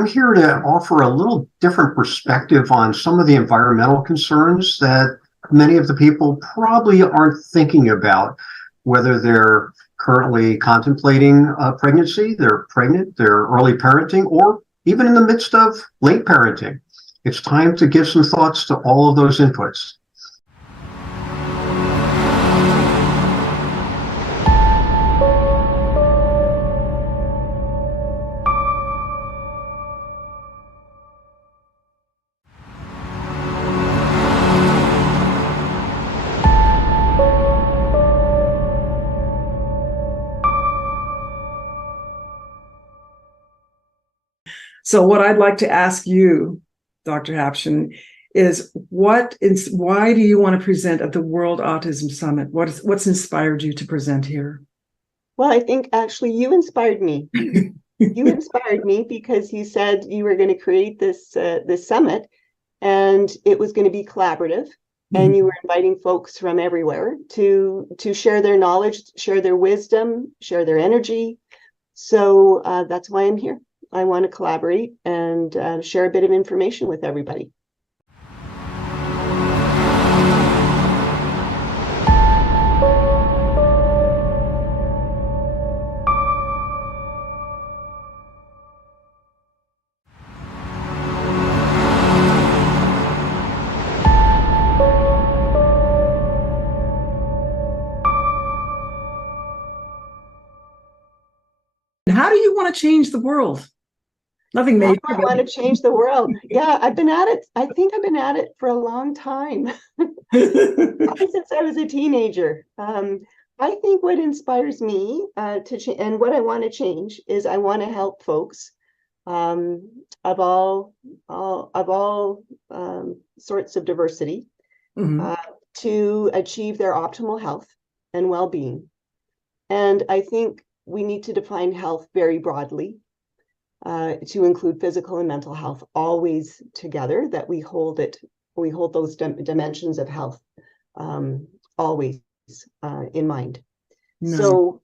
I'm here to offer a little different perspective on some of the environmental concerns that many of the people probably aren't thinking about, whether they're currently contemplating pregnancy, they're pregnant, they're early parenting, or even in the midst of late parenting. It's time to give some thoughts to all of those inputs. So what I'd like to ask you, Dr. Hapshin, is why do you want to present at the World Autism Summit? What's inspired you to present here? Well, I think actually you inspired me. You inspired me because you said you were going to create this summit, and it was going to be collaborative, and you were inviting folks from everywhere to share their knowledge, share their wisdom, share their energy. So that's why I'm here. I want to collaborate and share a bit of information with everybody. How do you want to change the world? Nothing major. I want to change the world. Yeah, I've been at it. I think I've been at it for a long time, since I was a teenager. I think what inspires me and what I want to change is I want to help folks of all sorts of diversity to achieve their optimal health and well-being. And I think we need to define health very broadly. To include physical and mental health always together, that we hold those dimensions of health always in mind. No. So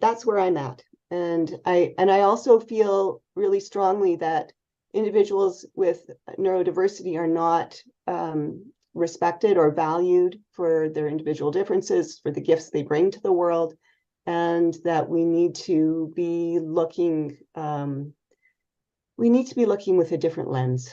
that's where I'm at. And I also feel really strongly that individuals with neurodiversity are not respected or valued for their individual differences, for the gifts they bring to the world, and that we need to be looking with a different lens.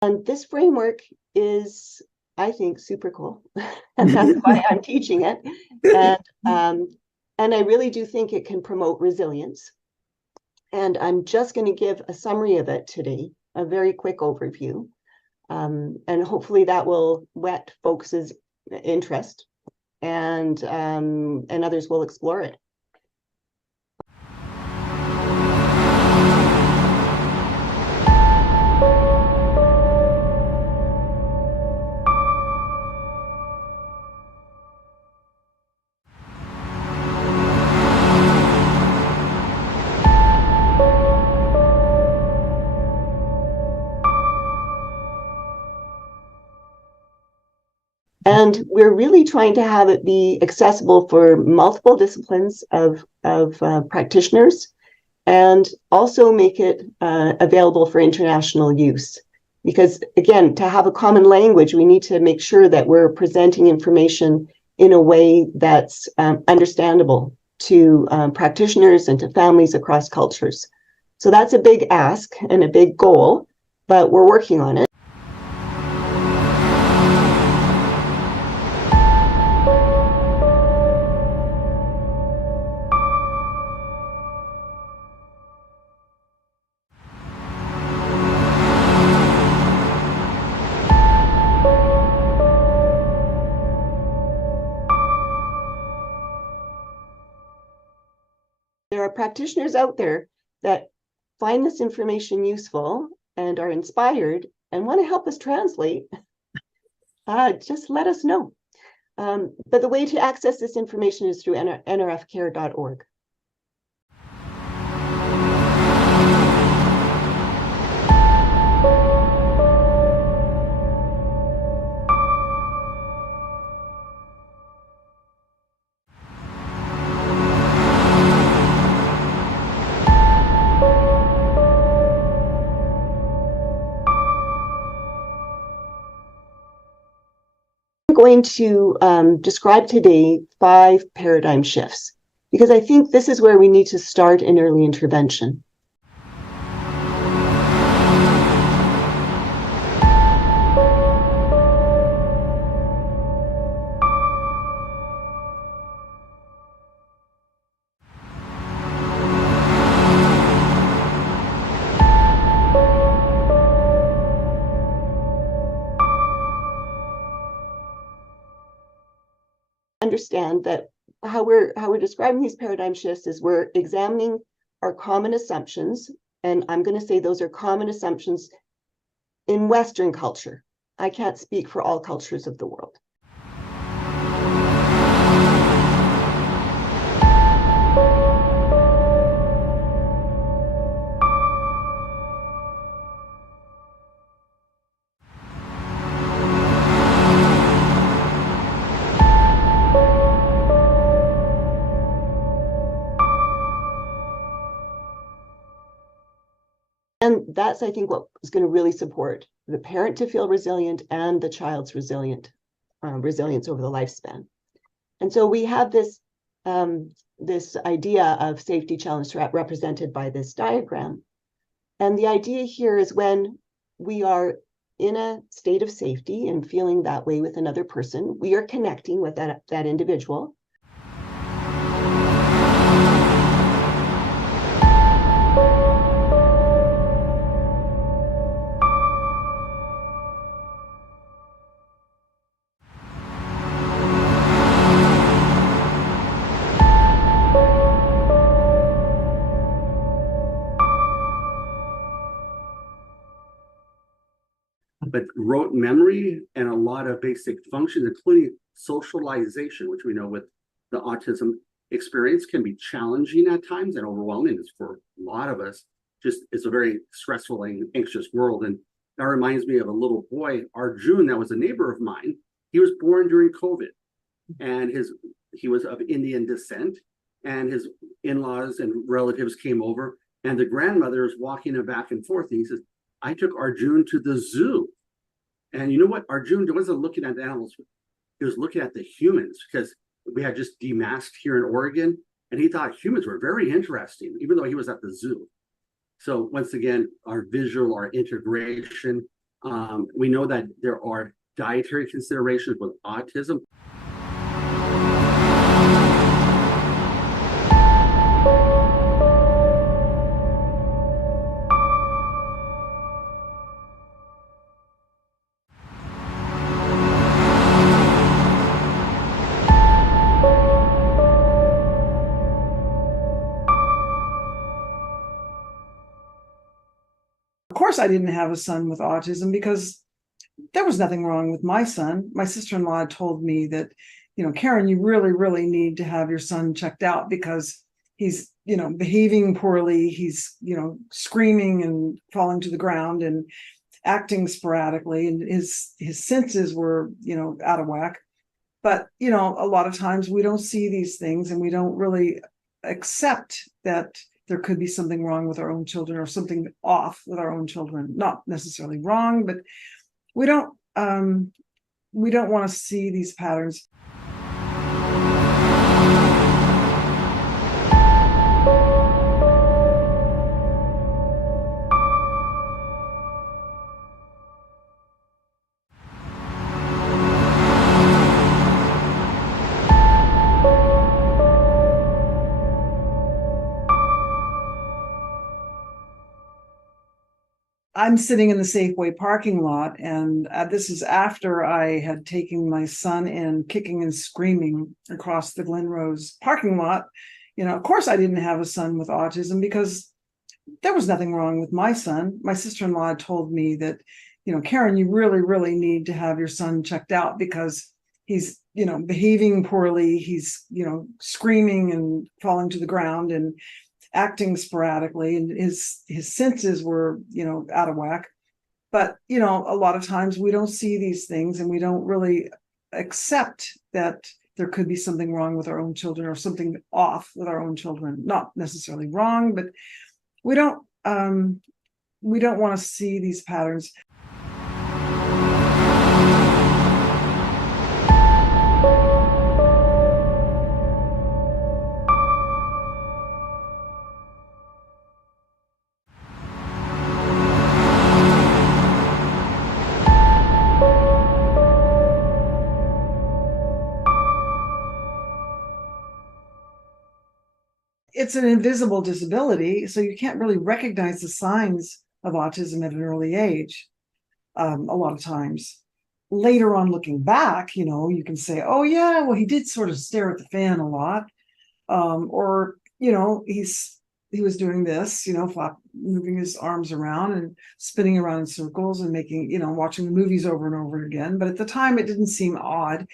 And this framework is, I think, super cool, and that's why I'm teaching it. And I really do think it can promote resilience. And I'm just going to give a summary of it today, a very quick overview, and hopefully that will whet folks' interest, and others will explore it. And we're really trying to have it be accessible for multiple disciplines of practitioners, and also make it available for international use. Because again, to have a common language, we need to make sure that we're presenting information in a way that's understandable to practitioners and to families across cultures. So that's a big ask and a big goal, but we're working on it. There are practitioners out there that find this information useful and are inspired and want to help us translate. just let us know. But the way to access this information is through nrfcare.org. I'm going to describe today 5 paradigm shifts, because I think this is where we need to start in early intervention. Understand that how we're describing these paradigm shifts is we're examining our common assumptions, and I'm going to say those are common assumptions in Western culture. I can't speak for all cultures of the world. And that's, I think, what is going to really support the parent to feel resilient and the child's resilience over the lifespan. And so we have this idea of safety challenge threat represented by this diagram. And the idea here is when we are in a state of safety and feeling that way with another person, we are connecting with that individual. But rote memory and a lot of basic functions, including socialization, which we know with the autism experience can be challenging at times and overwhelming. It's for a lot of us. Just it's a very stressful and anxious world. And that reminds me of a little boy, Arjun, that was a neighbor of mine. He was born during COVID, and he was of Indian descent, and his in-laws and relatives came over, and the grandmother is walking him back and forth. And he says, I took Arjun to the zoo. And you know what? Arjun wasn't looking at the animals. He was looking at the humans, because we had just demasked here in Oregon. And he thought humans were very interesting, even though he was at the zoo. So once again, our visual, our integration, we know that there are dietary considerations with autism. Of course, I didn't have a son with autism because there was nothing wrong with my son. My sister-in-law told me that, Karen, you really, really need to have your son checked out because he's, behaving poorly. He's, screaming and falling to the ground and acting sporadically, and his senses were, out of whack. But, a lot of times we don't see these things and we don't really accept that there could be something wrong with our own children or something off with our own children. Not necessarily wrong, but we don't want to see these patterns. I'm sitting in the Safeway parking lot, and this is after I had taken my son in, kicking and screaming across the Glen Rose parking lot. Of course, I didn't have a son with autism because there was nothing wrong with my son. My sister-in-law told me that, Karen, you really, really need to have your son checked out because he's, behaving poorly. He's, screaming and falling to the ground and acting sporadically, and his senses were, out of whack. But, a lot of times we don't see these things and we don't really accept that there could be something wrong with our own children or something off with our own children. Not necessarily wrong, but we don't want to see these patterns. It's an invisible disability, so you can't really recognize the signs of autism at an early age. A lot of times later on, looking back, you can say, oh yeah, well, he did sort of stare at the fan a lot. Or, he was doing this, moving his arms around and spinning around in circles and making, watching the movies over and over again. But at the time, it didn't seem odd.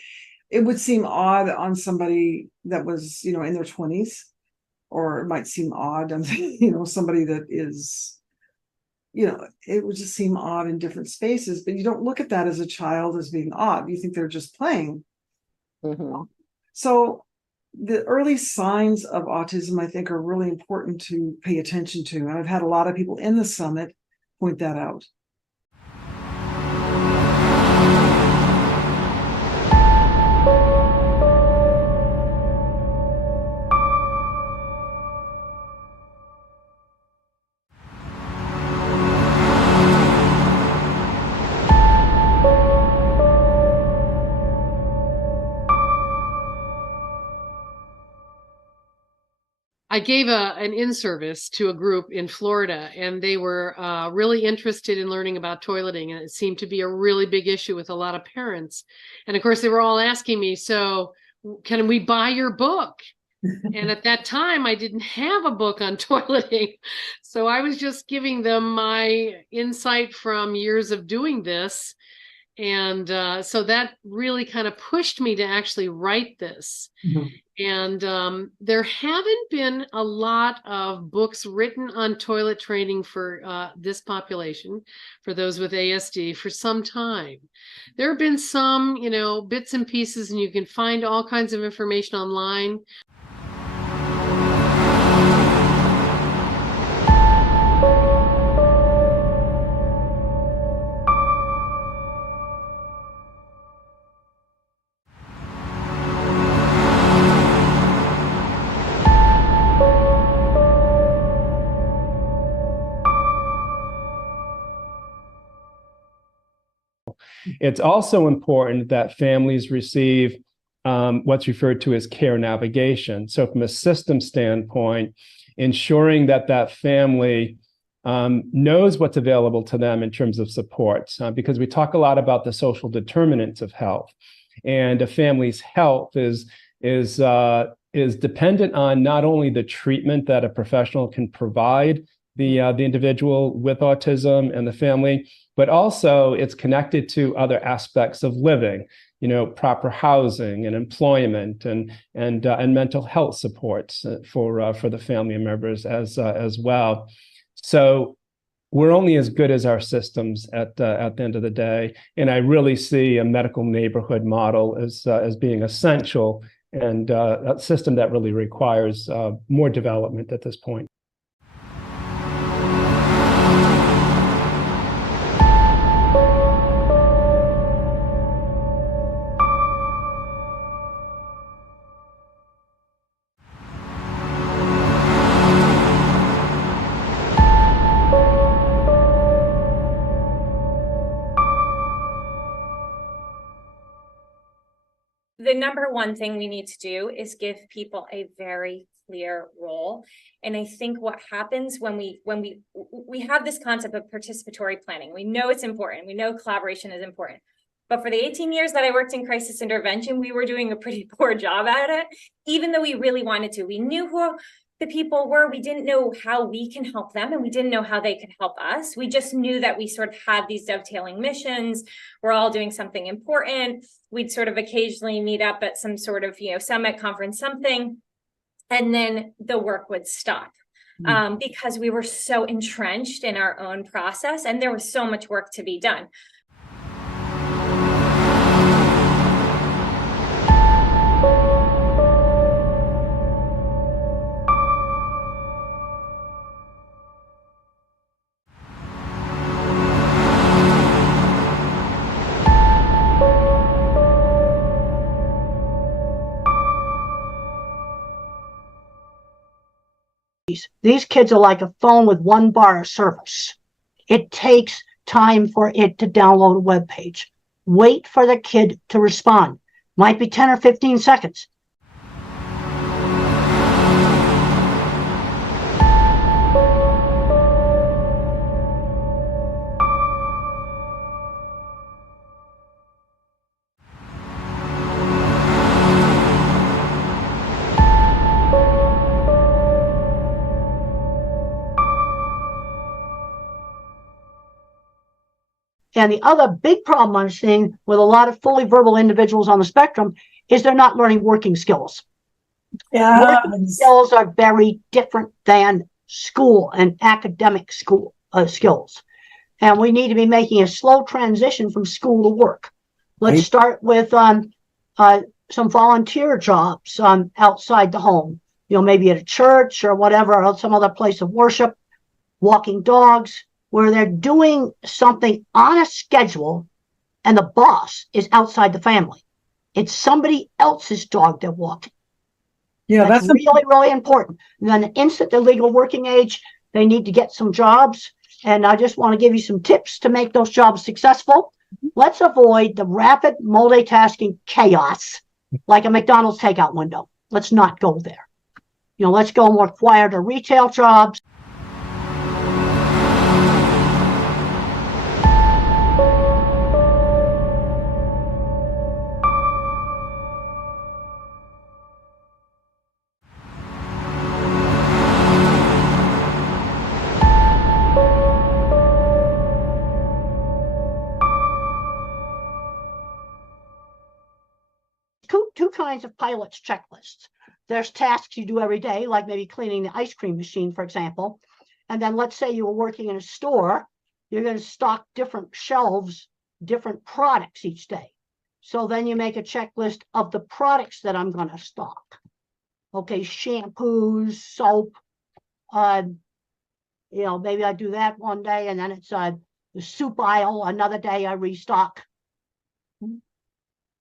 It would seem odd on somebody that was, in their 20s, or it might seem odd on, somebody that is, it would just seem odd in different spaces. But you don't look at that as a child as being odd. You think they're just playing. Mm-hmm. So the early signs of autism, I think, are really important to pay attention to. And I've had a lot of people in the summit point that out. I gave an in-service to a group in Florida, and they were really interested in learning about toileting, and it seemed to be a really big issue with a lot of parents. And of course, they were all asking me, so can we buy your book? And at that time, I didn't have a book on toileting. So I was just giving them my insight from years of doing this. And so that really kind of pushed me to actually write this. Mm-hmm. And there haven't been a lot of books written on toilet training for this population, for those with ASD, for some time. There have been some, bits and pieces, and you can find all kinds of information online. It's also important that families receive what's referred to as care navigation. So from a system standpoint, ensuring that that family knows what's available to them in terms of supports, because we talk a lot about the social determinants of health, and a family's health is dependent on not only the treatment that a professional can provide the individual with autism and the family, but also it's connected to other aspects of living, proper housing and employment and mental health supports for the family members as well. So we're only as good as our systems at the end of the day, and I really see a medical neighborhood model as being essential, and a system that really requires more development at this point. The number one thing we need to do is give people a very clear role. And I think what happens when we have this concept of participatory planning, we know it's important. We know collaboration is important. But for the 18 years that I worked in crisis intervention, we were doing a pretty poor job at it, even though we really wanted to. We knew the people were. We didn't know how we can help them, and we didn't know how they could help us. We just knew that we sort of had these dovetailing missions. We're all doing something important. We'd sort of occasionally meet up at some sort of, summit, conference, something, and then the work would stop. Because we were so entrenched in our own process, and there was so much work to be done. These kids are like a phone with one bar of service. It takes time for it to download a web page. Wait for the kid to respond. Might be 10 or 15 seconds. And the other big problem I'm seeing with a lot of fully verbal individuals on the spectrum is they're not learning working skills. Yeah. Working skills are very different than school and academic skills. And we need to be making a slow transition from school to work. Let's start with some volunteer jobs outside the home, maybe at a church or whatever, or some other place of worship, walking dogs, where they're doing something on a schedule and the boss is outside the family. It's somebody else's dog they're walking. Yeah, that's really, really important. And then the instant they're legal working age, they need to get some jobs. And I just want to give you some tips to make those jobs successful. Let's avoid the rapid multitasking chaos like a McDonald's takeout window. Let's not go there. Let's go more quieter retail jobs. Two kinds of pilots checklists. There's tasks you do every day, like maybe cleaning the ice cream machine, for example. And then let's say you were working in a store, you're going to stock different shelves, different products each day. So then you make a checklist of the products that I'm going to stock. Okay, shampoos, soap. Maybe I do that one day, and then it's the soup aisle. Another day I restock.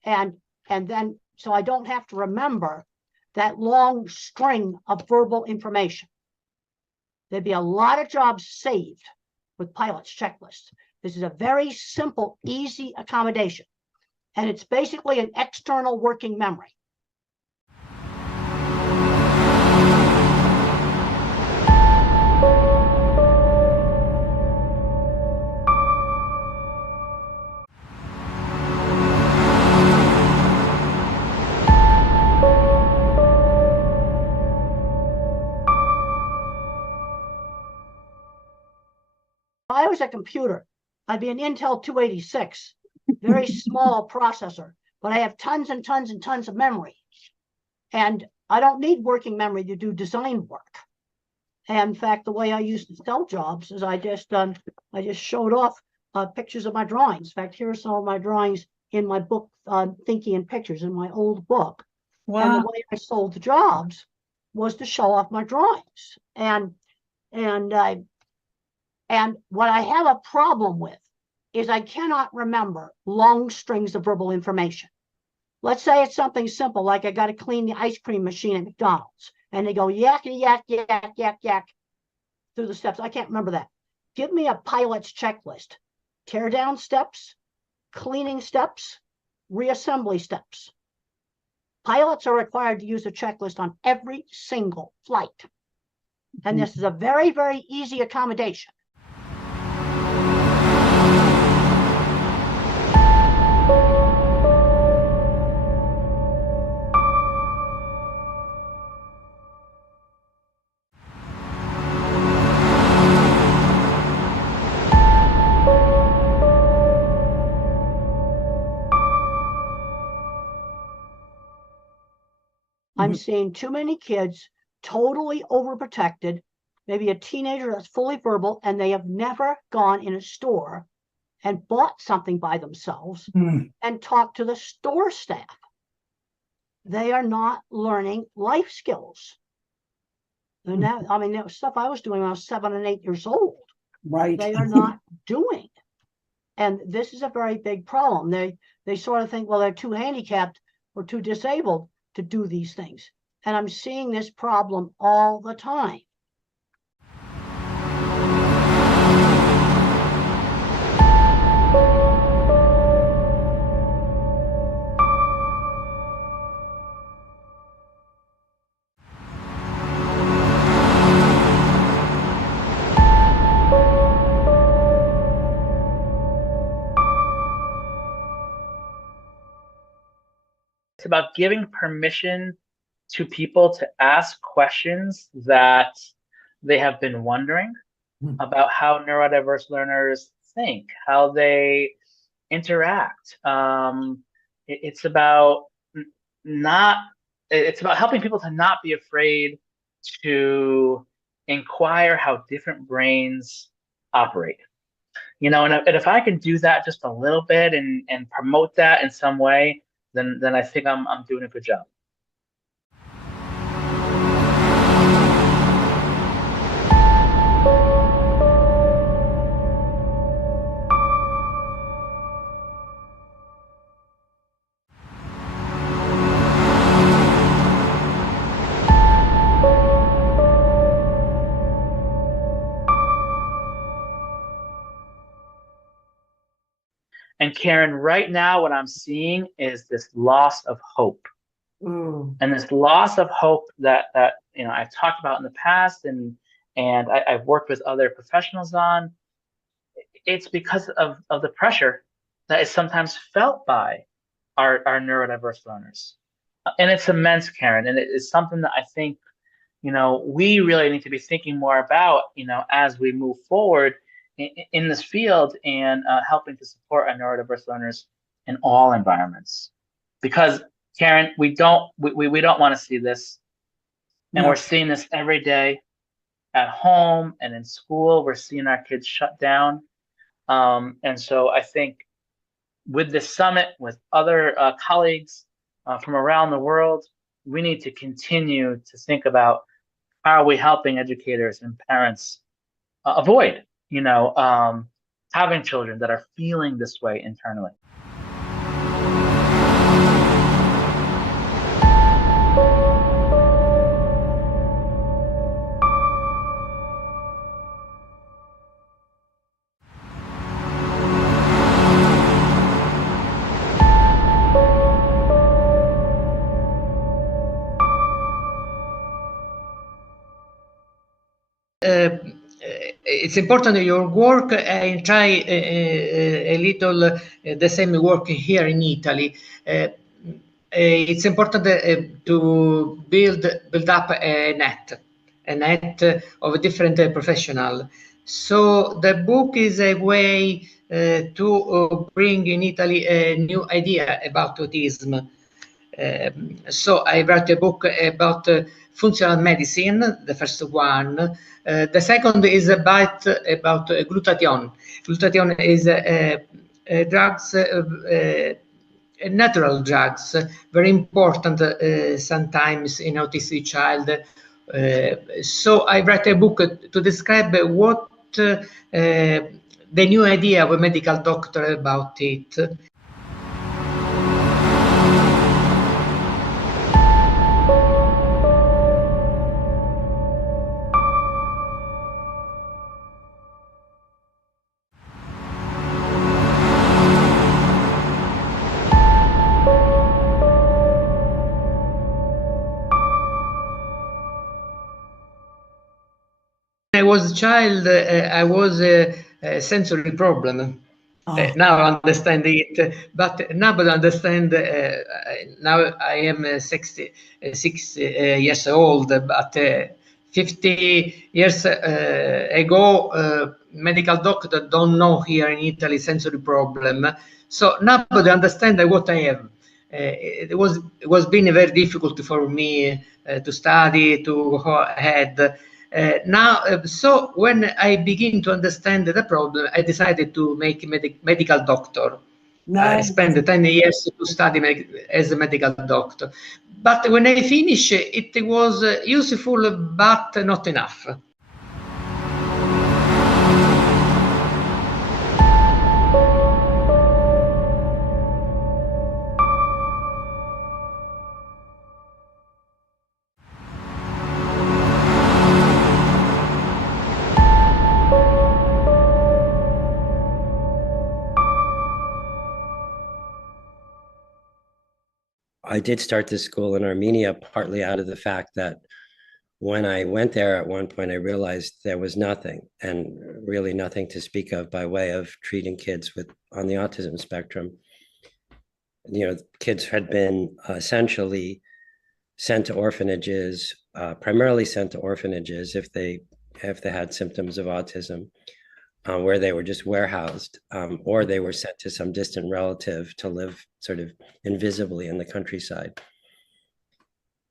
And then, so I don't have to remember that long string of verbal information. There'd be a lot of jobs saved with pilots checklists. This is a very simple, easy accommodation. And it's basically an external working memory. If I was a computer, I'd be an Intel 286, very small processor, but I have tons and tons and tons of memory. And I don't need working memory to do design work. And in fact, the way I used to sell jobs is I just showed off pictures of my drawings. In fact, here are some of my drawings in my book, Thinking in Pictures, in my old book. Wow. And the way I sold the jobs was to show off my drawings. And what I have a problem with is I cannot remember long strings of verbal information. Let's say it's something simple, like I got to clean the ice cream machine at McDonald's. And they go yakety yak, yak, yak, yak through the steps. I can't remember that. Give me a pilot's checklist. Tear down steps, cleaning steps, reassembly steps. Pilots are required to use a checklist on every single flight. And this is a very, very easy accommodation. I'm seeing too many kids totally overprotected, maybe a teenager that's fully verbal, and they have never gone in a store and bought something by themselves and talked to the store staff. They are not learning life skills. And that, I mean, that was stuff I was doing when I was 7 and 8 years old. Right. They are not doing. And this is a very big problem. They sort of think, well, they're too handicapped or too disabled to do these things. And I'm seeing this problem all the time. It's about giving permission to people to ask questions that they have been wondering about how neurodiverse learners think, how they interact. It's about it's about helping people to not be afraid to inquire how different brains operate. You know, and if I can do that just a little bit and promote that in some way, then I think I'm doing a good job. And Karen, right now what I'm seeing is this loss of hope. And this loss of hope that you know I've talked about in the past and I've worked with other professionals on. It's because of the pressure that is sometimes felt by our neurodiverse learners. And it's immense, Karen, and it is something that I think, you know, we really need to be thinking more about, you know, as we move forward in this field and helping to support our neurodiverse learners in all environments. Because Karen, we don't want to see this, and we're seeing this every day at home and in school. We're seeing our kids shut down, and so I think with this summit, with other colleagues from around the world, we need to continue to think about how are we helping educators and parents avoid, you know, having children that are feeling this way internally. It's important your work and try a little the same work here in Italy. It's important to build up a net of different professionals. So the book is a way to bring in Italy a new idea about autism. So I wrote a book about functional medicine, the first one. The second is about glutathione. Glutathione is drugs, natural drugs, very important sometimes in autistic child. So I wrote a book to describe what the new idea of a medical doctor about it. When I was a child, I was a sensory problem. Now I understand it, but now I understand. Now I am 66 years old, but 50 years ago, medical doctor don't know here in Italy sensory problem. So now I understand what I have. it was been very difficult for me to study, to go ahead. So when I begin to understand the problem, I decided to make medical doctor. I Nice. spent 10 years to study as a medical doctor. But when I finished, it was useful, but not enough. I did start this school in Armenia partly out of the fact that when I went there at one point, I realized there was nothing, and really nothing to speak of by way of treating kids on the autism spectrum. You know, kids had been essentially sent to orphanages, primarily sent to orphanages if they had symptoms of autism, where they were just warehoused, or they were sent to some distant relative to live sort of invisibly in the countryside.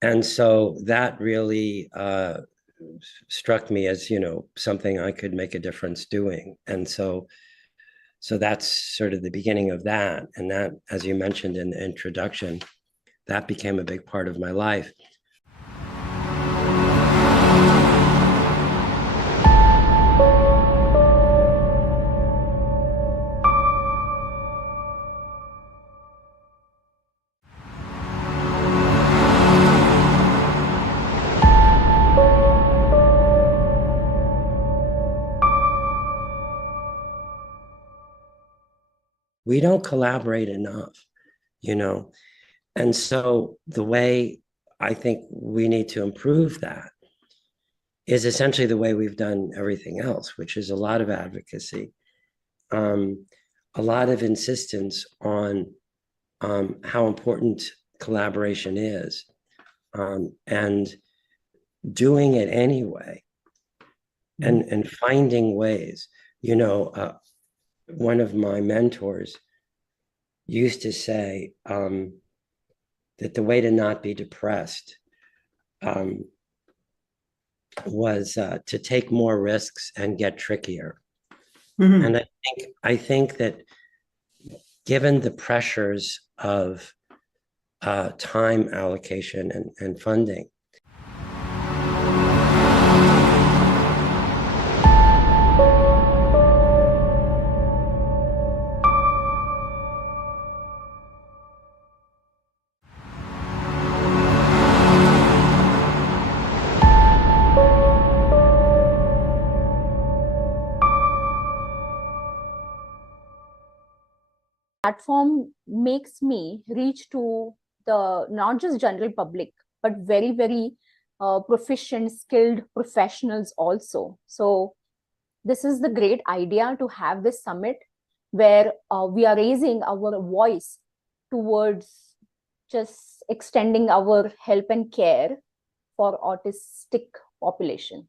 And so that really struck me as, you know, something I could make a difference doing. And so that's sort of the beginning of that. And that, as you mentioned in the introduction, that became a big part of my life. We don't collaborate enough, you know? And so the way I think we need to improve that is essentially the way we've done everything else, which is a lot of advocacy, a lot of insistence on how important collaboration is, and doing it anyway, and finding ways. You know, one of my mentors used to say that the way to not be depressed was to take more risks and get trickier. Mm-hmm. And I think that given the pressures of time allocation and funding, platform makes me reach to the not just general public, but very, very proficient, skilled professionals also. So this is the great idea to have this summit where we are raising our voice towards just extending our help and care for autistic population.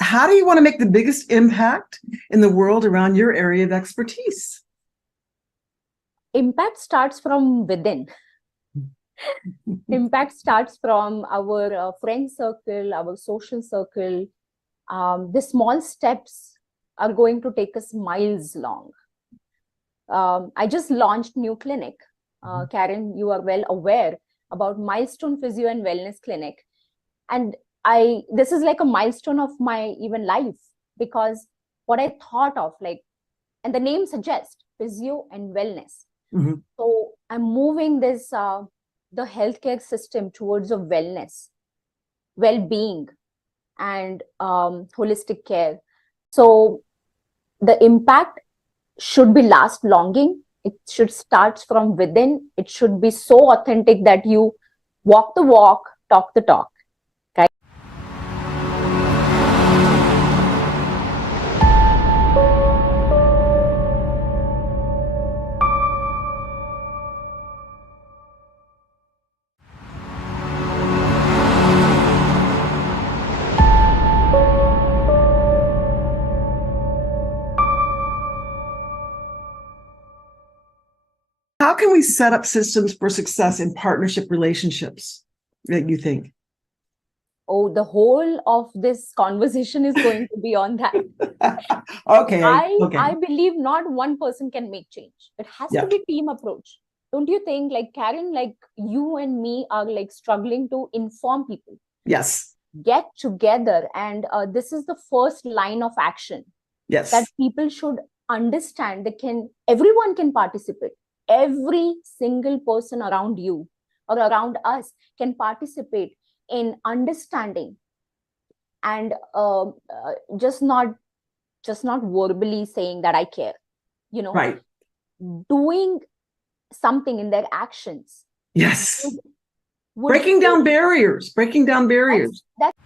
How do you want to make the biggest impact in the world around your area of expertise? Impact starts from within. Impact starts from our friend circle, our social circle. The small steps are going to take us miles long. I just launched new clinic. Karen, you are well aware about Milestone Physio and Wellness Clinic. And this is like a milestone of my even life, because what I thought of, like, and the name suggests physio and wellness. Mm-hmm. So I'm moving this, the healthcare system towards a wellness, well-being, and holistic care. So the impact should be last longing. It should start from within. It should be so authentic that you walk the walk, talk the talk. can we set up systems for success in partnership relationships that you think? Oh, the whole of this conversation is going to be on that. Okay. I believe not one person can make change. It has Yeah. to be team approach. Don't you think, like Karen, like you and me are like struggling to inform people, Yes. get together, and this is the first line of action Yes. that people should understand. Everyone can participate. Every single person around you or around us can participate in understanding, and just not verbally saying that I care, Right. doing something in their actions. Yes. would Breaking down barriers. That's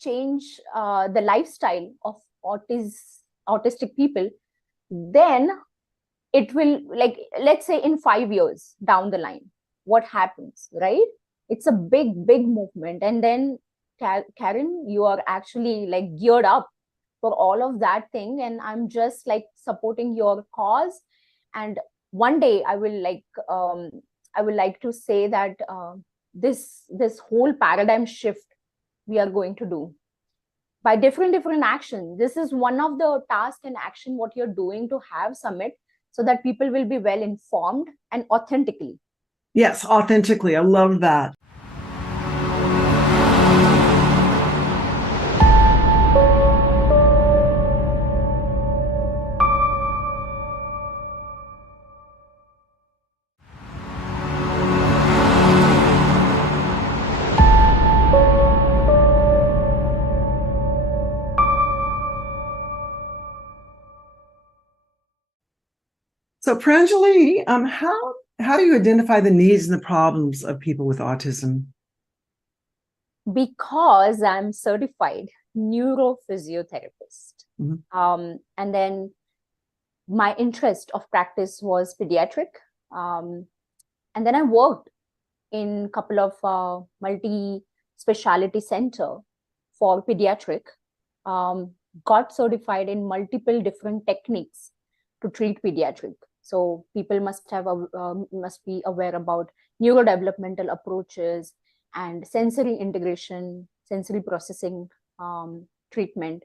change the lifestyle of autistic people, then it will, like, let's say in 5 years down the line, what happens, right? It's a big movement. And then Karen, you are actually like geared up for all of that thing, and I'm just like supporting your cause. And one day I will like to say that this whole paradigm shift we are going to do by different actions. This is one of the task and action what you're doing to have summit, so that people will be well informed and authentically. Yes, authentically. I love that. So Pranjali, how do you identify the needs and the problems of people with autism? Because I'm certified neurophysiotherapist. And then my interest of practice was pediatric. And then I worked in a couple of multi-speciality center for pediatric, got certified in multiple different techniques to treat pediatric. So people must be aware about neurodevelopmental approaches and sensory integration, sensory processing treatment.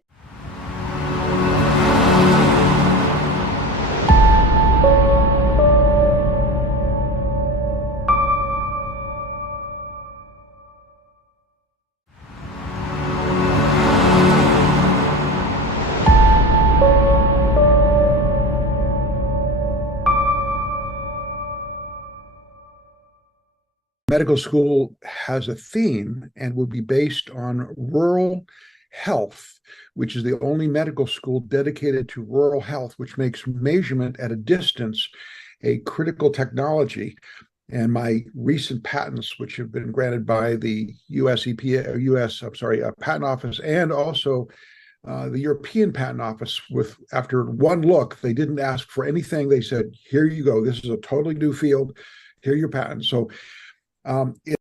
Medical school has a theme and will be based on rural health, which is the only medical school dedicated to rural health, which makes measurement at a distance a critical technology. And my recent patents, which have been granted by the Patent Office, and also the European Patent Office, after one look, they didn't ask for anything. They said, "Here you go. This is a totally new field. Here are your patents." So it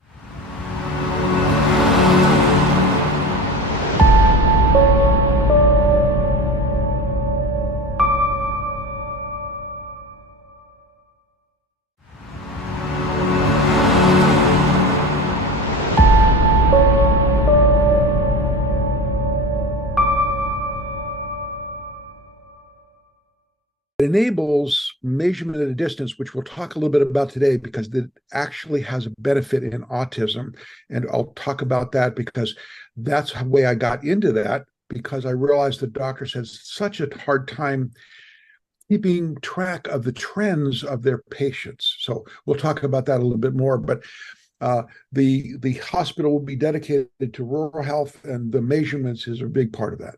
enables measurement at a distance, which we'll talk a little bit about today, because it actually has a benefit in autism. And I'll talk about that because that's the way I got into that, because I realized that doctors had such a hard time keeping track of the trends of their patients. So we'll talk about that a little bit more. But the hospital will be dedicated to rural health, and the measurements is a big part of that.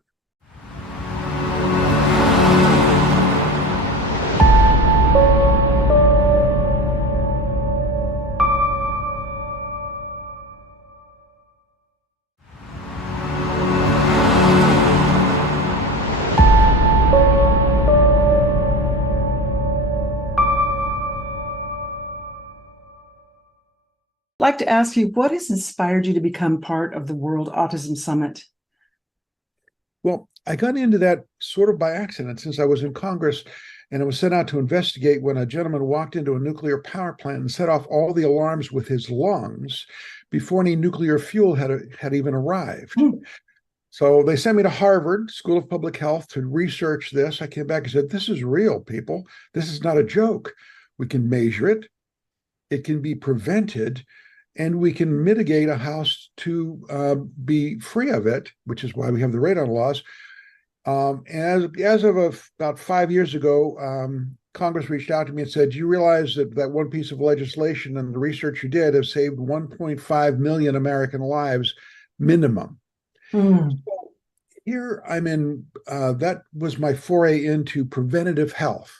like to ask you, what has inspired you to become part of the World Autism Summit? Well, I got into that sort of by accident since I was in Congress, and I was sent out to investigate when a gentleman walked into a nuclear power plant and set off all the alarms with his lungs before any nuclear fuel had even arrived. So they sent me to Harvard School of Public Health to research this. I came back and said, this is real, people. This is not a joke. We can measure it. It can be prevented, and we can mitigate a house to be free of it, which is why we have the radon laws. As of about 5 years ago, Congress reached out to me and said, do you realize that one piece of legislation and the research you did has saved 1.5 million American lives minimum? So here I'm in, that was my foray into preventative health.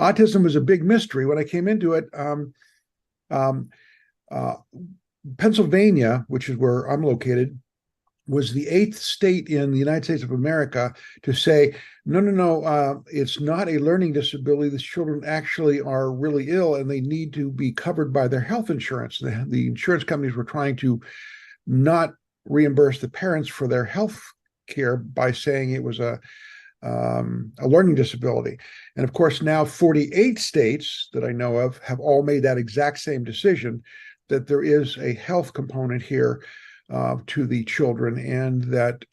Autism was a big mystery when I came into it. Pennsylvania, which is where I'm located, was the 8th state in the United States of America to say, no, it's not a learning disability. These children actually are really ill and they need to be covered by their health insurance. The insurance companies were trying to not reimburse the parents for their health care by saying it was a learning disability. And of course, now 48 states that I know of have all made that exact same decision, that there is a health component here to the children, and that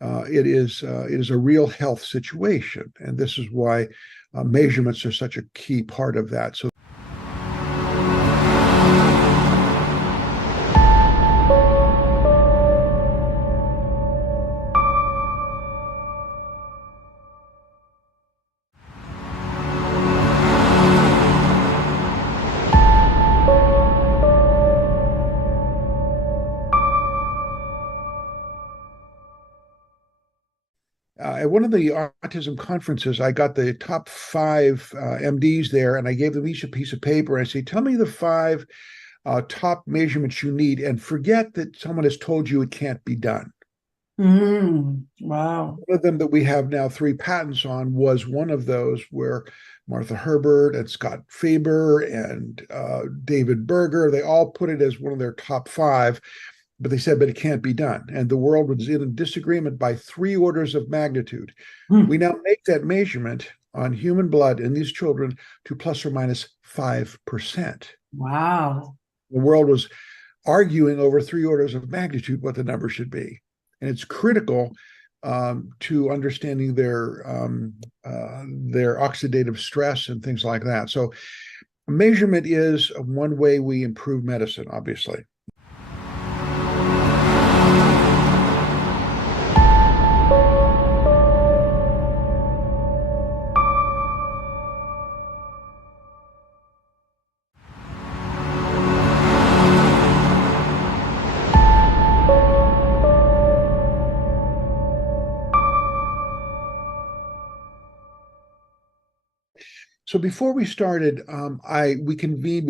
it is a real health situation. And this is why measurements are such a key part of that. So at one of the autism conferences, I got the top 5 MDs there, and I gave them each a piece of paper. And I say, tell me the 5 top measurements you need, and forget that someone has told you it can't be done. Wow. One of them that we have now 3 patents on was one of those, where Martha Herbert and Scott Faber and David Berger, they all put it as one of their top 5. But they said, but it can't be done. And the world was in a disagreement by 3 orders of magnitude. We now make that measurement on human blood in these children to plus or minus 5%. Wow. The world was arguing over 3 orders of magnitude what the number should be. And it's critical to understanding their oxidative stress and things like that. So measurement is one way we improve medicine, obviously. So before we started, we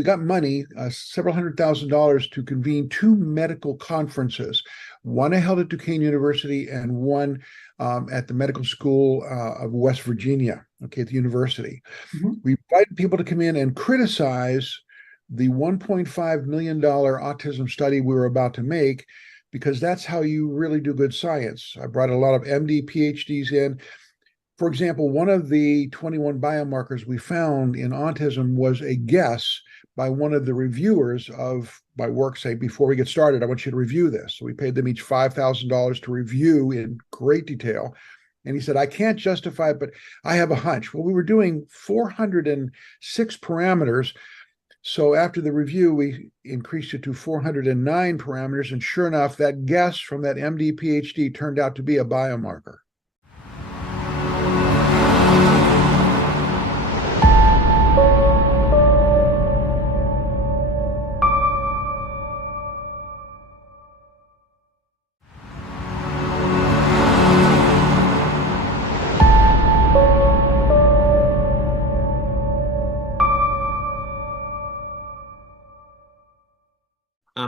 got money, several $100,000 to convene 2 medical conferences. One I held at Duquesne University, and one at the Medical School of West Virginia, at the university. We invited people to come in and criticize the $1.5 million autism study we were about to make, because that's how you really do good science. I brought a lot of MD, PhDs in. For example, one of the 21 biomarkers we found in autism was a guess by one of the reviewers of my work, say, before we get started, I want you to review this. So we paid them each $5,000 to review in great detail. And he said, I can't justify it, but I have a hunch. Well, we were doing 406 parameters. So after the review, we increased it to 409 parameters. And sure enough, that guess from that MD, PhD turned out to be a biomarker.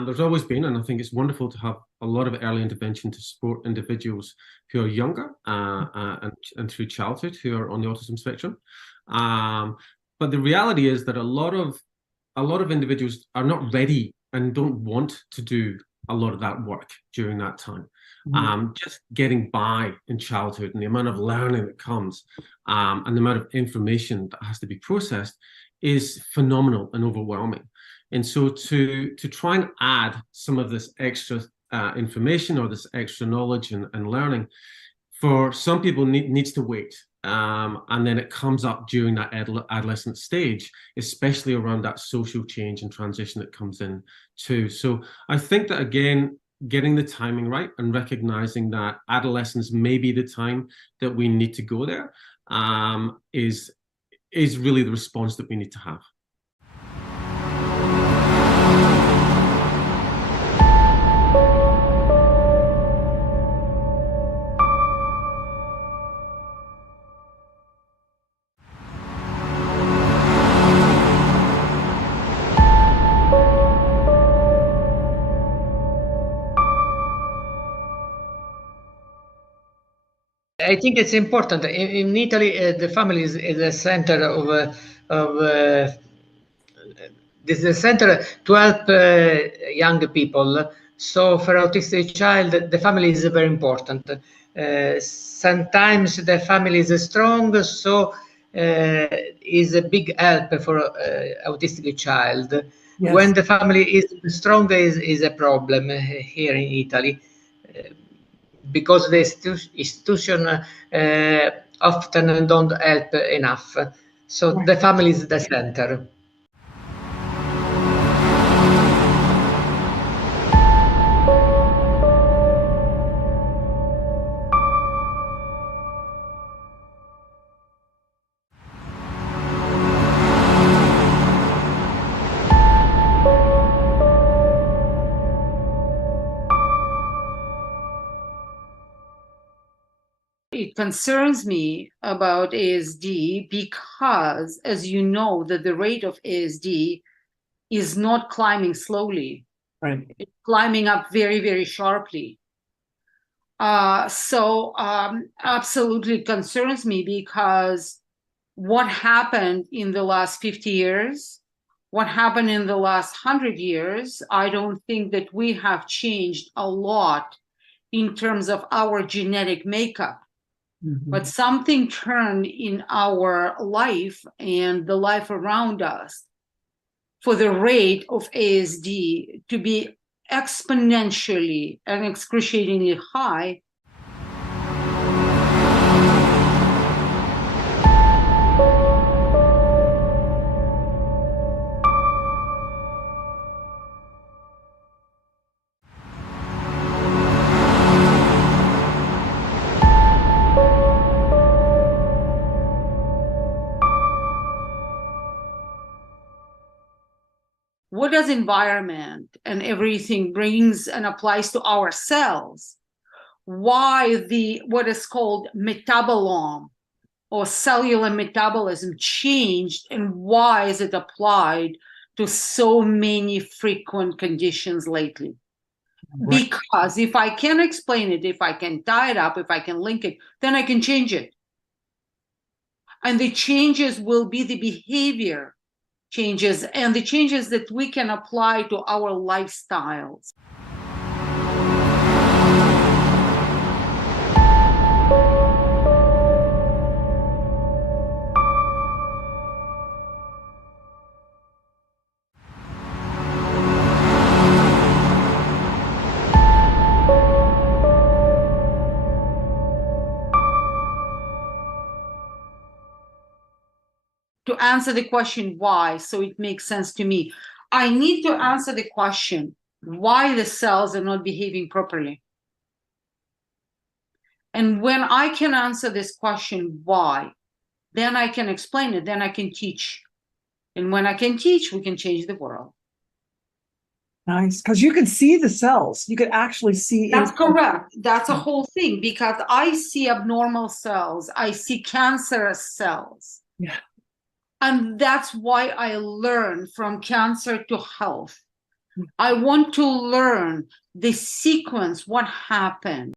There's always been, and I think it's wonderful to have a lot of early intervention to support individuals who are younger and through childhood who are on the autism spectrum. But the reality is that a lot of individuals are not ready and don't want to do a lot of that work during that time. Just getting by in childhood and the amount of learning that comes and the amount of information that has to be processed is phenomenal and overwhelming. And so to try and add some of this extra information or this extra knowledge and learning, for some people needs to wait. And then it comes up during that adolescent stage, especially around that social change and transition that comes in too. So I think that, again, getting the timing right and recognizing that adolescence may be the time that we need to go there is really the response that we need to have. I think it's important. In Italy, the family is the center this is the center to help young people. So for autistic child, the family is very important. Sometimes the family is strong, so is a big help for autistic child. Yes. When the family is strong, is a problem here in Italy. Because the institution often don't help enough. So the family is the center. It concerns me about ASD because, as you know, that the rate of ASD is not climbing slowly. Right. It's climbing up very, very sharply. So absolutely concerns me because what happened in the last 50 years, what happened in the last 100 years, I don't think that we have changed a lot in terms of our genetic makeup. But something turned in our life and the life around us for the rate of ASD to be exponentially and excruciatingly high. What does environment and everything brings and applies to ourselves? Why what is called metabolome or cellular metabolism changed, and why is it applied to so many frequent conditions lately? Right. Because if I can explain it, if I can tie it up, if I can link it, then I can change it. And the changes will be the behavior changes and the changes that we can apply to our lifestyles. To answer the question why, so it makes sense to me, I need to answer the question why the cells are not behaving properly. And when I can answer this question why, then I can explain it, then I can teach. And when I can teach, we can change the world. Nice, because you can see the cells. You could actually see. That's correct. That's a whole thing, because I see abnormal cells. I see cancerous cells. Yeah. And that's why I learn from cancer to health. I want to learn the sequence, what happened.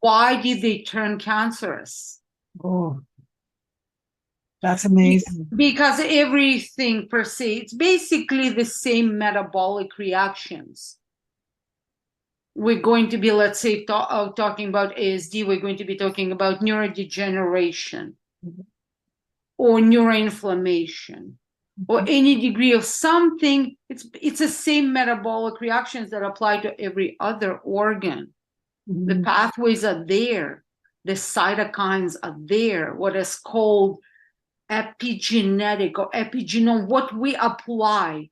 Why did they turn cancerous? Oh, that's amazing. Because everything per se, it's basically the same metabolic reactions. We're going to be, let's say, talking about ASD, we're going to be talking about neurodegeneration or neuroinflammation or any degree of something. It's the same metabolic reactions that apply to every other organ. The pathways are there. The cytokines are there. What is called epigenetic or epigenome, what we apply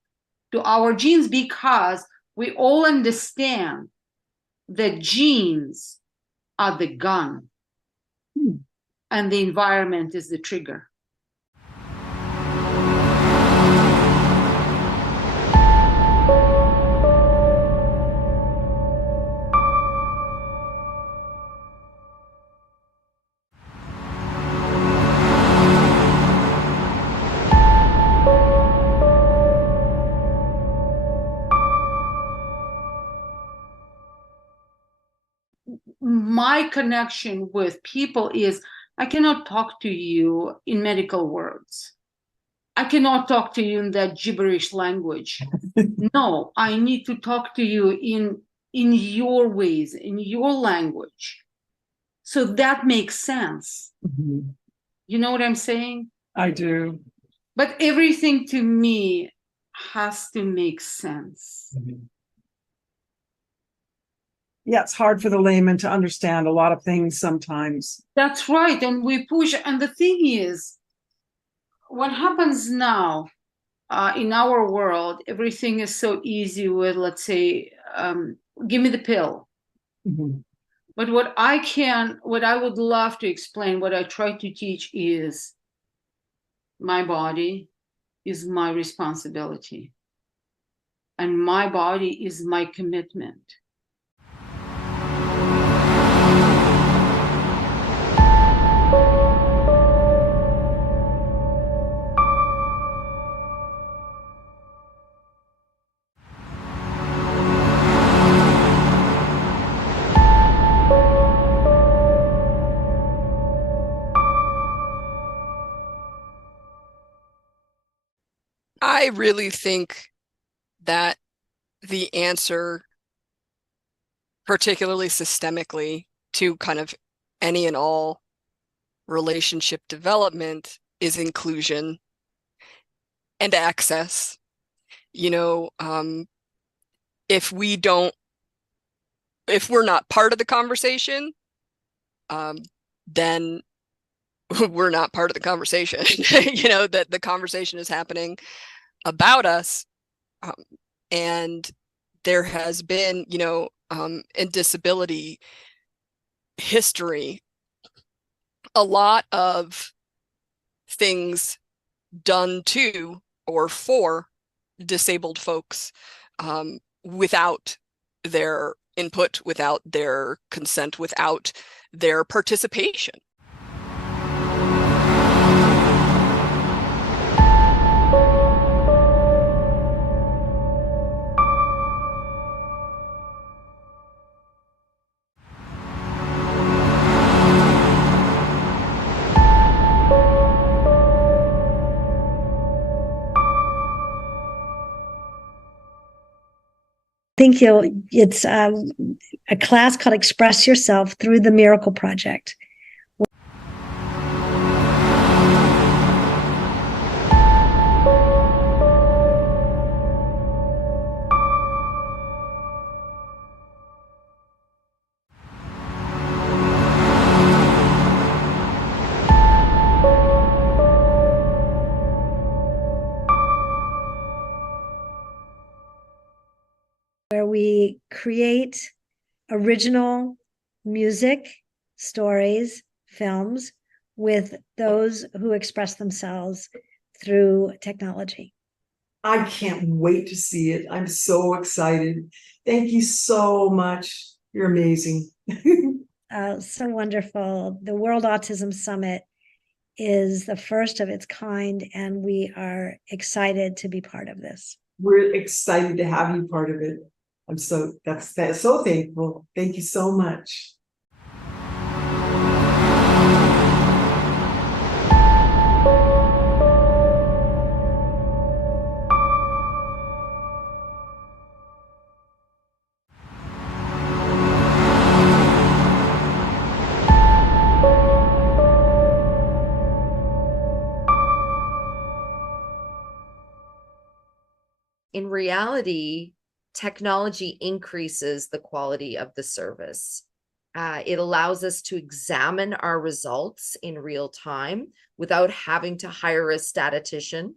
to our genes, because we all understand that genes are the gun and the environment is the trigger. My connection with people is I cannot talk to you in medical words. I cannot talk to you in that gibberish language. No, I need to talk to you in your ways, in your language. So that makes sense. You know what I'm saying? I do. But everything to me has to make sense. Yeah, it's hard for the layman to understand a lot of things sometimes. That's right. And we push. And the thing is, what happens now in our world, everything is so easy with, let's say, give me the pill. But what I would love to explain, what I try to teach is my body is my responsibility. And my body is my commitment. I really think that the answer, particularly systemically, to kind of any and all relationship development is inclusion and access. You know, if we're not part of the conversation, then we're not part of the conversation. You know, that the conversation is happening about us. And there has been, you know, in disability history, a lot of things done to or for disabled folks without their input, without their consent, without their participation. Think it's a class called Express Yourself Through the Miracle Project. Where we create original music stories, films with those who express themselves through technology. I can't wait to see it. I'm so excited. Thank you so much. You're amazing. So wonderful. The World Autism Summit is the first of its kind, and we are excited to be part of this. We're excited to have you part of it. I'm so so thankful. Thank you so much. In reality, technology increases the quality of the service. It allows us to examine our results in real time without having to hire a statistician.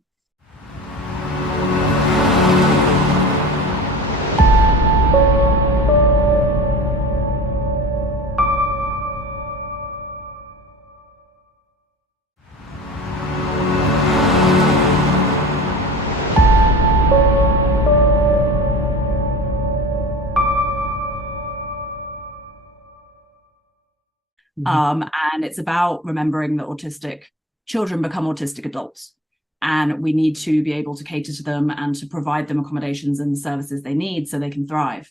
And it's about remembering that autistic children become autistic adults, and we need to be able to cater to them and to provide them accommodations and the services they need so they can thrive.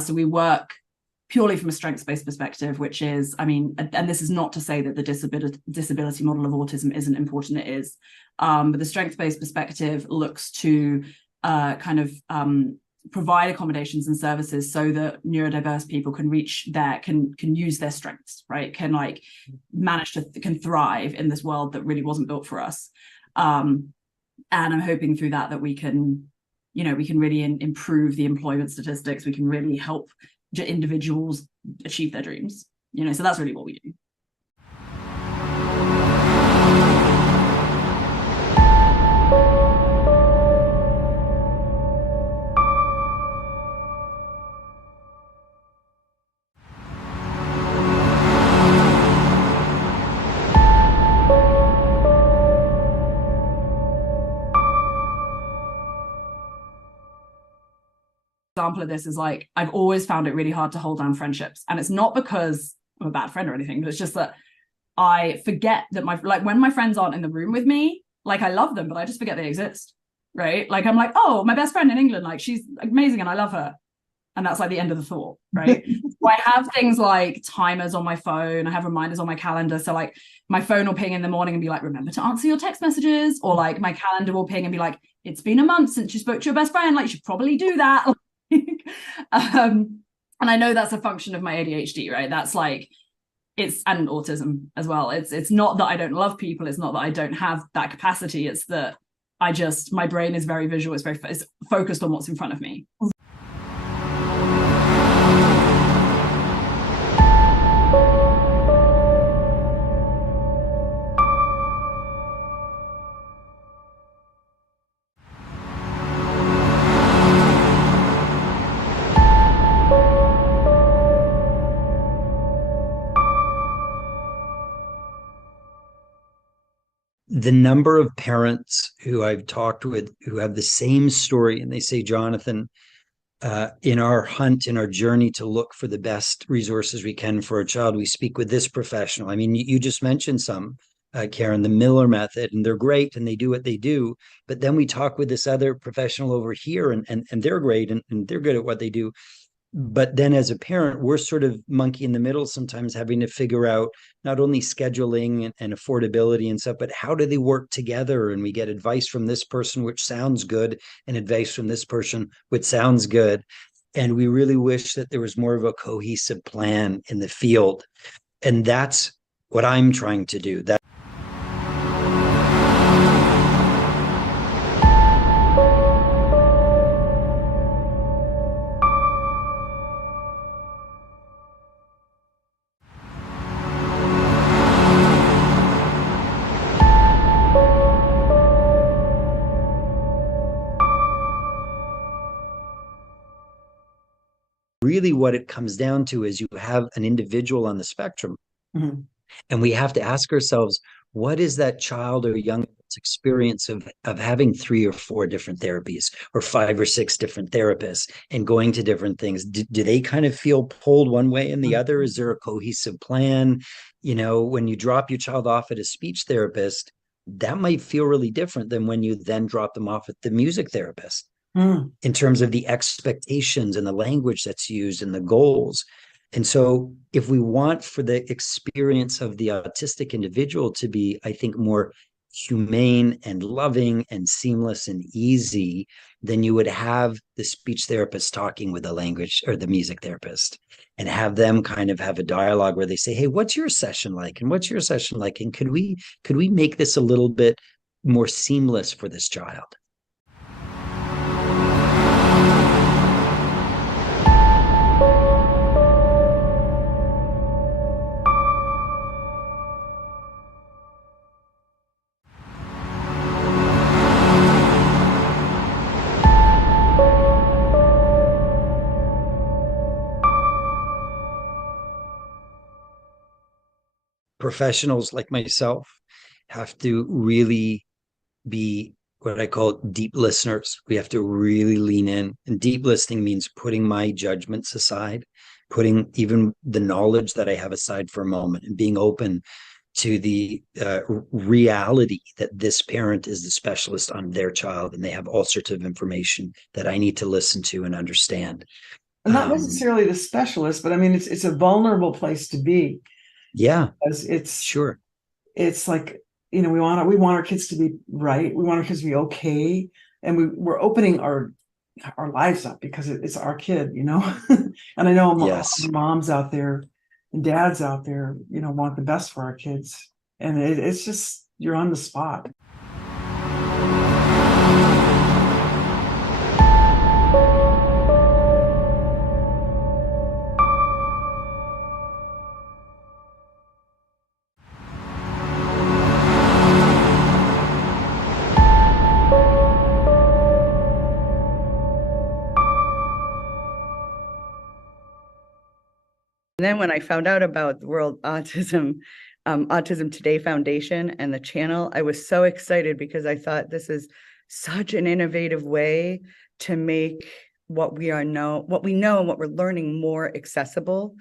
So we work purely from a strengths-based perspective, which is, I mean, and this is not to say that the disability model of autism isn't important, it is. But the strengths-based perspective looks to provide accommodations and services so that neurodiverse people can reach can use their strengths, right? Can can thrive in this world that really wasn't built for us. And I'm hoping through that we can, we can really improve the employment statistics. We can really help individuals achieve their dreams, so that's really what we do. Example of this is like, I've always found it really hard to hold down friendships, and it's not because I'm a bad friend or anything, but it's just that I forget that when my friends aren't in the room with me, like, I love them, but I just forget they exist, right? Like, I'm like, oh, my best friend in England, like, she's amazing and I love her, and that's like the end of the thought, right? So I have things like timers on my phone, I have reminders on my calendar, so like my phone will ping in the morning and be like, remember to answer your text messages, or like my calendar will ping and be like, it's been a month since you spoke to your best friend, like, you should probably do that. And I know that's a function of my ADHD, right? That's like, and autism as well. It's not that I don't love people, it's not that I don't have that capacity, it's that my brain is very visual, it's focused on what's in front of me. The number of parents who I've talked with who have the same story, and they say, Jonathan, in our journey to look for the best resources we can for a child, we speak with this professional. I mean, you just mentioned some, Karen, the Miller method, and they're great and they do what they do. But then we talk with this other professional over here, and they're great and they're good at what they do. But then as a parent, we're sort of monkey in the middle sometimes, having to figure out not only scheduling and affordability and stuff, but how do they work together? And we get advice from this person, which sounds good, and advice from this person, which sounds good. And we really wish that there was more of a cohesive plan in the field. And that's what I'm trying to do. Really what it comes down to is you have an individual on the spectrum Mhm. And we have to ask ourselves, what is that child or young adult's experience of having 3 or 4 different therapies or 5 or 6 different therapists and going to different things? Do they kind of feel pulled one way and the other? Is there a cohesive plan? You know, when you drop your child off at a speech therapist, that might feel really different than when you then drop them off at the music therapist in terms of the expectations and the language that's used and the goals. And so if we want for the experience of the autistic individual to be, I think, more humane and loving and seamless and easy, then you would have the speech therapist talking with the language or the music therapist and have them kind of have a dialogue where they say, hey, what's your session like? And what's your session like? And could we make this a little bit more seamless for this child? Professionals like myself have to really be what I call deep listeners. We have to really lean in. And deep listening means putting my judgments aside, putting even the knowledge that I have aside for a moment and being open to the reality that this parent is the specialist on their child and they have all sorts of information that I need to listen to and understand. Not necessarily the specialist, but I mean, it's a vulnerable place to be. Yeah, because it's sure. It's like, you know, we want our kids to be right. We want our kids to be okay, and we're opening our lives up because it's our kid, you know. And I know Yes. moms out there and dads out there, you know, want the best for our kids, and it's just you're on the spot. And then when I found out about the World Autism Today Foundation and the channel, I was so excited because I thought this is such an innovative way to make what we know and what we're learning more accessible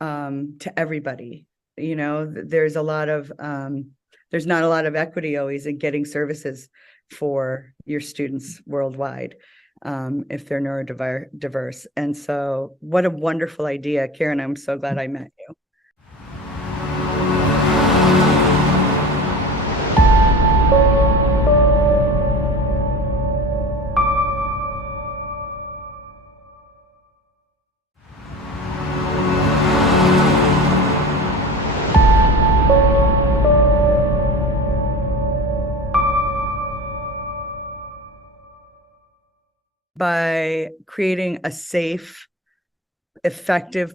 to everybody. You know, there's not a lot of equity always in getting services for your students worldwide. If they're neurodiverse. And so what a wonderful idea, Karen. I'm so glad I met you. By creating a safe, effective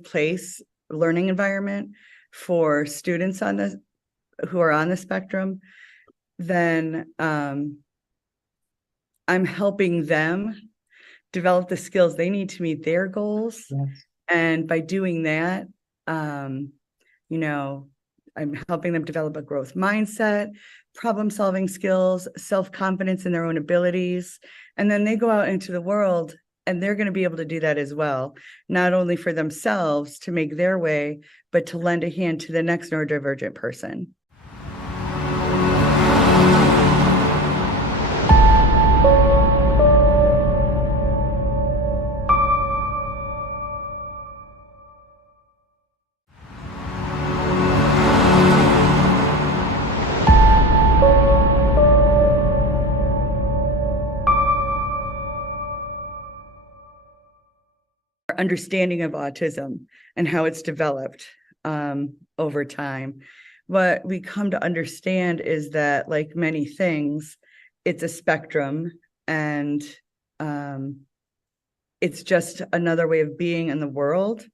learning environment for students who are on the spectrum, then I'm helping them develop the skills they need to meet their goals. Yes. And by doing that, you know, I'm helping them develop a growth mindset, problem-solving skills, self-confidence in their own abilities. And then they go out into the world and they're going to be able to do that as well, not only for themselves to make their way, but to lend a hand to the next neurodivergent person. Understanding of autism and how it's developed over time. What we come to understand is that, like many things, it's a spectrum, and it's just another way of being in the world.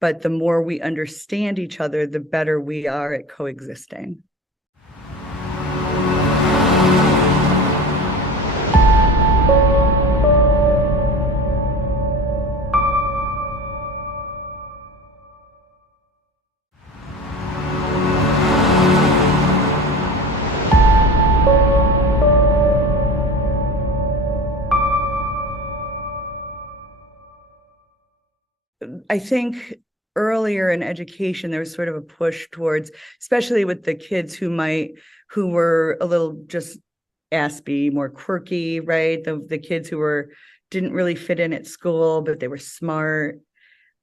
But the more we understand each other, the better we are at coexisting. I think earlier in education, there was sort of a push towards, especially with the kids who were a little just aspy, more quirky, right? The kids who didn't really fit in at school, but they were smart,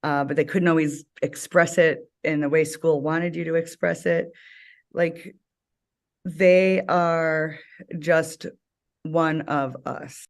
but they couldn't always express it in the way school wanted you to express it. Like, they are just one of us.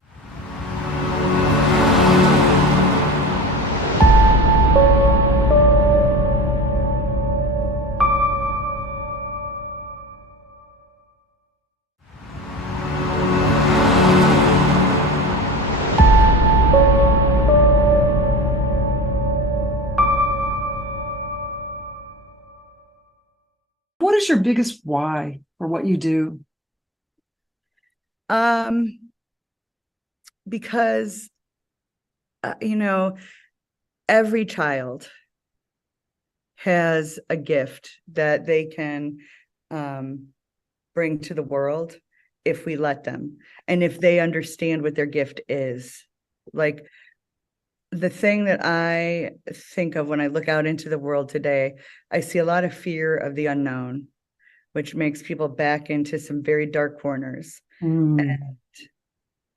What is your biggest why for what you do? Because, every child has a gift that they can bring to the world if we let them, and if they understand what their gift is. Like, the thing that I think of when I look out into the world today, I see a lot of fear of the unknown, which makes people back into some very dark corners. And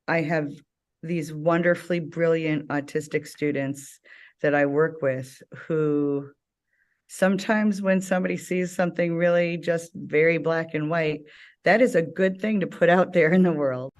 I have these wonderfully brilliant autistic students that I work with who sometimes, when somebody sees something really just very black and white, that is a good thing to put out there in the world.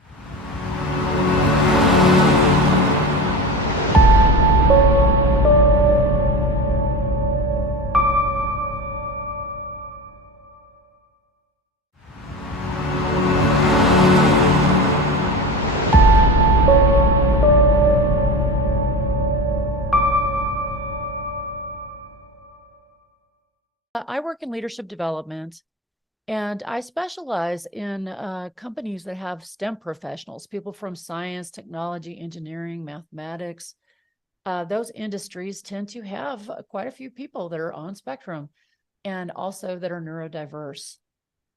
I work in leadership development, and I specialize in companies that have STEM professionals, people from science, technology, engineering, mathematics. Those industries tend to have quite a few people that are on spectrum and also that are neurodiverse.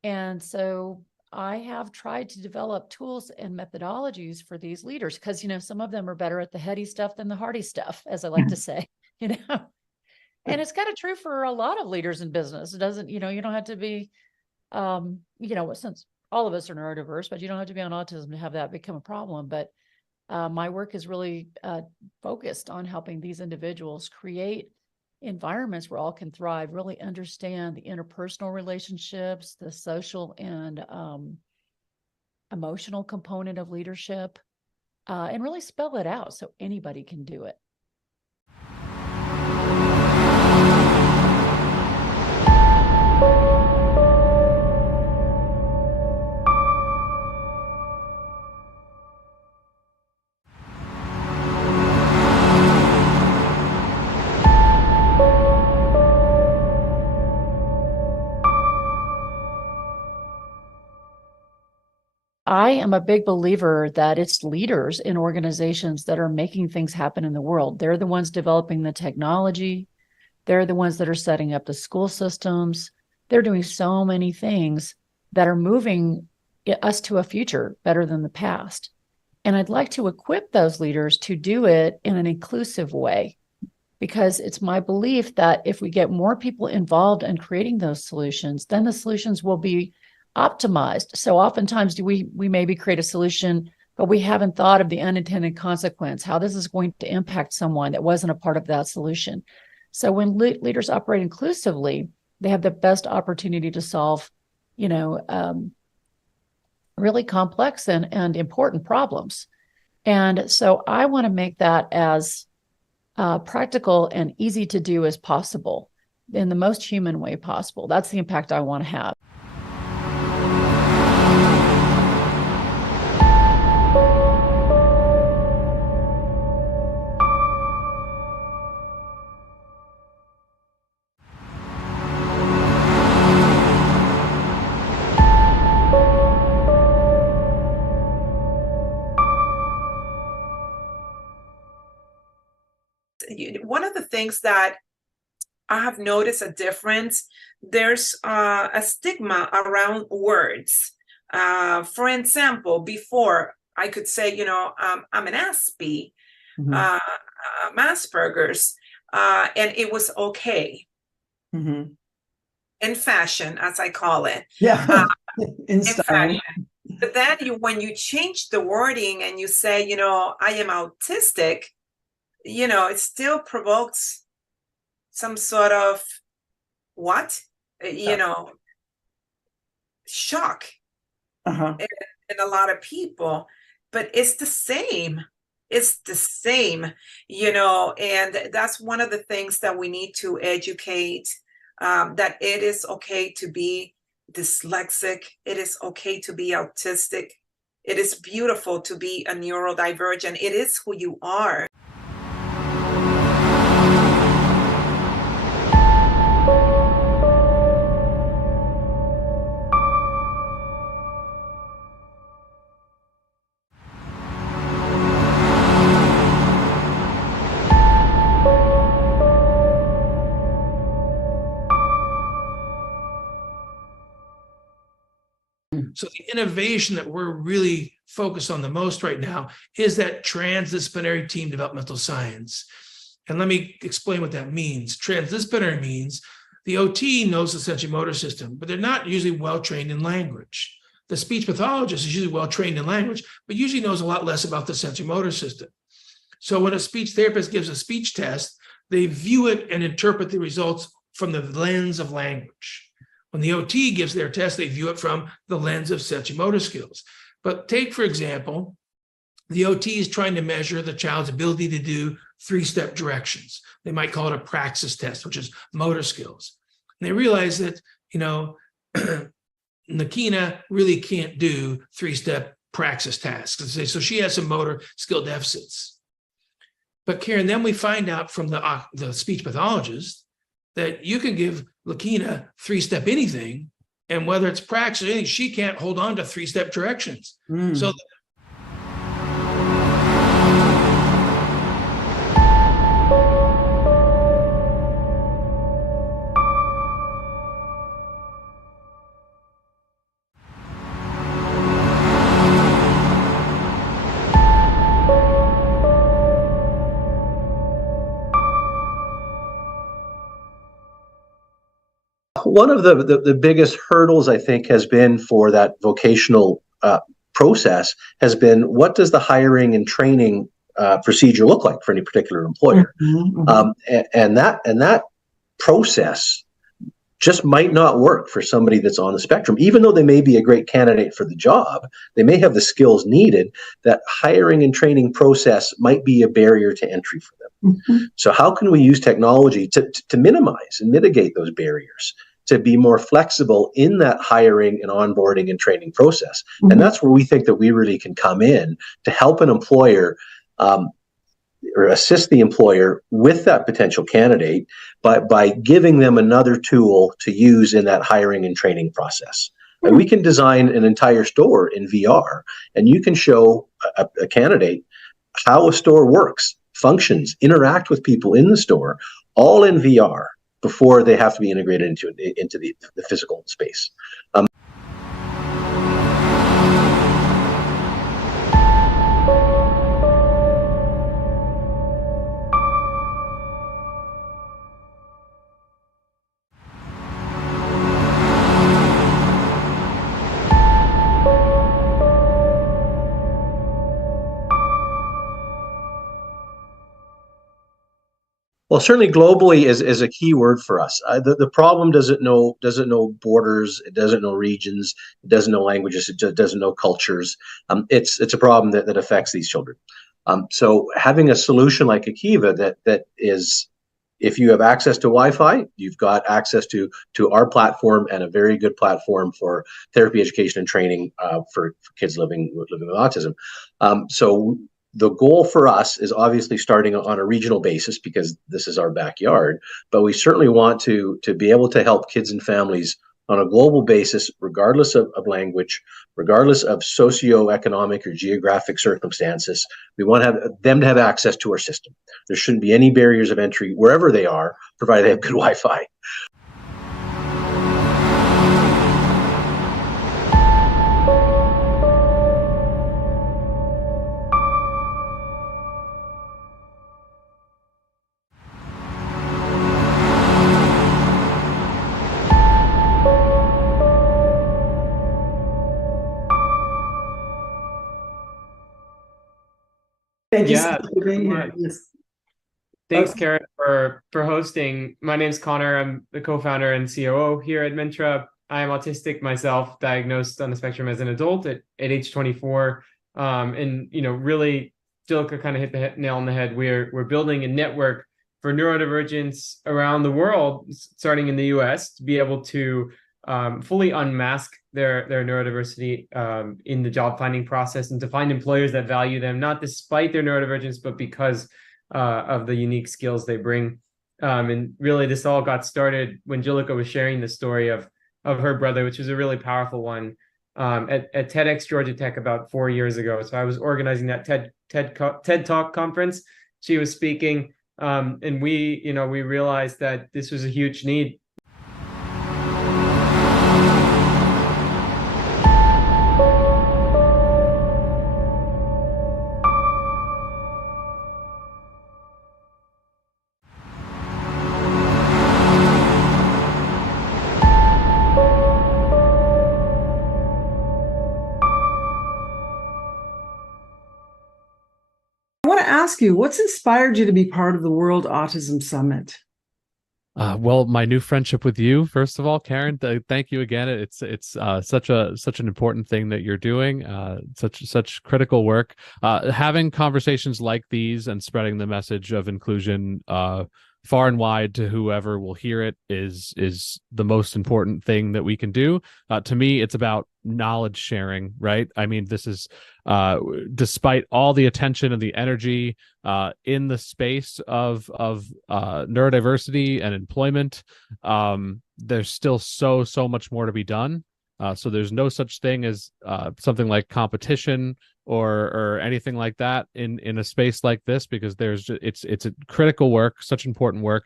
And so I have tried to develop tools and methodologies for these leaders because, some of them are better at the heady stuff than the hardy stuff, as I like to say, And it's kind of true for a lot of leaders in business. It doesn't, you don't have to be, since all of us are neurodiverse, but you don't have to be on autism to have that become a problem. But my work is really focused on helping these individuals create environments where all can thrive, really understand the interpersonal relationships, the social and emotional component of leadership, and really spell it out so anybody can do it. I am a big believer that it's leaders in organizations that are making things happen in the world. They're the ones developing the technology. They're the ones that are setting up the school systems. They're doing so many things that are moving us to a future better than the past. And I'd like to equip those leaders to do it in an inclusive way, because it's my belief that if we get more people involved in creating those solutions, then the solutions will be optimized. So oftentimes we maybe create a solution, but we haven't thought of the unintended consequence, how this is going to impact someone that wasn't a part of that solution. So when leaders operate inclusively, they have the best opportunity to solve, really complex and important problems. And so I want to make that as practical and easy to do as possible in the most human way possible. That's the impact I want to have. One of the things that I have noticed a difference, there's a stigma around words. For example, before I could say, I'm an Aspie, Asperger's. and it was okay Mhm. in fashion, as I call it. Yeah, in In style. fashion. But then when you change the wording and you say, I am autistic, it still provokes some sort of what? Shock Uh-huh. in a lot of people. But it's the same. It's the same, and that's one of the things that we need to educate, that it is okay to be dyslexic. It is okay to be autistic. It is beautiful to be a neurodivergent. It is who you are. So the innovation that we're really focused on the most right now is that transdisciplinary team developmental science. And let me explain what that means. Transdisciplinary means the OT knows the sensory motor system, but they're not usually well trained in language. The speech pathologist is usually well trained in language, but usually knows a lot less about the sensory motor system. So when a speech therapist gives a speech test, they view it and interpret the results from the lens of language. When the OT gives their test, they view it from the lens of sensory motor skills. But take, for example, the OT is trying to measure the child's ability to do three-step directions. They might call it a praxis test, which is motor skills. And they realize that, Nakina really can't do three-step praxis tasks. So she has some motor skill deficits. But Karen, then we find out from the speech pathologist that you can give Lakina three-step anything, and whether it's praxis or anything, she can't hold on to three-step directions. So one of the biggest hurdles, I think, has been for that vocational process has been, what does the hiring and training procedure look like for any particular employer? And that process just might not work for somebody that's on the spectrum. Even though they may be a great candidate for the job, they may have the skills needed, that hiring and training process might be a barrier to entry for them. So how can we use technology to minimize and mitigate those barriers, to be more flexible in that hiring and onboarding and training process? And that's where we think that we really can come in to help an employer or assist the employer with that potential candidate by giving them another tool to use in that hiring and training process. And we can design an entire store in VR, and you can show a candidate how a store works, functions, interact with people in the store, all in VR before they have to be integrated into the physical space. Well, certainly globally is a key word for us. The problem doesn't know borders, it doesn't know regions, it doesn't know languages, it doesn't know cultures. It's a problem that affects these children. So having a solution like Akiva that is, if you have access to Wi-Fi, you've got access to our platform, and a very good platform for therapy, education, and training for kids living with autism. So the goal for us is obviously starting on a regional basis, because this is our backyard, but we certainly want to be able to help kids and families on a global basis, regardless of language, regardless of socioeconomic or geographic circumstances. We want them to have access to our system. There shouldn't be any barriers of entry wherever they are, provided they have good Wi-Fi. Thank you so Yeah, much for being here. much. Yes. Thanks, Okay. Karen, for hosting. My name's Connor. I'm the co-founder and COO here at Mintra. I am autistic myself, diagnosed on the spectrum as an adult at age 24. And really, Jilka kind of hit the nail on the head. We're building a network for neurodivergence around the world, starting in the US, to be able to fully unmask their neurodiversity in the job finding process, and to find employers that value them, not despite their neurodivergence, but because of the unique skills they bring. And really, this all got started when Julika was sharing the story of her brother, which was a really powerful one, at TEDx Georgia Tech about 4 years ago. So I was organizing that TED Talk conference. She was speaking, and we realized that this was a huge need. I want to ask you, what's inspired you to be part of the World Autism Summit? Well, my new friendship with you, first of all, Karen. Thank you again. It's such an important thing that you're doing. Such critical work. Having conversations like these and spreading the message of inclusion far and wide to whoever will hear it is the most important thing that we can do. To me, it's about knowledge sharing, right? I mean, this is despite all the attention and the energy in the space of neurodiversity and employment, there's still so much more to be done. So there's no such thing as something like competition or anything like that in a space like this, because it's a critical work, such important work.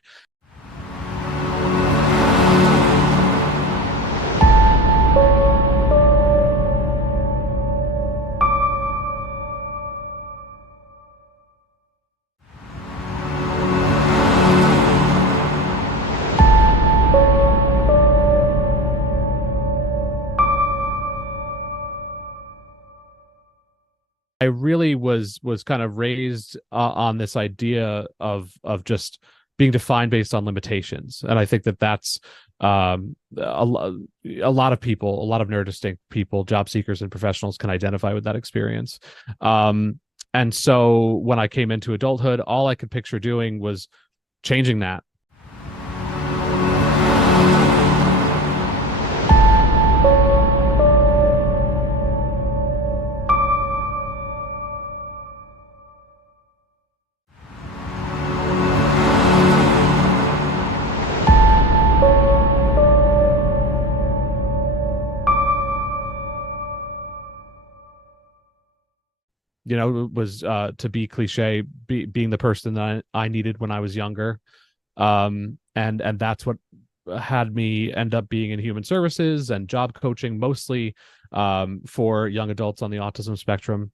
I really was kind of raised on this idea of just being defined based on limitations, and I think that's a lot of people, a lot of neurodistinct people, job seekers and professionals can identify with that experience. And so when I came into adulthood, all I could picture doing was changing that. Was to be cliche, being the person that I needed when I was younger. And that's what had me end up being in human services and job coaching, mostly for young adults on the autism spectrum,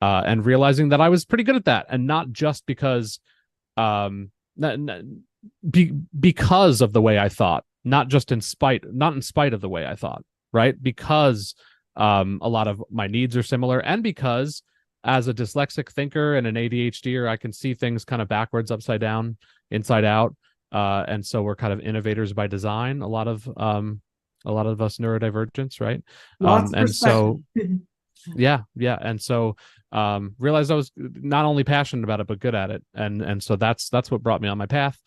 and realizing that I was pretty good at that, and not just because because of the way I thought, not in spite of the way I thought, right? Because a lot of my needs are similar, and because as a dyslexic thinker and an ADHDer, I can see things kind of backwards, upside down, inside out. And so we're kind of innovators by design. A lot of us neurodivergents, right? And so, yeah. And so realized I was not only passionate about it, but good at it. And so that's what brought me on my path.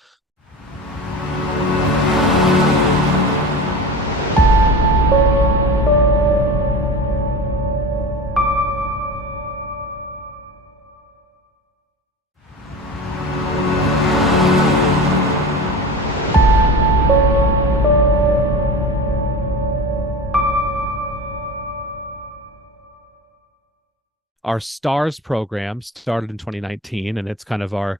Our STARS program started in 2019, and it's kind of our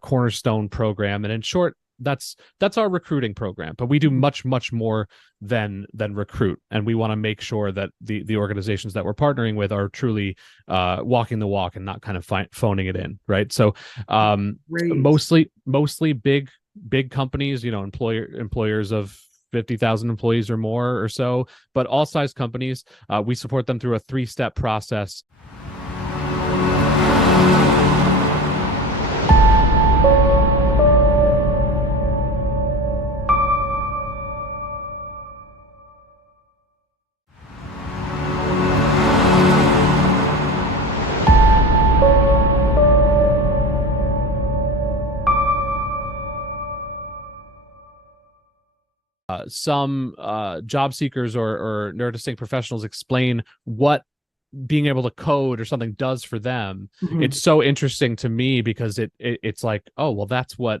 cornerstone program. And in short, that's our recruiting program. But we do much more than recruit, and we want to make sure that the organizations that we're partnering with are truly walking the walk and not kind of phoning it in, right? So mostly big companies, employers of 50,000 employees or more or so, but all size companies. We support them through a 3-step process. some job seekers or neurodistinct professionals explain what being able to code or something does for them, it's so interesting to me because it's like, oh, well, that's what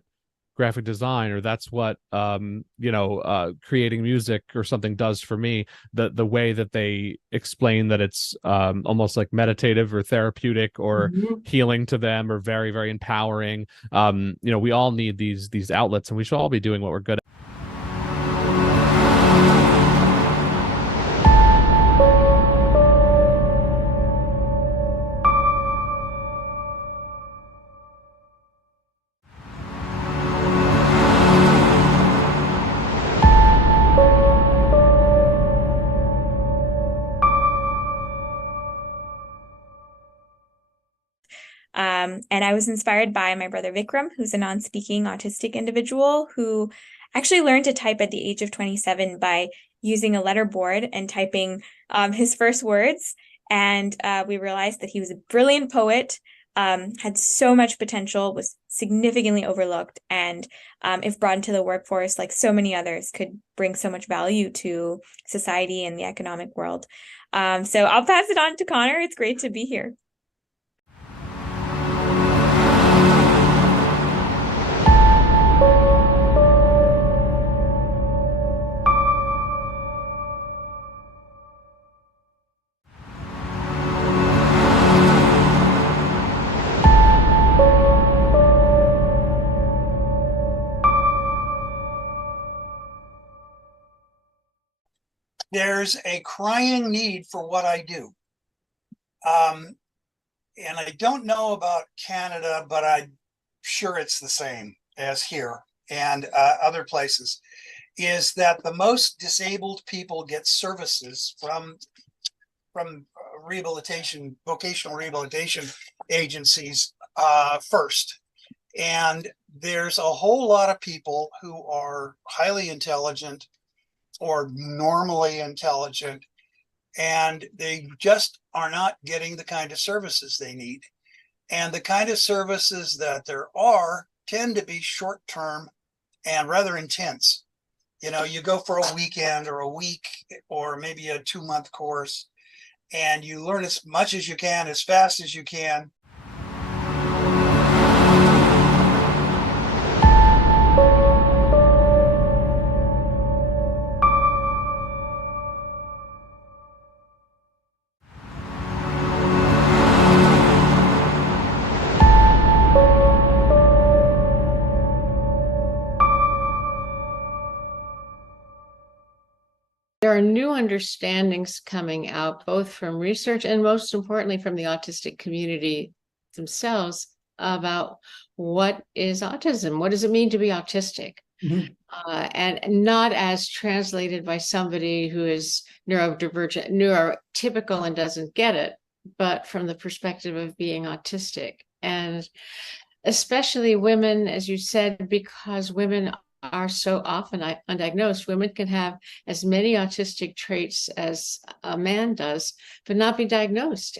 graphic design or that's what creating music or something does for me. The way that they explain that it's almost like meditative or therapeutic or healing to them or very, very empowering. We all need these outlets, and we should all be doing what we're good at. And I was inspired by my brother Vikram, who's a non-speaking autistic individual who actually learned to type at the age of 27 by using a letterboard and typing his first words. And we realized that he was a brilliant poet, had so much potential, was significantly overlooked, and if brought into the workforce, like so many others, could bring so much value to society and the economic world. So I'll pass it on to Connor. It's great to be here. There's a crying need for what I do. And I don't know about Canada, but I'm sure it's the same as here and other places, is that the most disabled people get services from rehabilitation, vocational rehabilitation agencies first. And there's a whole lot of people who are highly intelligent or normally intelligent, and they just are not getting the kind of services they need. And the kind of services that there are tend to be short-term and rather intense. You go for a weekend or a week or maybe a 2-month course, and you learn as much as you can, as fast as you can. There are new understandings coming out, both from research and most importantly from the autistic community themselves, about what is autism. What does it mean to be autistic? And not as translated by somebody who is neurodivergent, neurotypical and doesn't get it, but from the perspective of being autistic. And especially women, as you said, because women are so often undiagnosed. Women can have as many autistic traits as a man does, but not be diagnosed.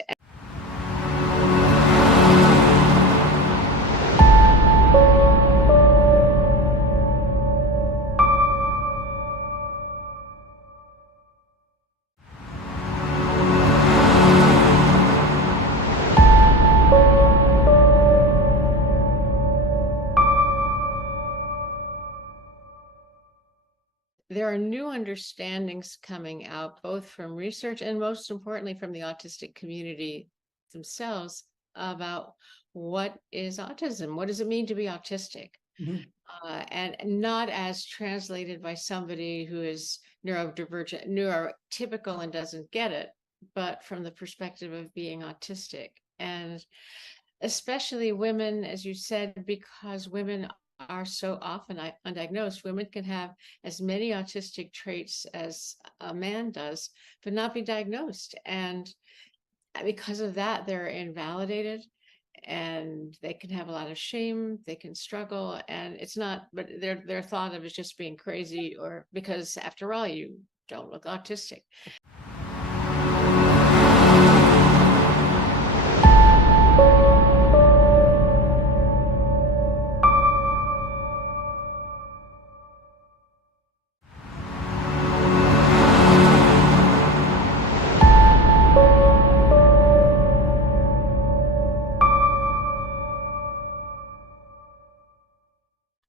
There are new understandings coming out, both from research and most importantly from the autistic community themselves, about what is autism. What does it mean to be autistic? And not as translated by somebody who is neurodivergent, neurotypical and doesn't get it, but from the perspective of being autistic. And especially women, as you said, because women are so often undiagnosed. Women can have as many autistic traits as a man does, but not be diagnosed. And because of that, they're invalidated and they can have a lot of shame, they can struggle, and it's not, but they're thought of as just being crazy, or because after all, you don't look autistic.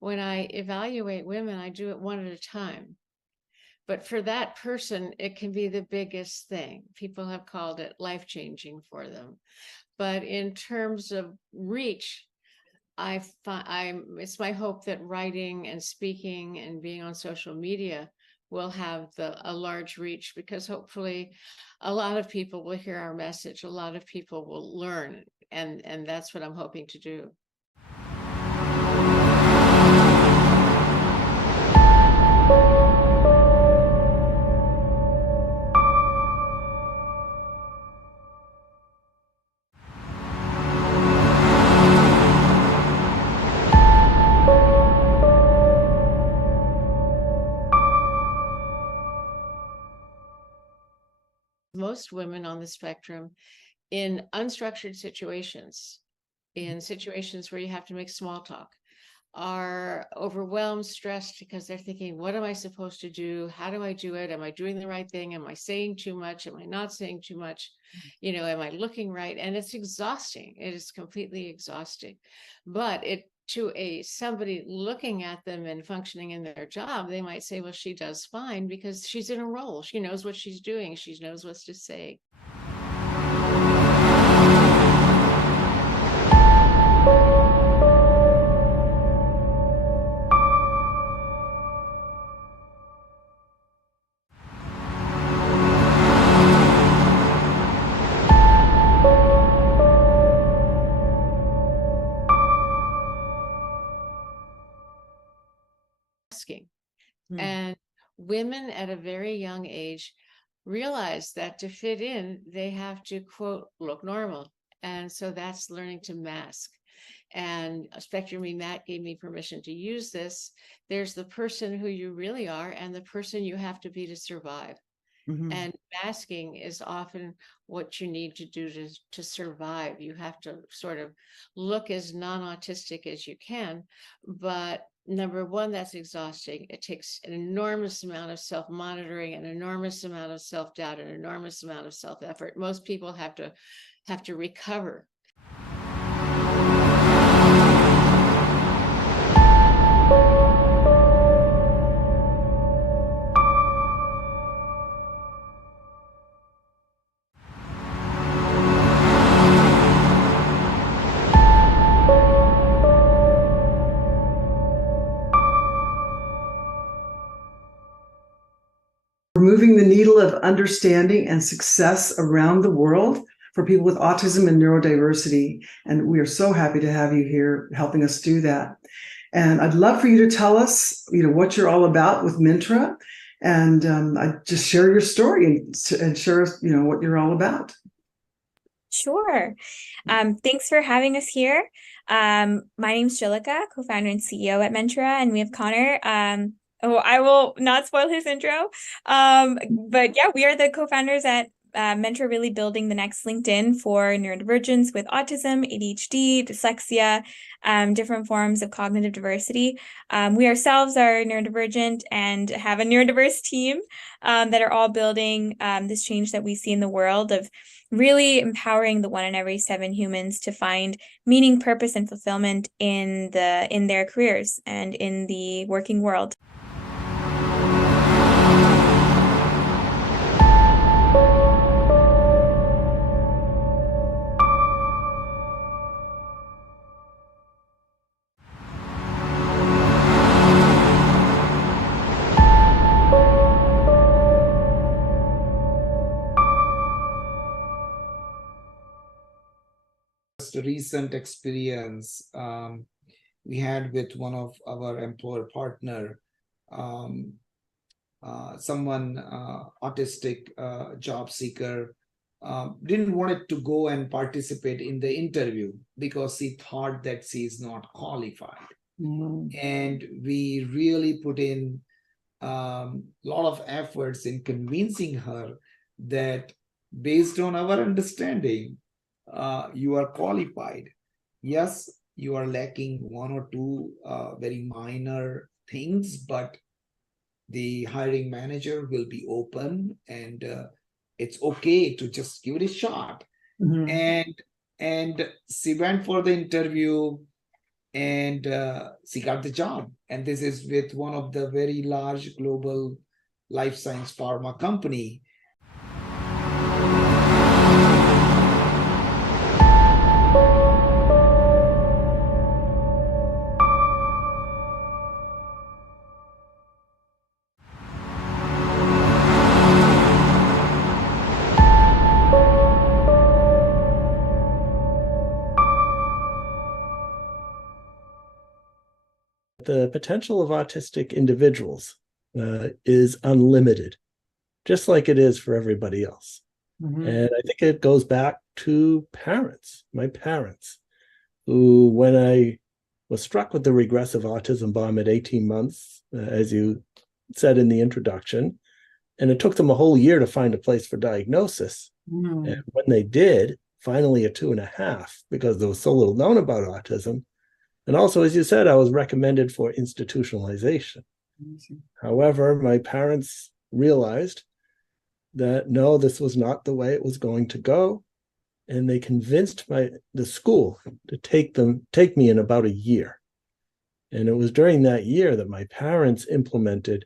when I evaluate women, I do it one at a time. But for that person, it can be the biggest thing. People have called it life-changing for them. But in terms of reach, it's my hope that writing and speaking and being on social media will have a large reach, because hopefully a lot of people will hear our message, a lot of people will learn, and that's what I'm hoping to do. Most women on the spectrum, in unstructured situations, in situations where you have to make small talk, are overwhelmed, stressed, because they're thinking, what am I supposed to do? How do I do it? Am I doing the right thing? Am I saying too much? Am I not saying too much? Am I looking right? And it's exhausting. It is completely exhausting. But to somebody looking at them and functioning in their job, they might say, well, she does fine because she's in a role. She knows what she's doing. She knows what to say. And women at a very young age realize that to fit in, they have to, quote, look normal. And so that's learning to mask. And Spectrum Matt gave me permission to use this. There's the person who you really are and the person you have to be to survive. And masking is often what you need to do to survive. You have to sort of look as non-autistic as you can, but number one, that's exhausting. It takes an enormous amount of self-monitoring, an enormous amount of self-doubt, an enormous amount of self-effort. Most people have to recover. Moving the needle of understanding and success around the world for people with autism and neurodiversity. And we are so happy to have you here helping us do that. And I'd love for you to tell us, what you're all about with Mentra, and just share your story and share us, what you're all about. Sure. Thanks for having us here. My name's Jilika, co-founder and CEO at Mentra, and we have Connor. I will not spoil his intro. But yeah, we are the co-founders at Mentra, really building the next LinkedIn for neurodivergence with autism, ADHD, dyslexia, different forms of cognitive diversity. We ourselves are neurodivergent and have a neurodiverse team that are all building this change that we see in the world of really empowering the 1 in every 7 humans to find meaning, purpose, and fulfillment in their careers and in the working world. Recent experience we had with one of our employer partner, someone autistic job seeker didn't want it to go and participate in the interview because she thought that she is not qualified. And we really put in a lot of efforts in convincing her that based on our understanding, you are qualified. Yes, you are lacking 1 or 2 very minor things, but the hiring manager will be open, and it's okay to just give it a shot. And she went for the interview, and she got the job. And this is with one of the very large global life science pharma company. The potential of autistic individuals is unlimited, just like it is for everybody else. And I think it goes back to parents, my parents, who, when I was struck with the regressive autism bomb at 18 months, as you said in the introduction, and it took them a whole year to find a place for diagnosis. And when they did, finally at 2.5, because there was so little known about autism. And also, as you said, I was recommended for institutionalization. However, my parents realized that no, this was not the way it was going to go. And they convinced the school to take me in about a year. And it was during that year that my parents implemented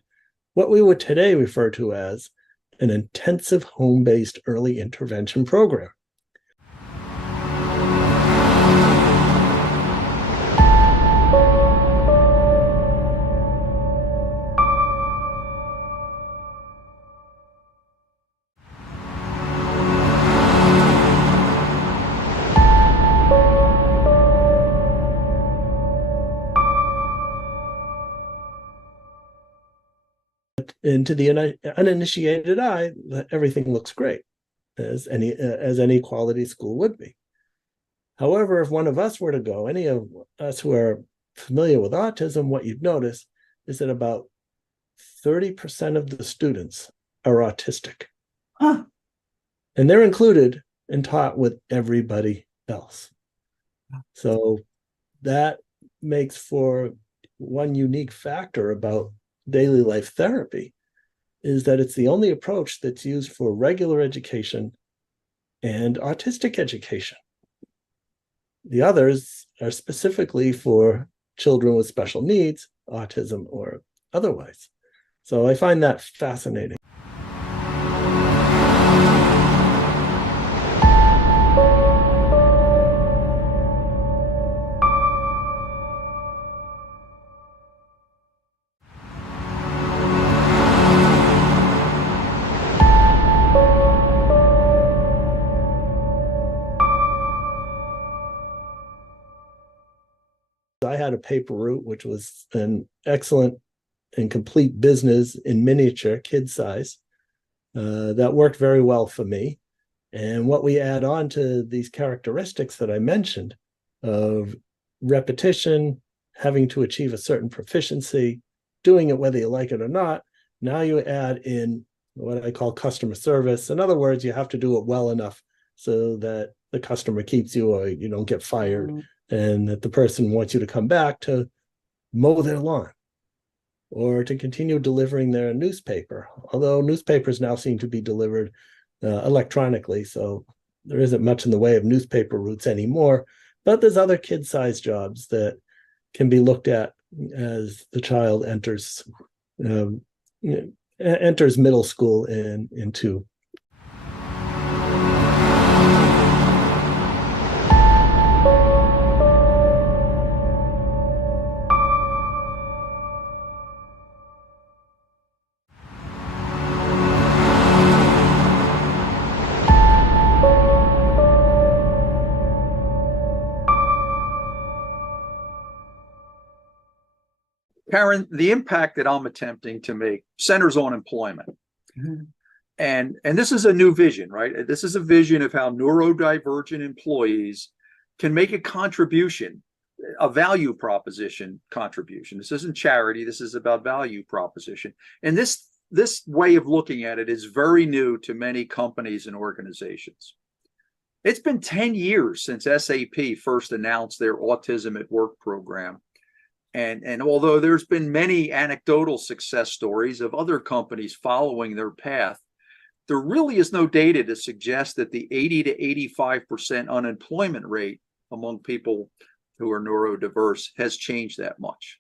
what we would today refer to as an intensive home-based early intervention program. And to the uninitiated eye, everything looks great, as any quality school would be. However, if one of us were to go, any of us who are familiar with autism, what you'd notice is that about 30% of the students are autistic. And they're included and taught with everybody else. So that makes for one unique factor about daily life therapy, is that it's the only approach that's used for regular education and autistic education. The others are specifically for children with special needs, autism or otherwise. So I find that fascinating. I had a paper route, which was an excellent and complete business in miniature, kid size, that worked very well for me. And what we add on to these characteristics that I mentioned of repetition, having to achieve a certain proficiency, doing it whether you like it or not, now you add in what I call customer service. In other words, you have to do it well enough so that the customer keeps you or you don't get fired, and that the person wants you to come back to mow their lawn or to continue delivering their newspaper, although newspapers now seem to be delivered electronically, so there isn't much in the way of newspaper routes anymore. But there's other kid-sized jobs that can be looked at as the child enters middle school and into. Karen, the impact that I'm attempting to make centers on employment. And this is a new vision, right? This is a vision of how neurodivergent employees can make a contribution, a value proposition contribution. This isn't charity. This is about value proposition. And this way of looking at it is very new to many companies and organizations. It's been 10 years since SAP first announced their Autism at Work program. And although there's been many anecdotal success stories of other companies following their path, there really is no data to suggest that the 80 to 85% unemployment rate among people who are neurodiverse has changed that much.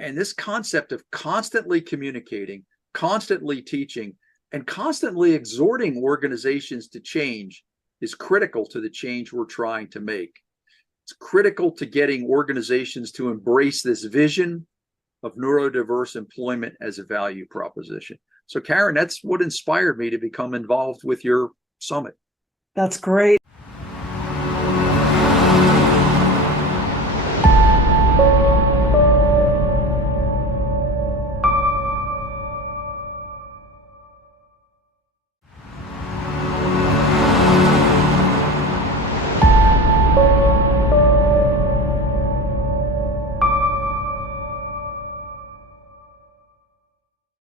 And this concept of constantly communicating, constantly teaching, and constantly exhorting organizations to change is critical to the change we're trying to make. It's critical to getting organizations to embrace this vision of neurodiverse employment as a value proposition. So, Karen, that's what inspired me to become involved with your summit. That's great.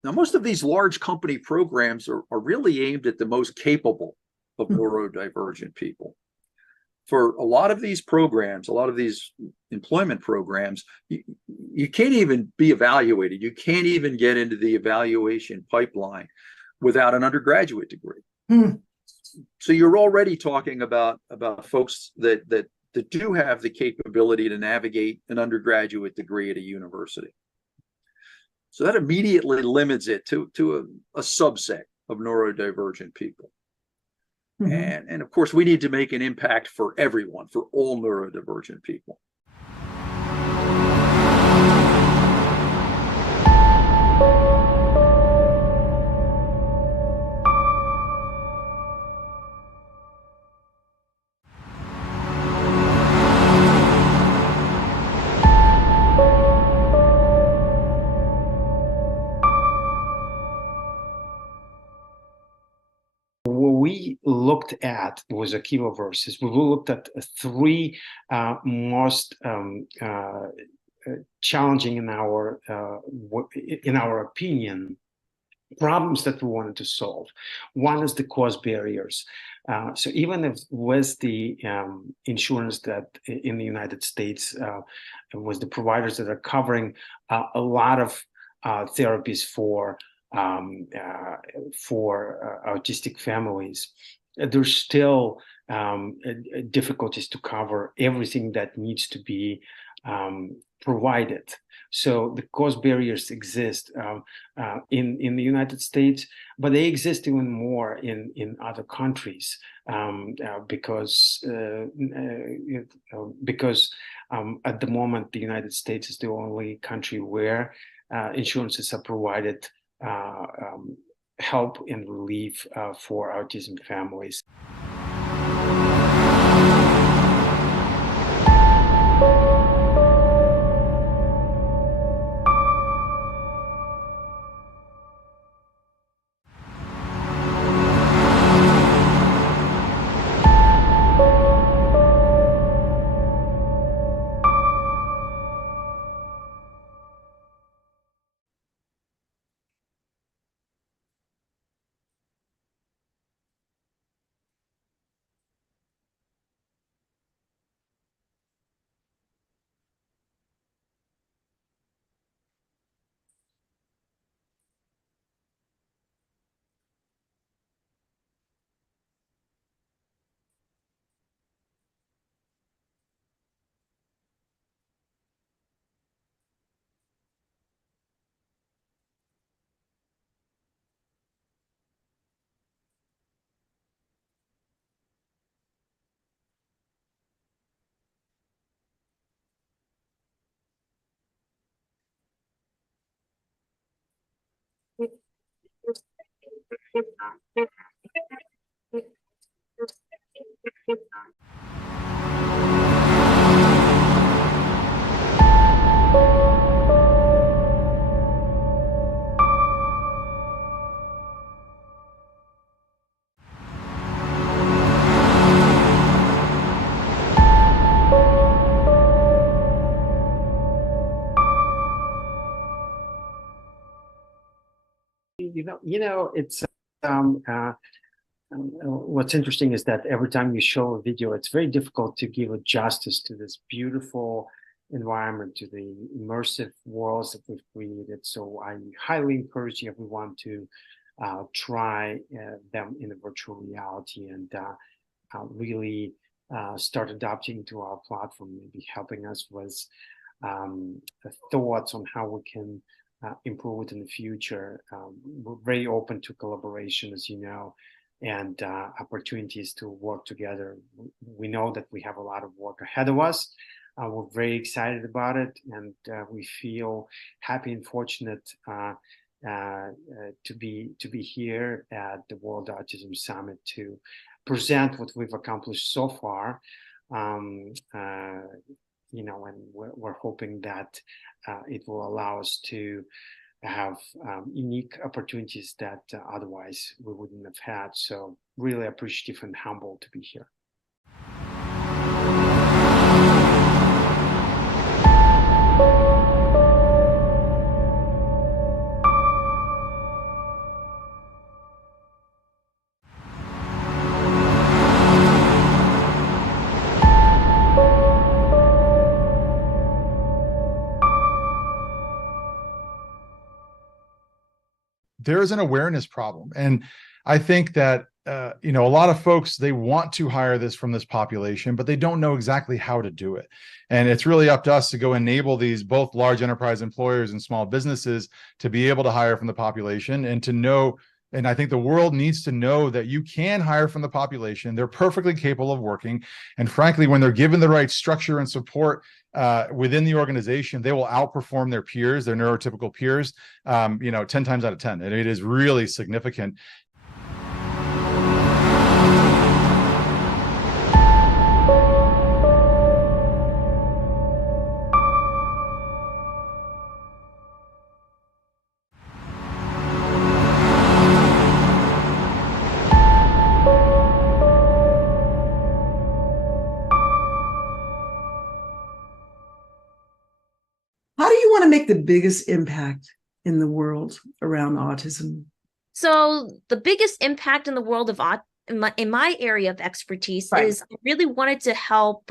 Now, most of these large company programs are really aimed at the most capable of neurodivergent people. For a lot of these programs, a lot of these employment programs, you can't even be evaluated. You can't even get into the evaluation pipeline without an undergraduate degree. So you're already talking about folks that do have the capability to navigate an undergraduate degree at a university. So that immediately limits it to a subset of neurodivergent people. And of course, we need to make an impact for everyone, for all neurodivergent people. What we looked at was a key verses. We looked at three most challenging in our opinion problems that we wanted to solve. One is the cost barriers. So even if with the insurance that in the United States was the providers that are covering a lot of therapies for autistic families, there's still difficulties to cover everything that needs to be provided. So the cost barriers exist in the United States, but they exist even more in other countries because at the moment the United States is the only country where insurances are provided help and relief for autism families. It's what's interesting is that every time you show a video, it's very difficult to give a justice to this beautiful environment, to the immersive worlds that we've created. So I highly encourage everyone to try them in a virtual reality and really start adopting to our platform, maybe helping us with thoughts on how we can improve it in the future. We're very open to collaboration, as you know, and opportunities to work together. We know that we have a lot of work ahead of us. We're very excited about it, and we feel happy and fortunate to be here at the World Autism Summit to present what we've accomplished so far. And we're hoping that it will allow us to have unique opportunities that otherwise we wouldn't have had. So really appreciative and humble to be here. There is an awareness problem. And I think that, a lot of folks, they want to hire this from this population, but they don't know exactly how to do it. And it's really up to us to go enable these both large enterprise employers and small businesses to be able to hire from the population and to know. And I think the world needs to know that you can hire from the population. They're perfectly capable of working. And frankly, when they're given the right structure and support within the organization, they will outperform their peers, their neurotypical peers, 10 times out of 10. And it is really significant. How do you want to make the biggest impact in the world around autism? So the biggest impact in the world of in my area of expertise is I really wanted to help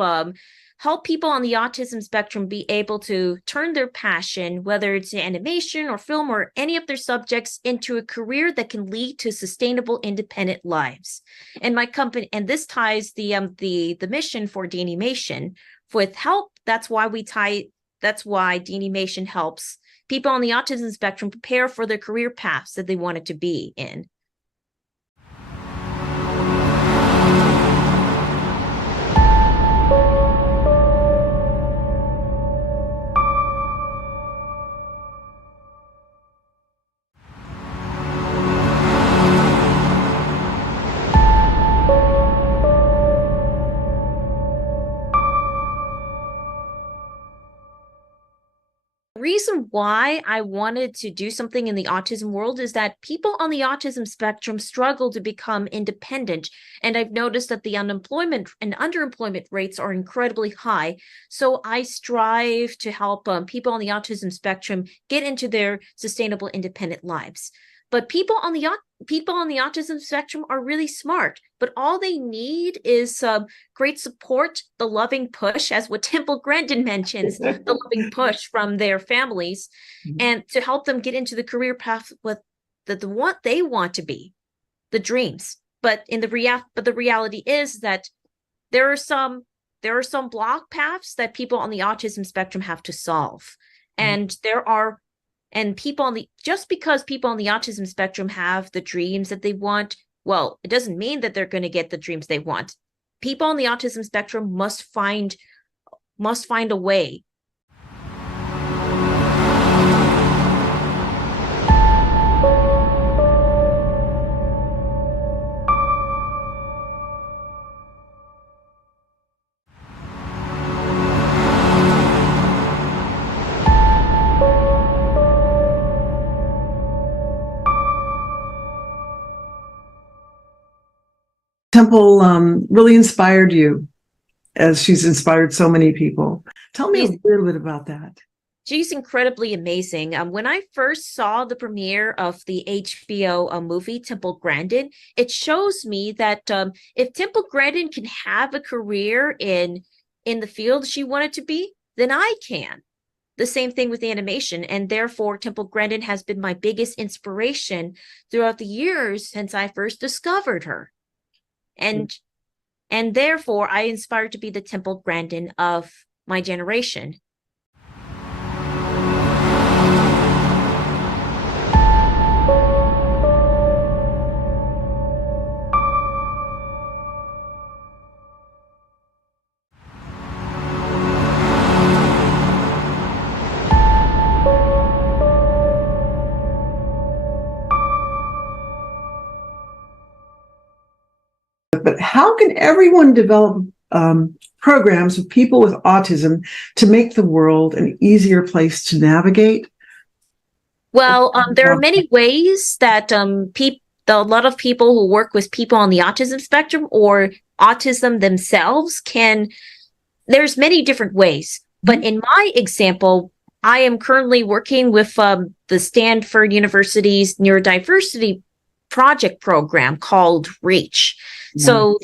people on the autism spectrum be able to turn their passion, whether it's animation or film or any of their subjects, into a career that can lead to sustainable, independent lives. And my company, and this ties the mission for Danimation with help. That's why Danimation helps people on the autism spectrum prepare for their career paths that they wanted to be in. Reason why I wanted to do something in the autism world is that people on the autism spectrum struggle to become independent. And I've noticed that the unemployment and underemployment rates are incredibly high. So I strive to help people on the autism spectrum get into their sustainable, independent lives. But people on the autism spectrum are really smart, but all they need is great support, the loving push, as what Temple Grandin mentions, the loving push from their families, and to help them get into the career path with what they want to be, the dreams. But the reality is that there are some block paths that people on the autism spectrum have to solve, and just because people on the autism spectrum have the dreams that they want, well, it doesn't mean that they're going to get the dreams they want. People on the autism spectrum must find a way. Temple really inspired you, as she's inspired so many people. Tell me a little bit about that. She's incredibly amazing. When I first saw the premiere of the HBO movie Temple Grandin, it shows me that if Temple Grandin can have a career in the field she wanted to be, then I can. The same thing with animation, and therefore Temple Grandin has been my biggest inspiration throughout the years since I first discovered her. And therefore I inspired to be the Temple Grandin of my generation. But how can everyone develop programs with people with autism to make the world an easier place to navigate? Well, there are many ways that a lot of people who work with people on the autism spectrum or autism themselves can. There's many different ways, but in my example, I am currently working with the Stanford University's neurodiversity project program called REACH. So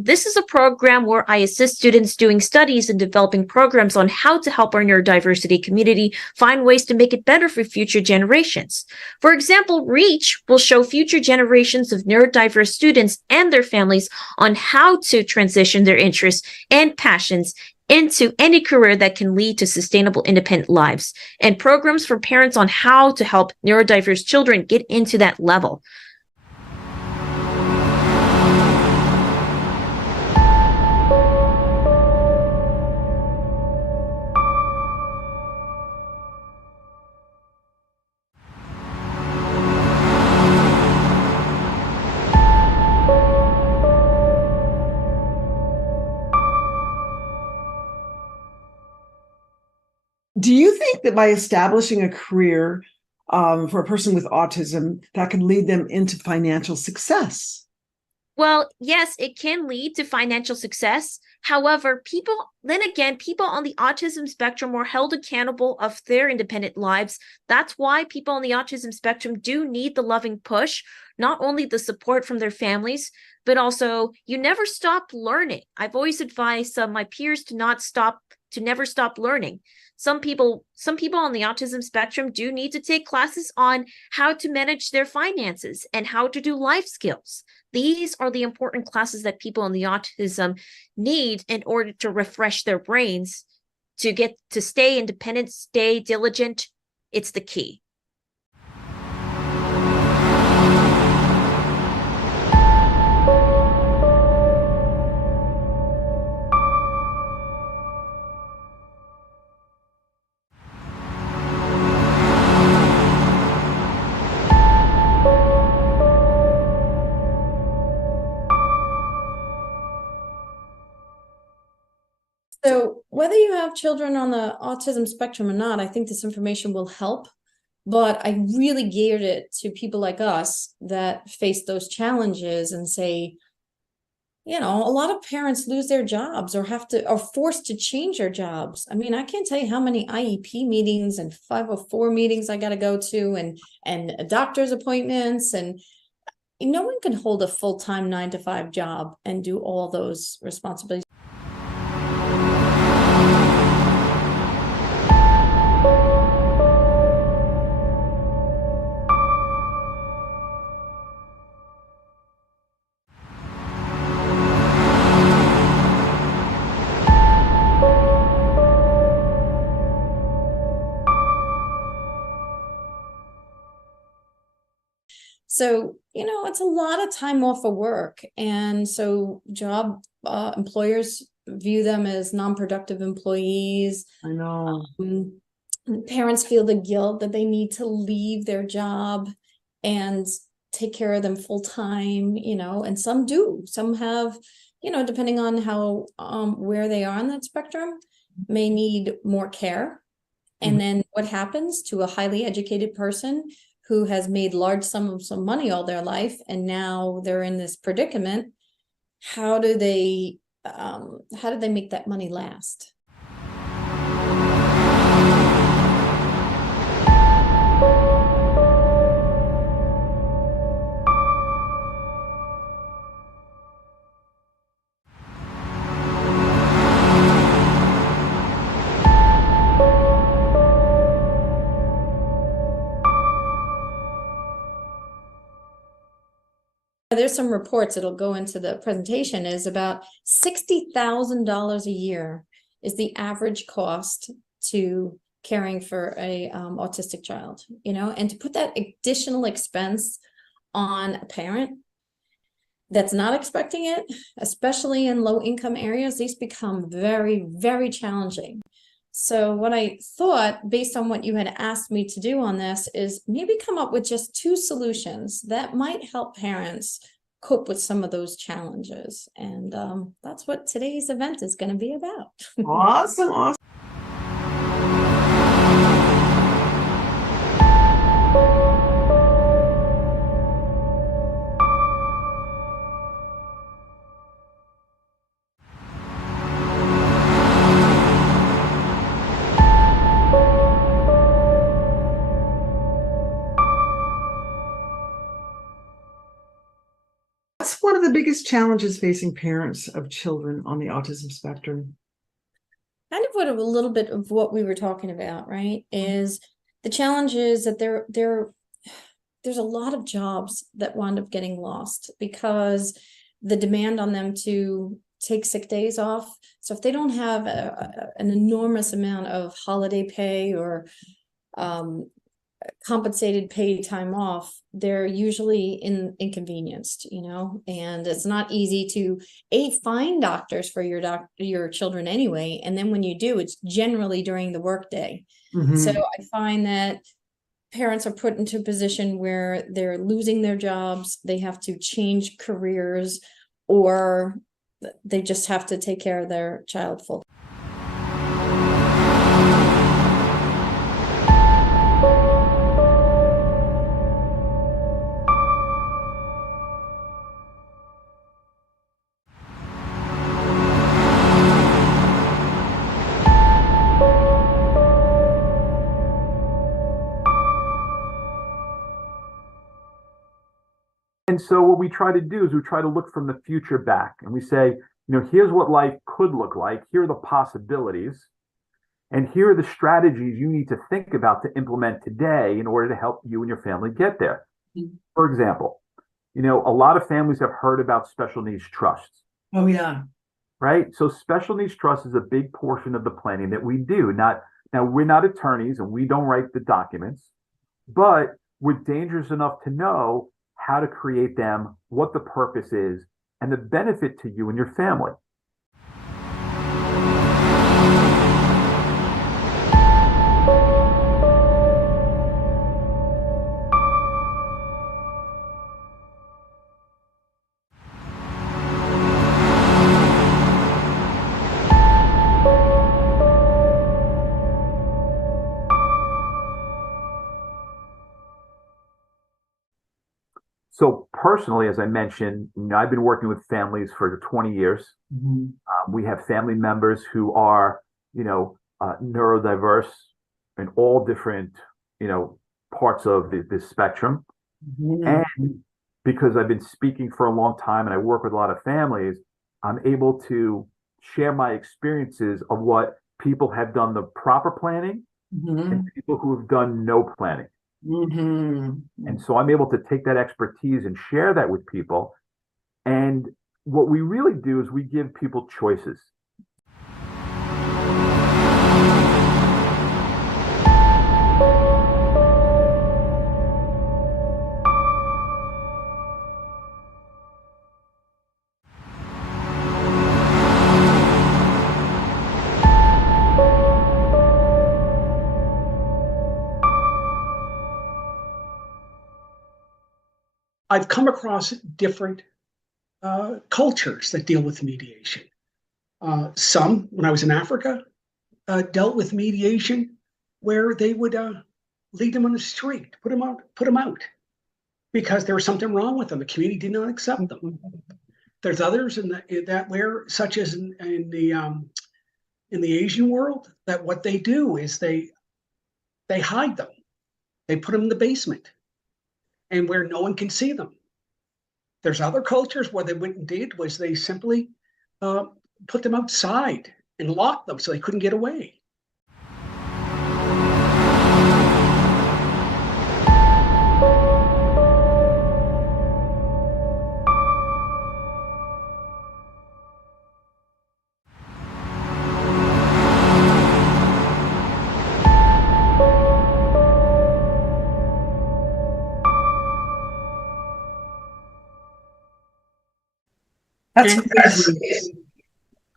this is a program where I assist students doing studies and developing programs on how to help our neurodiversity community find ways to make it better for future generations. For example, REACH will show future generations of neurodiverse students and their families on how to transition their interests and passions into any career that can lead to sustainable, independent lives, and programs for parents on how to help neurodiverse children get into that level. Do you think that by establishing a career for a person with autism, that can lead them into financial success? Well, yes, it can lead to financial success. However, people on the autism spectrum are held accountable of their independent lives. That's why people on the autism spectrum do need the loving push, not only the support from their families, but also you never stop learning. I've always advised my peers to never stop learning. Some people on the autism spectrum do need to take classes on how to manage their finances and how to do life skills. These are the important classes that people on the autism need in order to refresh their brains to stay independent, stay diligent. It's the key. So whether you have children on the autism spectrum or not, I think this information will help. But I really geared it to people like us that face those challenges and say, a lot of parents lose their jobs or are forced to change their jobs. I mean, I can't tell you how many IEP meetings and 504 meetings I got to go to and doctor's appointments, and no one can hold a full-time 9-to-5 job and do all those responsibilities. So, it's a lot of time off of work. And so employers view them as non-productive employees. I know. Parents feel the guilt that they need to leave their job and take care of them full time, and some do. Some have, depending on how, where they are on that spectrum, may need more care. And then what happens to a highly educated person who has made large sums of money all their life, and now they're in this predicament? How do they make that money last? There's some reports that'll go into the presentation, is about $60,000 a year is the average cost to caring for a autistic child, and to put that additional expense on a parent that's not expecting it, especially in low income areas, these become very, very challenging. So what I thought, based on what you had asked me to do on this, is maybe come up with just 2 solutions that might help parents cope with some of those challenges. And that's what today's event is going to be about. Awesome. What's one of the biggest challenges facing parents of children on the autism spectrum? Kind of what a little bit of what we were talking about, right? Is the challenge is that there's a lot of jobs that wind up getting lost because the demand on them to take sick days off. So if they don't have an enormous amount of holiday pay or compensated paid time off, they're usually inconvenienced, and it's not easy to find doctors for your children anyway. And then when you do, it's generally during the workday. So I find that parents are put into a position where they're losing their jobs, they have to change careers, or they just have to take care of their child full time. And so what we try to do is we try to look from the future back, and we say, here's what life could look like. Here are the possibilities. And here are the strategies you need to think about to implement today in order to help you and your family get there. For example, a lot of families have heard about special needs trusts. Oh, yeah. Right? So special needs trust is a big portion of the planning that we do. Now, we're not attorneys and we don't write the documents, but we're dangerous enough to know how to create them, what the purpose is, and the benefit to you and your family. So personally, as I mentioned, I've been working with families for 20 years. We have family members who are, neurodiverse in all different, parts of this spectrum. And because I've been speaking for a long time and I work with a lot of families, I'm able to share my experiences of what people have done the proper planning and people who have done no planning. And so I'm able to take that expertise and share that with people. And what we really do is we give people choices. I've come across different cultures that deal with mediation. Some, when I was in Africa, dealt with mediation where they would lead them on the street, put them out because there was something wrong with them. The community did not accept them. There's others such as in the Asian world, that what they do is they hide them. They put them in the basement, and where no one can see them. There's other cultures where they went and did was they simply put them outside and locked them so they couldn't get away. That's And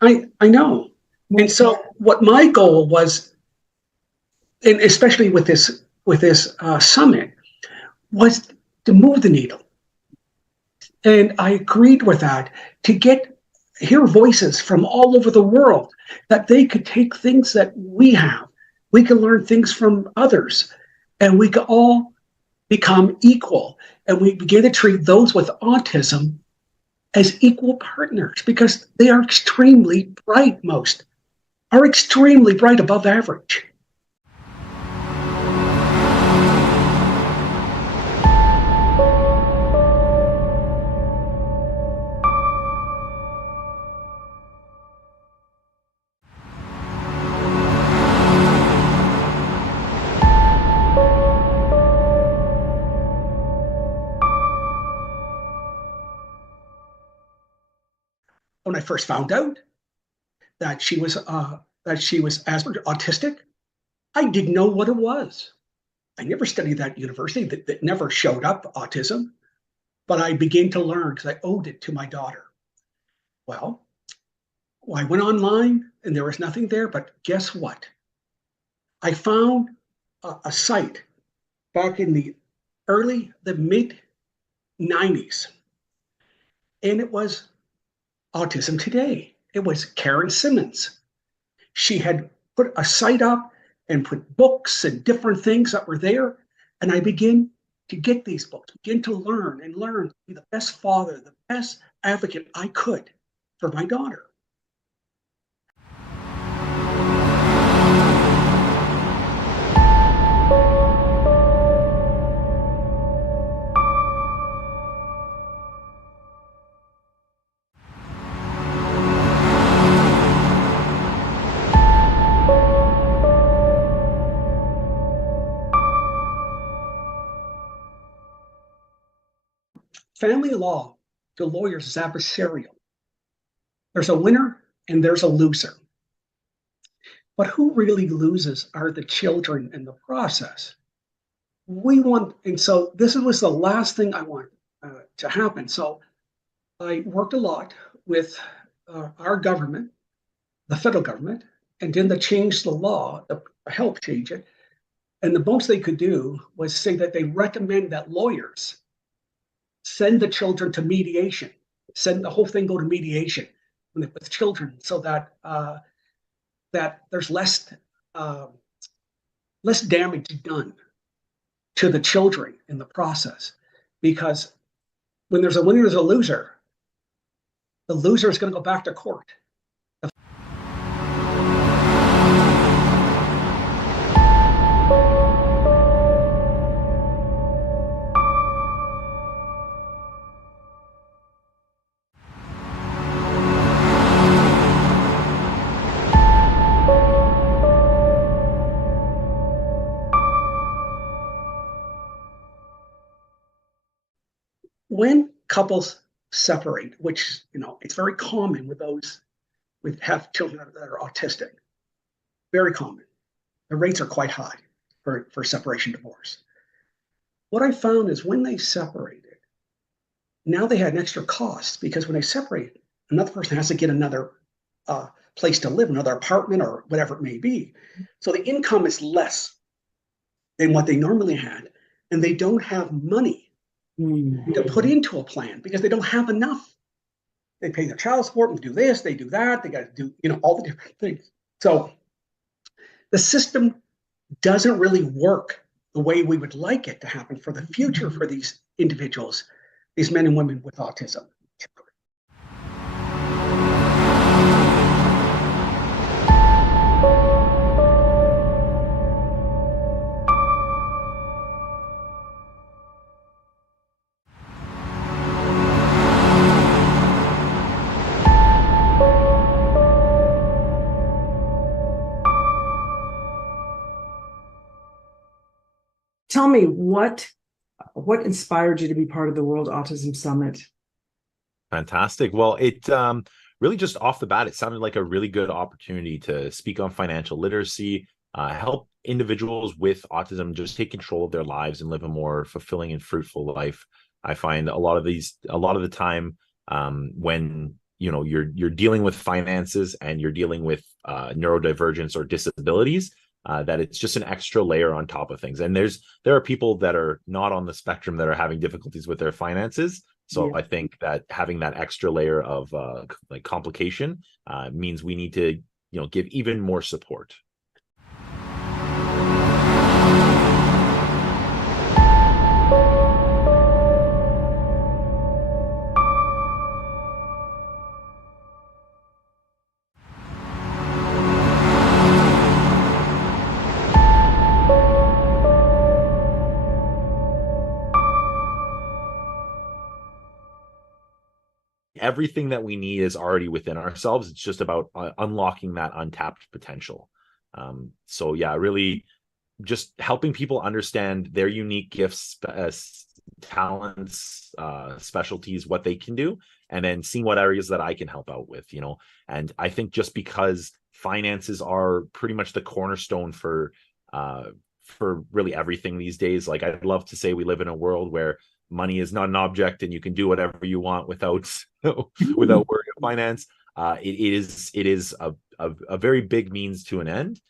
amazing. I know. And so what my goal was, and especially with this summit, was to move the needle. And I agreed with that, to hear voices from all over the world, that they could take things that we have. We can learn things from others, and we could all become equal. And we begin to treat those with autism as equal partners, because they are extremely bright. Most are extremely bright, above average. When I first found out that she was Asperger autistic, I didn't know what it was. I never studied that university. That never showed up autism, but I began to learn because I owed it to my daughter. Well, I went online and there was nothing there, but guess what? I found a site back in the mid 90s, and it was Autism Today. It was Karen Simmons. She had put a site up and put books and different things that were there. And I began to get these books, begin to learn to be the best father, the best advocate I could for my daughter. Family law to lawyers is adversarial. There's a winner and there's a loser. But who really loses are the children in the process. And so this was the last thing I want to happen. So I worked a lot with our government, the federal government, and then they changed the law to help change it. And the most they could do was say that they recommend that lawyers send the children to mediation, send the whole thing go to mediation with children, so that that there's less damage done to the children in the process. Because when there's a winner, there's a loser. The loser is going to go back to court. When couples separate, which it's very common with those who have children that are autistic, very common. The rates are quite high for separation divorce. What I found is when they separated, now they had an extra cost, because when they separate, another person has to get another place to live, another apartment or whatever it may be. So the income is less than what they normally had, and they don't have money to put into a plan because they don't have enough. They pay their child support and do this, they do that, they got to do all the different things. So the system doesn't really work the way we would like it to happen for the future for these individuals, these men and women with autism. Tell me what inspired you to be part of the World Autism Summit? Fantastic. Well, it really just off the bat, it sounded like a really good opportunity to speak on financial literacy, help individuals with autism just take control of their lives and live a more fulfilling and fruitful life. I find a lot of the time when you're dealing with finances and you're dealing with neurodivergence or disabilities, that it's just an extra layer on top of things. And there are people that are not on the spectrum that are having difficulties with their finances. So I think that having that extra layer of like complication means we need to give even more support. Everything that we need is already within ourselves. It's just about unlocking that untapped potential. So yeah, really just helping people understand their unique gifts, talents, specialties, what they can do, and then seeing what areas that I can help out with, And I think just because finances are pretty much the cornerstone for really everything these days, like I'd love to say we live in a world where money is not an object and you can do whatever you want without without worrying about finance. It is a very big means to an end.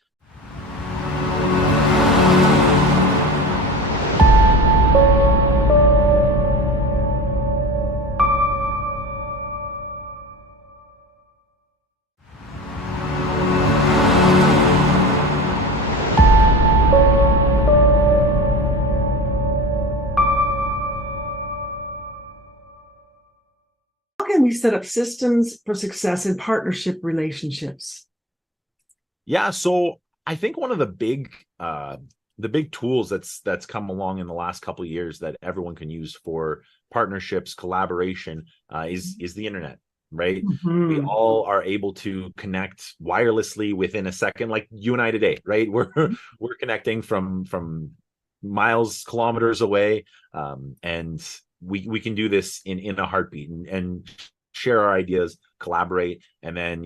Can we set up systems for success in partnership relationships? Yeah, so I think one of the big tools that's come along in the last couple of years that everyone can use for partnerships, collaboration, is the internet, right? Mm-hmm. We all are able to connect wirelessly within a second, like you and I today, right? We're connecting from miles, kilometers away, and we can do this in a heartbeat and share our ideas, collaborate, and then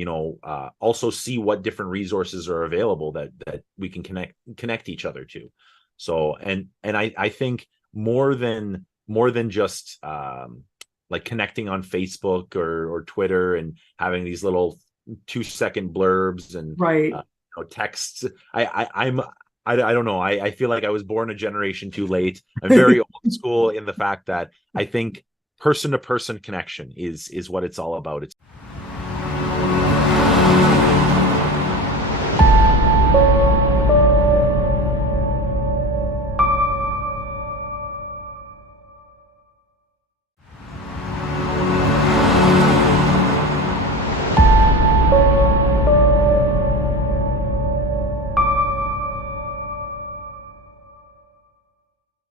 also see what different resources are available that we can connect each other to. So and I think more than just like connecting on Facebook or Twitter and having these little 2-second blurbs and right. Texts. I don't know. I feel like I was born a generation too late. I'm very old school in the fact that I think person-to-person connection is what it's all about. It's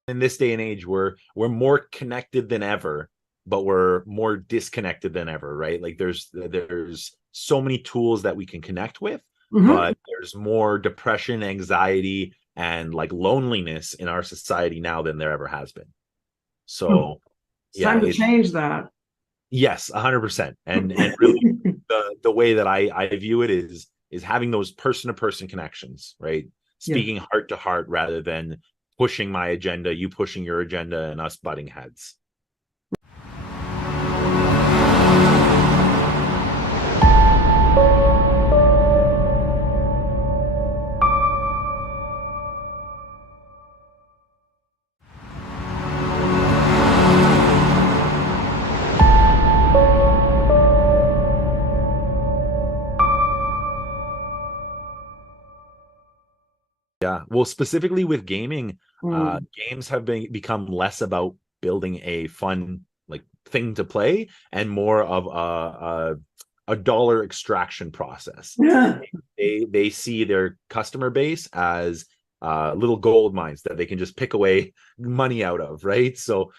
in this day and age, we're more connected than ever, but we're more disconnected than ever, right? Like there's so many tools that we can connect with, but there's more depression, anxiety, and like loneliness in our society now than there ever has been. So it's time to change that. Yes, 100%. And really the way that I view it is having those person-to-person connections, right? Speaking heart to heart rather than pushing my agenda, you pushing your agenda, and us butting heads. Yeah, well, specifically with gaming, games have become less about building a fun like thing to play and more of a dollar extraction process. Yeah. They see their customer base as little gold mines that they can just pick away money out of, right? So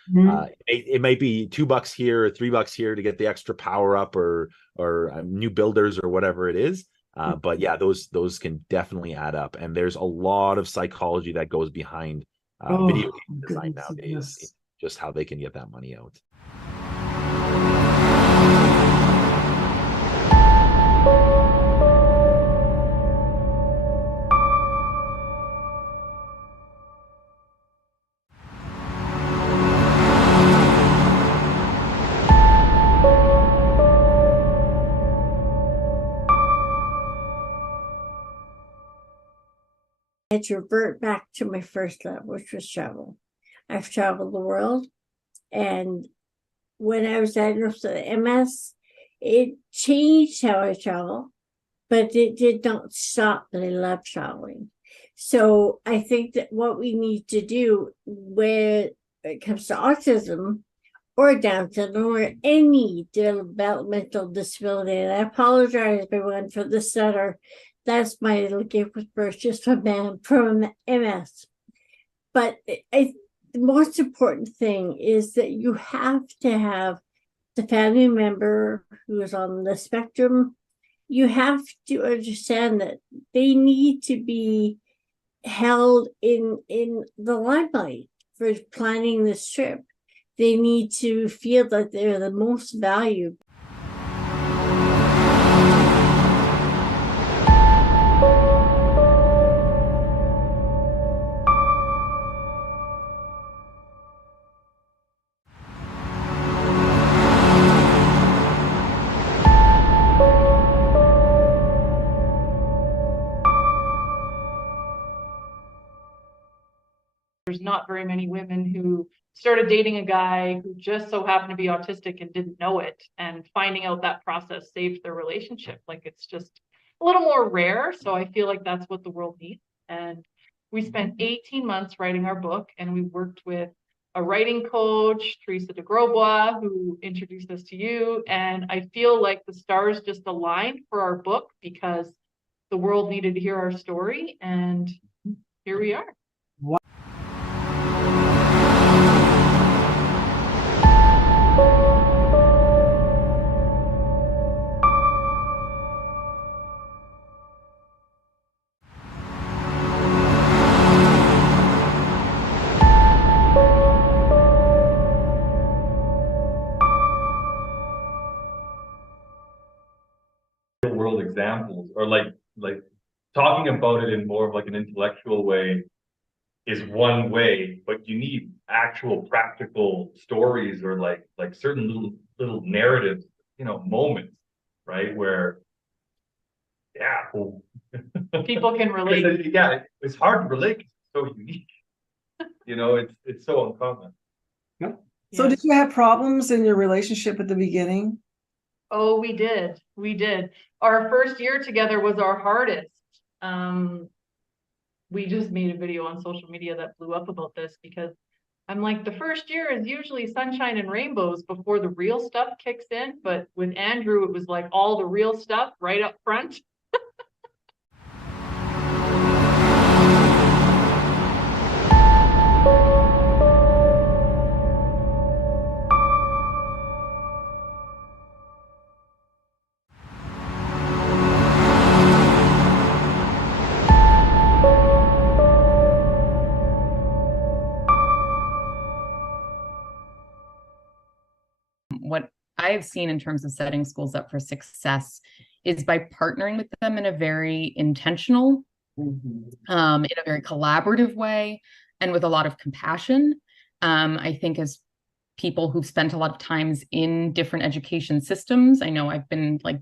it might be $2 here or $3 here to get the extra power up or new builders or whatever it is. But yeah, those can definitely add up, and there's a lot of psychology that goes behind video game design nowadays, just how they can get that money out. had to revert back to my first love, which was travel. I've traveled the world, and when I was diagnosed with MS, it changed how I travel, but it did not stop that I love traveling. So I think that what we need to do when it comes to autism or Down syndrome or any developmental disability, and I apologize everyone for the stutter. That's my little gift with birth, just from MS. But the most important thing is that you have to have the family member who is on the spectrum. You have to understand that they need to be held in the limelight for planning this trip. They need to feel that they're the most valued. There's not very many women who started dating a guy who just so happened to be autistic and didn't know it, and finding out that process saved their relationship. Like, it's just a little more rare. So I feel like that's what the world needs. And we spent 18 months writing our book, and we worked with a writing coach, Teresa de Grosbois, who introduced us to you. And I feel like the stars just aligned for our book because the world needed to hear our story. And here we are. World examples, or like talking about it in more of like an intellectual way is one way, but you need actual practical stories or like certain little narratives, moments, right? Where people can relate. Yeah, it's hard to relate 'cause it's so unique. It's so uncommon. So did you have problems in your relationship at the beginning? Oh, we did. We did. Our first year together was our hardest. We just made a video on social media that blew up about this because I'm like, the first year is usually sunshine and rainbows before the real stuff kicks in. But with Andrew, it was like all the real stuff right up front. What I have seen in terms of setting schools up for success is by partnering with them in a very intentional, in a very collaborative way, and with a lot of compassion. I think as people who've spent a lot of times in different education systems, I know I've been like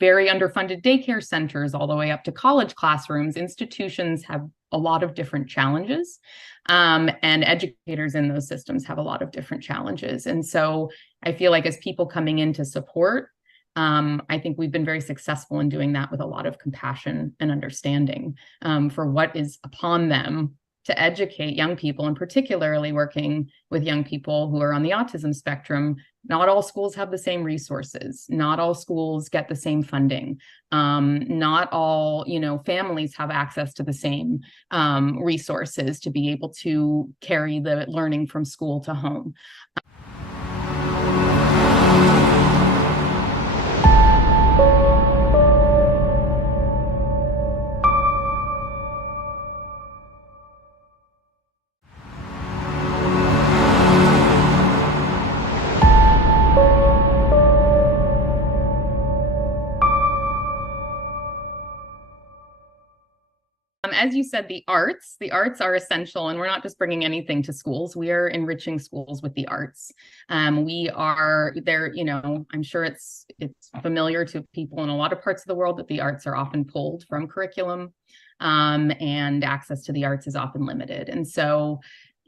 very underfunded daycare centers all the way up to college classrooms. Institutions have a lot of different challenges, and educators in those systems have a lot of different challenges. And so I feel like as people coming in to support, I think we've been very successful in doing that with a lot of compassion and understanding for what is upon them to educate young people, and particularly working with young people who are on the autism spectrum. Not all schools have the same resources. Not all schools get the same funding. Not all, families have access to the same resources to be able to carry the learning from school to home. As you said, the arts are essential, and we're not just bringing anything to schools. We are enriching schools with the arts. We are there, I'm sure it's familiar to people in a lot of parts of the world that the arts are often pulled from curriculum. and access to the arts is often limited. And so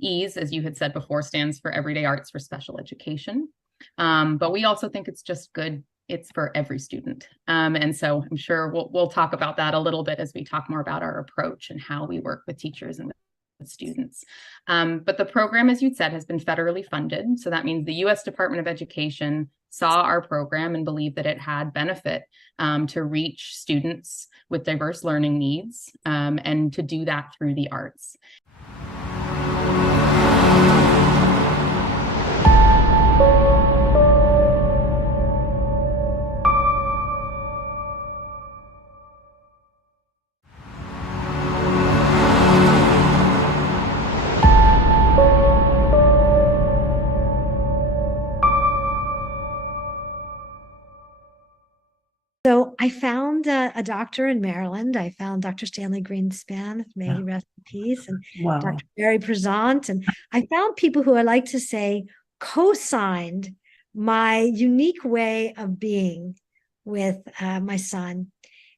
EASE, as you had said before, stands for Everyday Arts for Special Education. But we also think it's just good. It's for every student. And so I'm sure we'll talk about that a little bit as we talk more about our approach and how we work with teachers and with students. But the program, as you'd said, has been federally funded. So that means the U.S. Department of Education saw our program and believed that it had benefit to reach students with diverse learning needs and to do that through the arts. So I found a doctor in Maryland. I found Dr. Stanley Greenspan, may he rest in peace, and Dr. Barry Prezant. And I found people who I like to say co-signed my unique way of being with my son.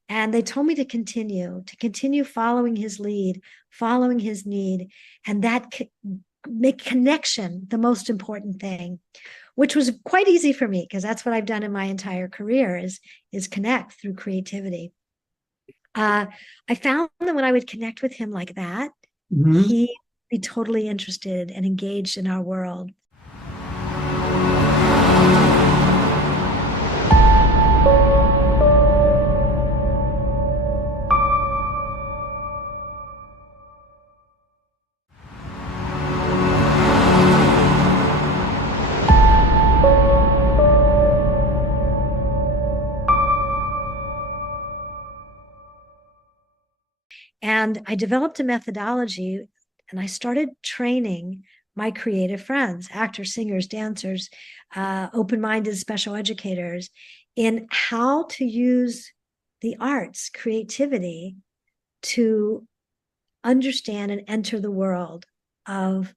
And they told me to continue following his lead, following his need, and that make connection the most important thing, which was quite easy for me because that's what I've done in my entire career is connect through creativity. I found that when I would connect with him like that, he'd be totally interested and engaged in our world. And I developed a methodology and I started training my creative friends, actors, singers, dancers, open-minded special educators in how to use the arts, creativity to understand and enter the world of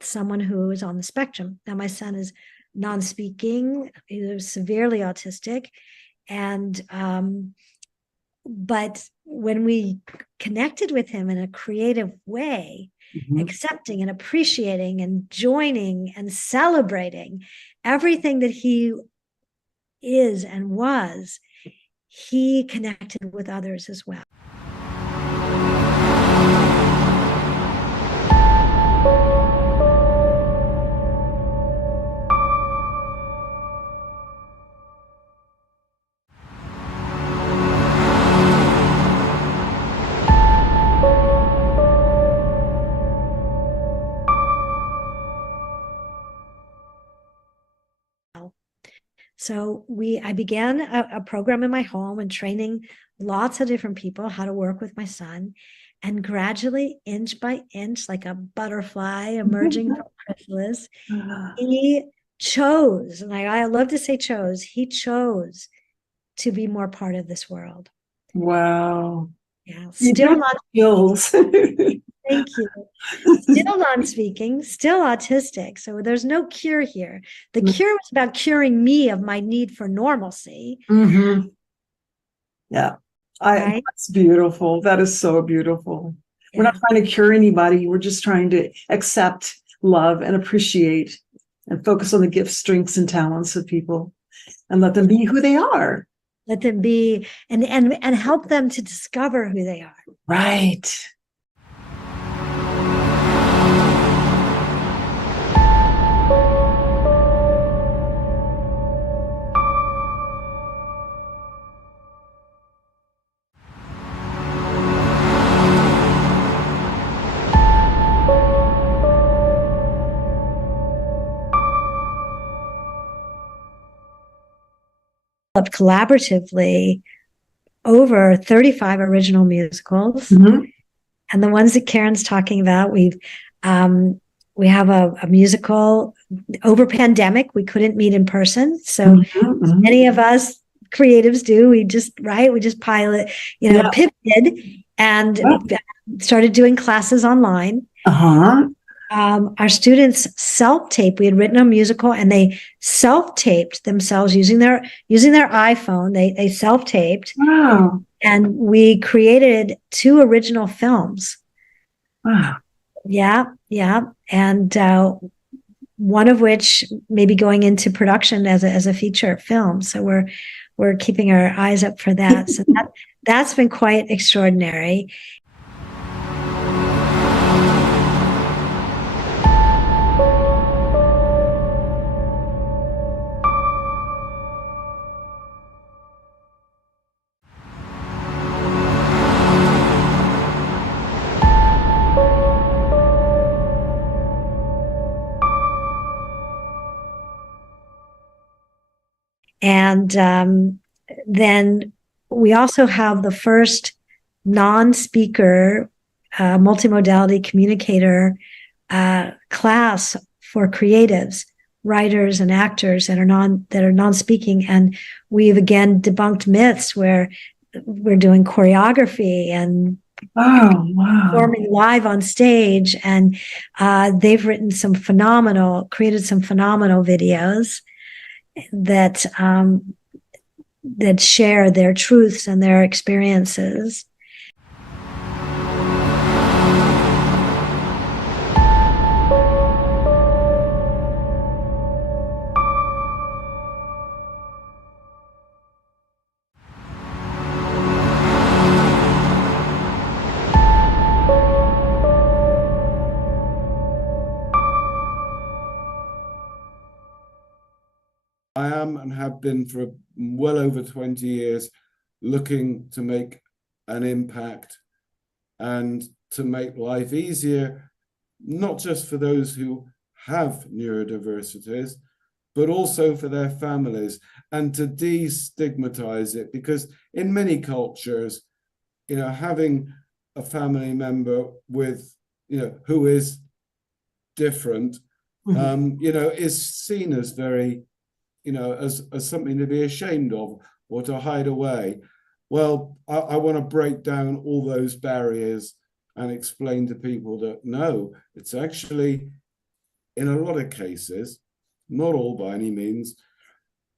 someone who is on the spectrum. Now, my son is non-speaking, he's severely autistic, and but when we connected with him in a creative way, accepting and appreciating and joining and celebrating everything that he is and was, he connected with others as well. So I began a program in my home and training lots of different people how to work with my son. And gradually, inch by inch, like a butterfly emerging from chrysalis, he chose, and I love to say chose, he chose to be more part of this world. Wow. Yeah, You still do not skills. Thank you. Still non-speaking, still autistic. So there's no cure here. The cure was about curing me of my need for normalcy. Yeah. Right? That's beautiful. That is so beautiful. Yeah. We're not trying to cure anybody. We're just trying to accept, love, and appreciate and focus on the gifts, strengths, and talents of people and let them be who they are. Let them be and help them to discover who they are. Right. Collaboratively over 35 original musicals. And the ones that Karen's talking about, we have a musical over pandemic. We couldn't meet in person. So many of us creatives do. We just pilot, pivoted and started doing classes online. our students self-tape. We had written a musical and they self-taped themselves using their iPhone. They self-taped. Wow. And we created 2 original films. Wow. Yeah, yeah. And one of which may be going into production as a feature film. So we're keeping our eyes up for that. So that's been quite extraordinary. And then we also have the first non-speaker multimodality communicator class for creatives, writers and actors that are non-speaking. And we've again debunked myths where we're doing choreography and performing live on stage. And they've created some phenomenal videos that that share their truths and their experiences. I am and have been for well over 20 years looking to make an impact and to make life easier, not just for those who have neurodiversities, but also for their families, and to destigmatize it, because in many cultures, having a family member with, who is different, is seen as very, as something to be ashamed of or to hide away. Well, I want to break down all those barriers and explain to people that no, it's actually, in a lot of cases, not all by any means,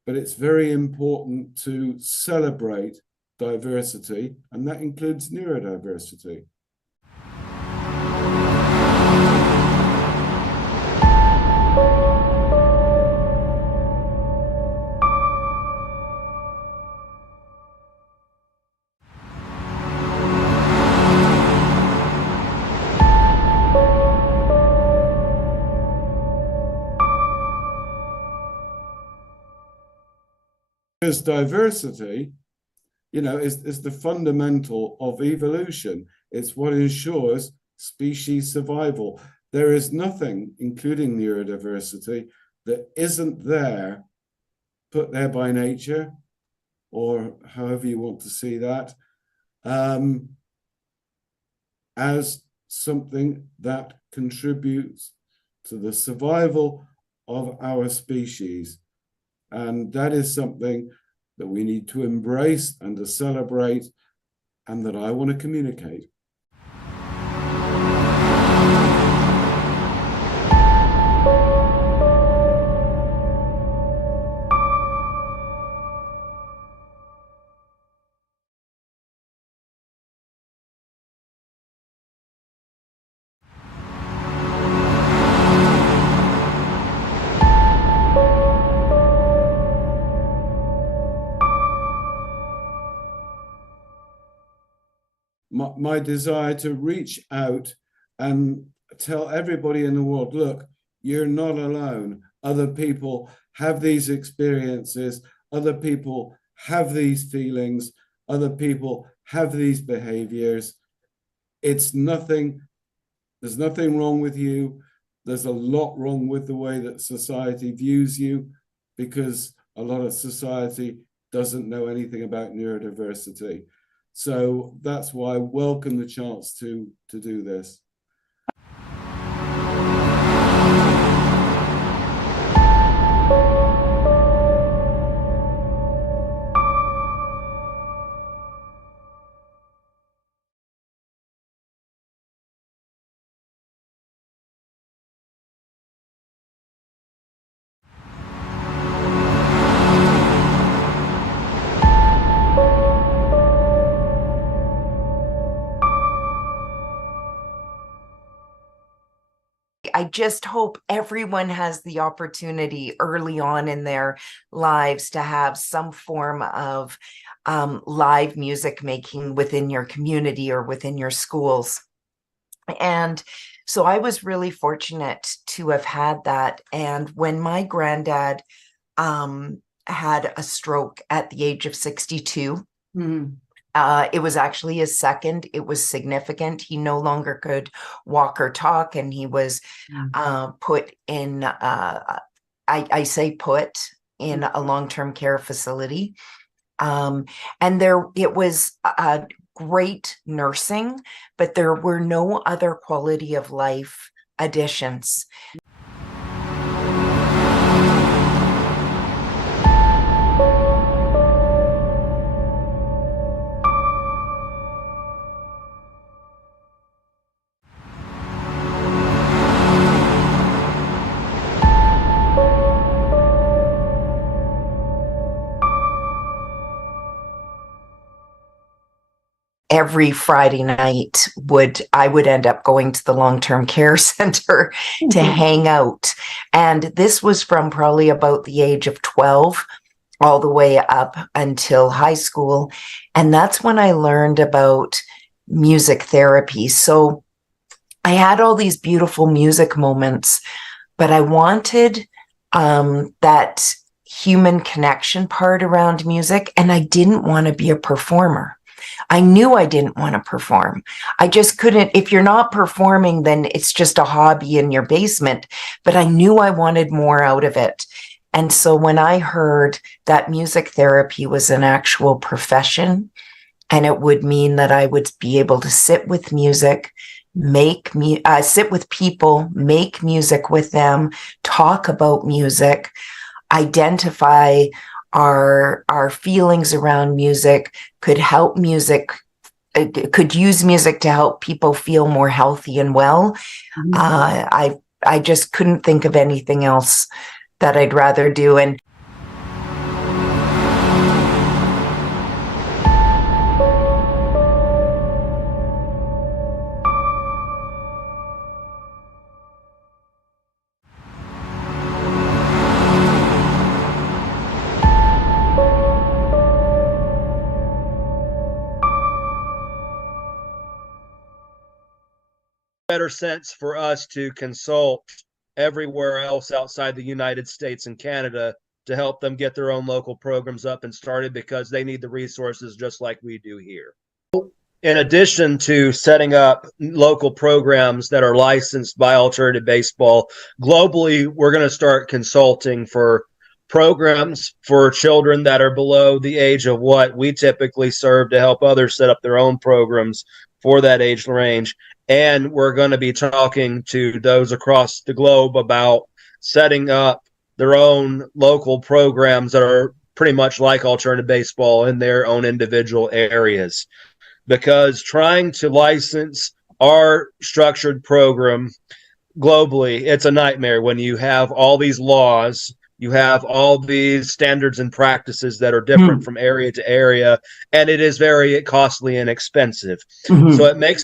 but it's very important to celebrate diversity, and that includes neurodiversity. Because diversity, is the fundamental of evolution. It's what ensures species survival. There is nothing, including neurodiversity, that isn't there, put there by nature, or however you want to see that, as something that contributes to the survival of our species. And that is something that we need to embrace and to celebrate, and that I want to communicate. My desire to reach out and tell everybody in the world, look, you're not alone. Other people have these experiences. Other people have these feelings. Other people have these behaviors. There's nothing wrong with you. There's a lot wrong with the way that society views you, because a lot of society doesn't know anything about neurodiversity. So that's why I welcome the chance to do this. just hope everyone has the opportunity early on in their lives to have some form of live music making within your community or within your schools. And so I was really fortunate to have had that. And when my granddad had a stroke at the age of 62, it was actually his second. It was significant. He no longer could walk or talk, and he was put in, I say put in a long-term care facility. And it was great nursing, but there were no other quality of life additions. Every Friday night I would end up going to the long-term care center to hang out. And this was from probably about the age of 12 all the way up until high school. And that's when I learned about music therapy. So I had all these beautiful music moments, but I wanted that human connection part around music, and I didn't want to be a performer. I knew I didn't want to perform. I just couldn't. If you're not performing, then it's just a hobby in your basement. But I knew I wanted more out of it. And so when I heard that music therapy was an actual profession, and it would mean that I would be able to sit with music, sit with people, make music with them, talk about music, identify our feelings around music, could use music to help people feel more healthy and well. I just couldn't think of anything else that I'd rather do. And better sense for us to consult everywhere else outside the United States and Canada to help them get their own local programs up and started, because they need the resources just like we do here. In addition to setting up local programs that are licensed by Alternative Baseball, globally, we're going to start consulting for programs for children that are below the age of what we typically serve to help others set up their own programs for that age range. And we're going to be talking to those across the globe about setting up their own local programs that are pretty much like Alternative Baseball in their own individual areas. Because trying to license our structured program globally, it's a nightmare when you have all these laws, you have all these standards and practices that are different from area to area, and it is very costly and expensive. So it makes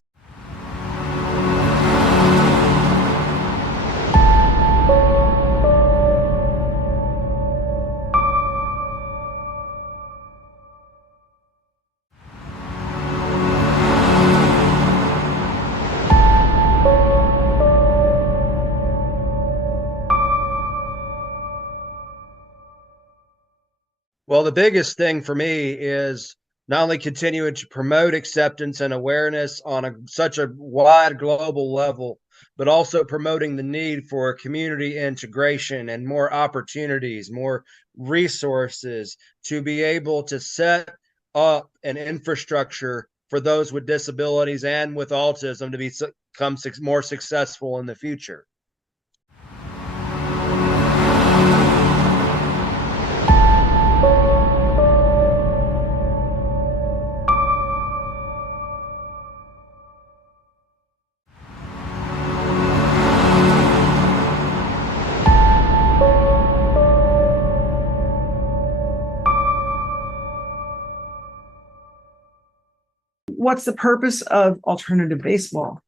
Well, the biggest thing for me is not only continuing to promote acceptance and awareness on such a wide global level, but also promoting the need for community integration and more opportunities, more resources to be able to set up an infrastructure for those with disabilities and with autism to become more successful in the future. What's the purpose of Alternative Baseball?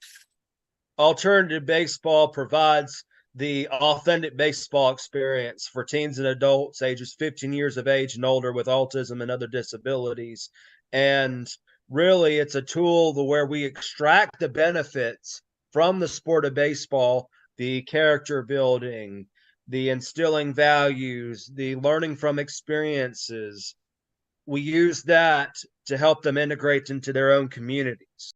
Alternative Baseball provides the authentic baseball experience for teens and adults ages 15 years of age and older with autism and other disabilities. And really, it's a tool where we extract the benefits from the sport of baseball, the character building, the instilling values, the learning from experiences. We use that to help them integrate into their own communities.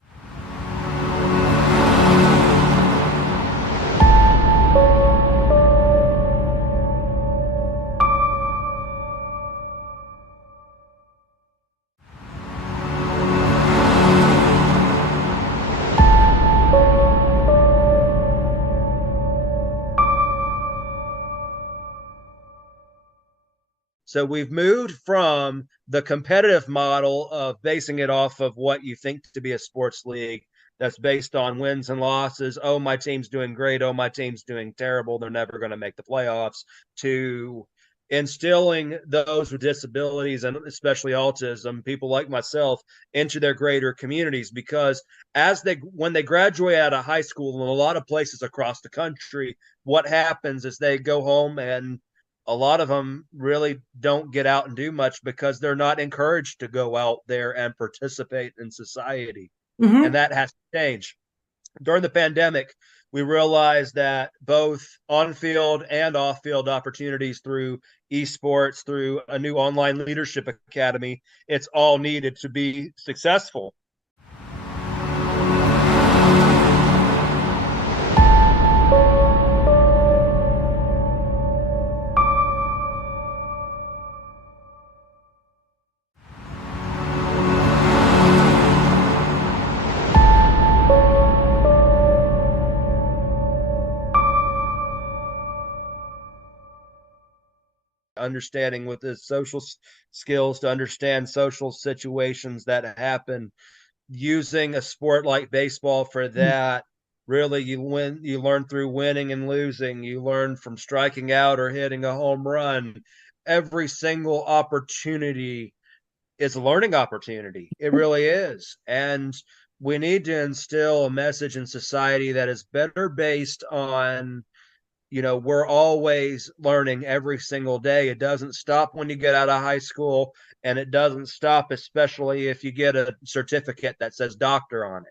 So we've moved from the competitive model of basing it off of what you think to be a sports league that's based on wins and losses. Oh, my team's doing great. Oh, my team's doing terrible. They're never going to make the playoffs. To instilling those with disabilities and especially autism, people like myself, into their greater communities, because when they graduate out of high school in a lot of places across the country, what happens is they go home, and a lot of them really don't get out and do much because they're not encouraged to go out there and participate in society. And that has to change. During the pandemic, we realized that both on-field and off-field opportunities through esports, through a new online leadership academy, it's all needed to be successful. Understanding with the social skills to understand social situations that happen, using a sport like baseball for that. Really, you learn through winning and losing. You learn from striking out or hitting a home run. Every single opportunity is a learning opportunity. It really is. And we need to instill a message in society that is better based on, we're always learning every single day. It doesn't stop when you get out of high school, and it doesn't stop, especially if you get a certificate that says doctor on it.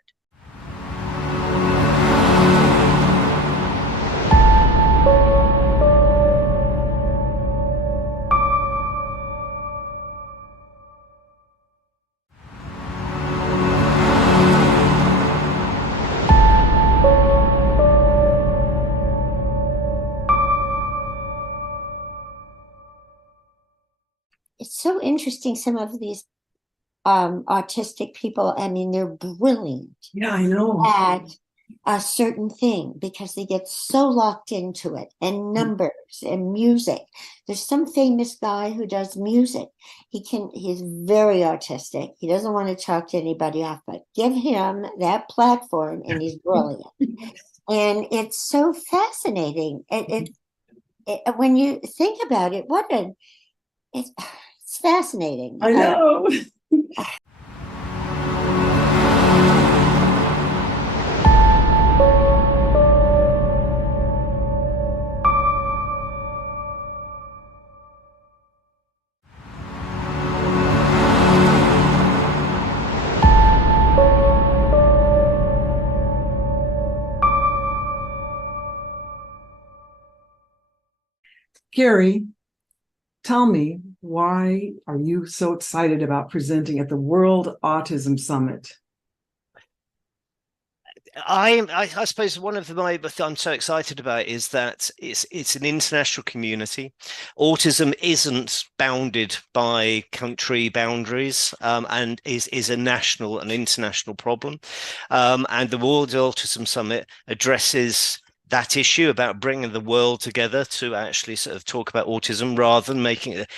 It's so interesting, some of these autistic people. I mean, they're brilliant. Yeah, I know. At a certain thing because they get so locked into it, and numbers and music. There's some famous guy who does music. He's very autistic. He doesn't want to talk to anybody off, but give him that platform and he's brilliant. And it's so fascinating. When you think about it, it's fascinating. I know. Gary, tell me, why are you so excited about presenting at the World Autism Summit? I suppose one of I'm so excited about is that it's an international community. Autism isn't bounded by country boundaries, and is a national and international problem. And the World Autism Summit addresses that issue about bringing the world together to actually sort of talk about autism, rather than making it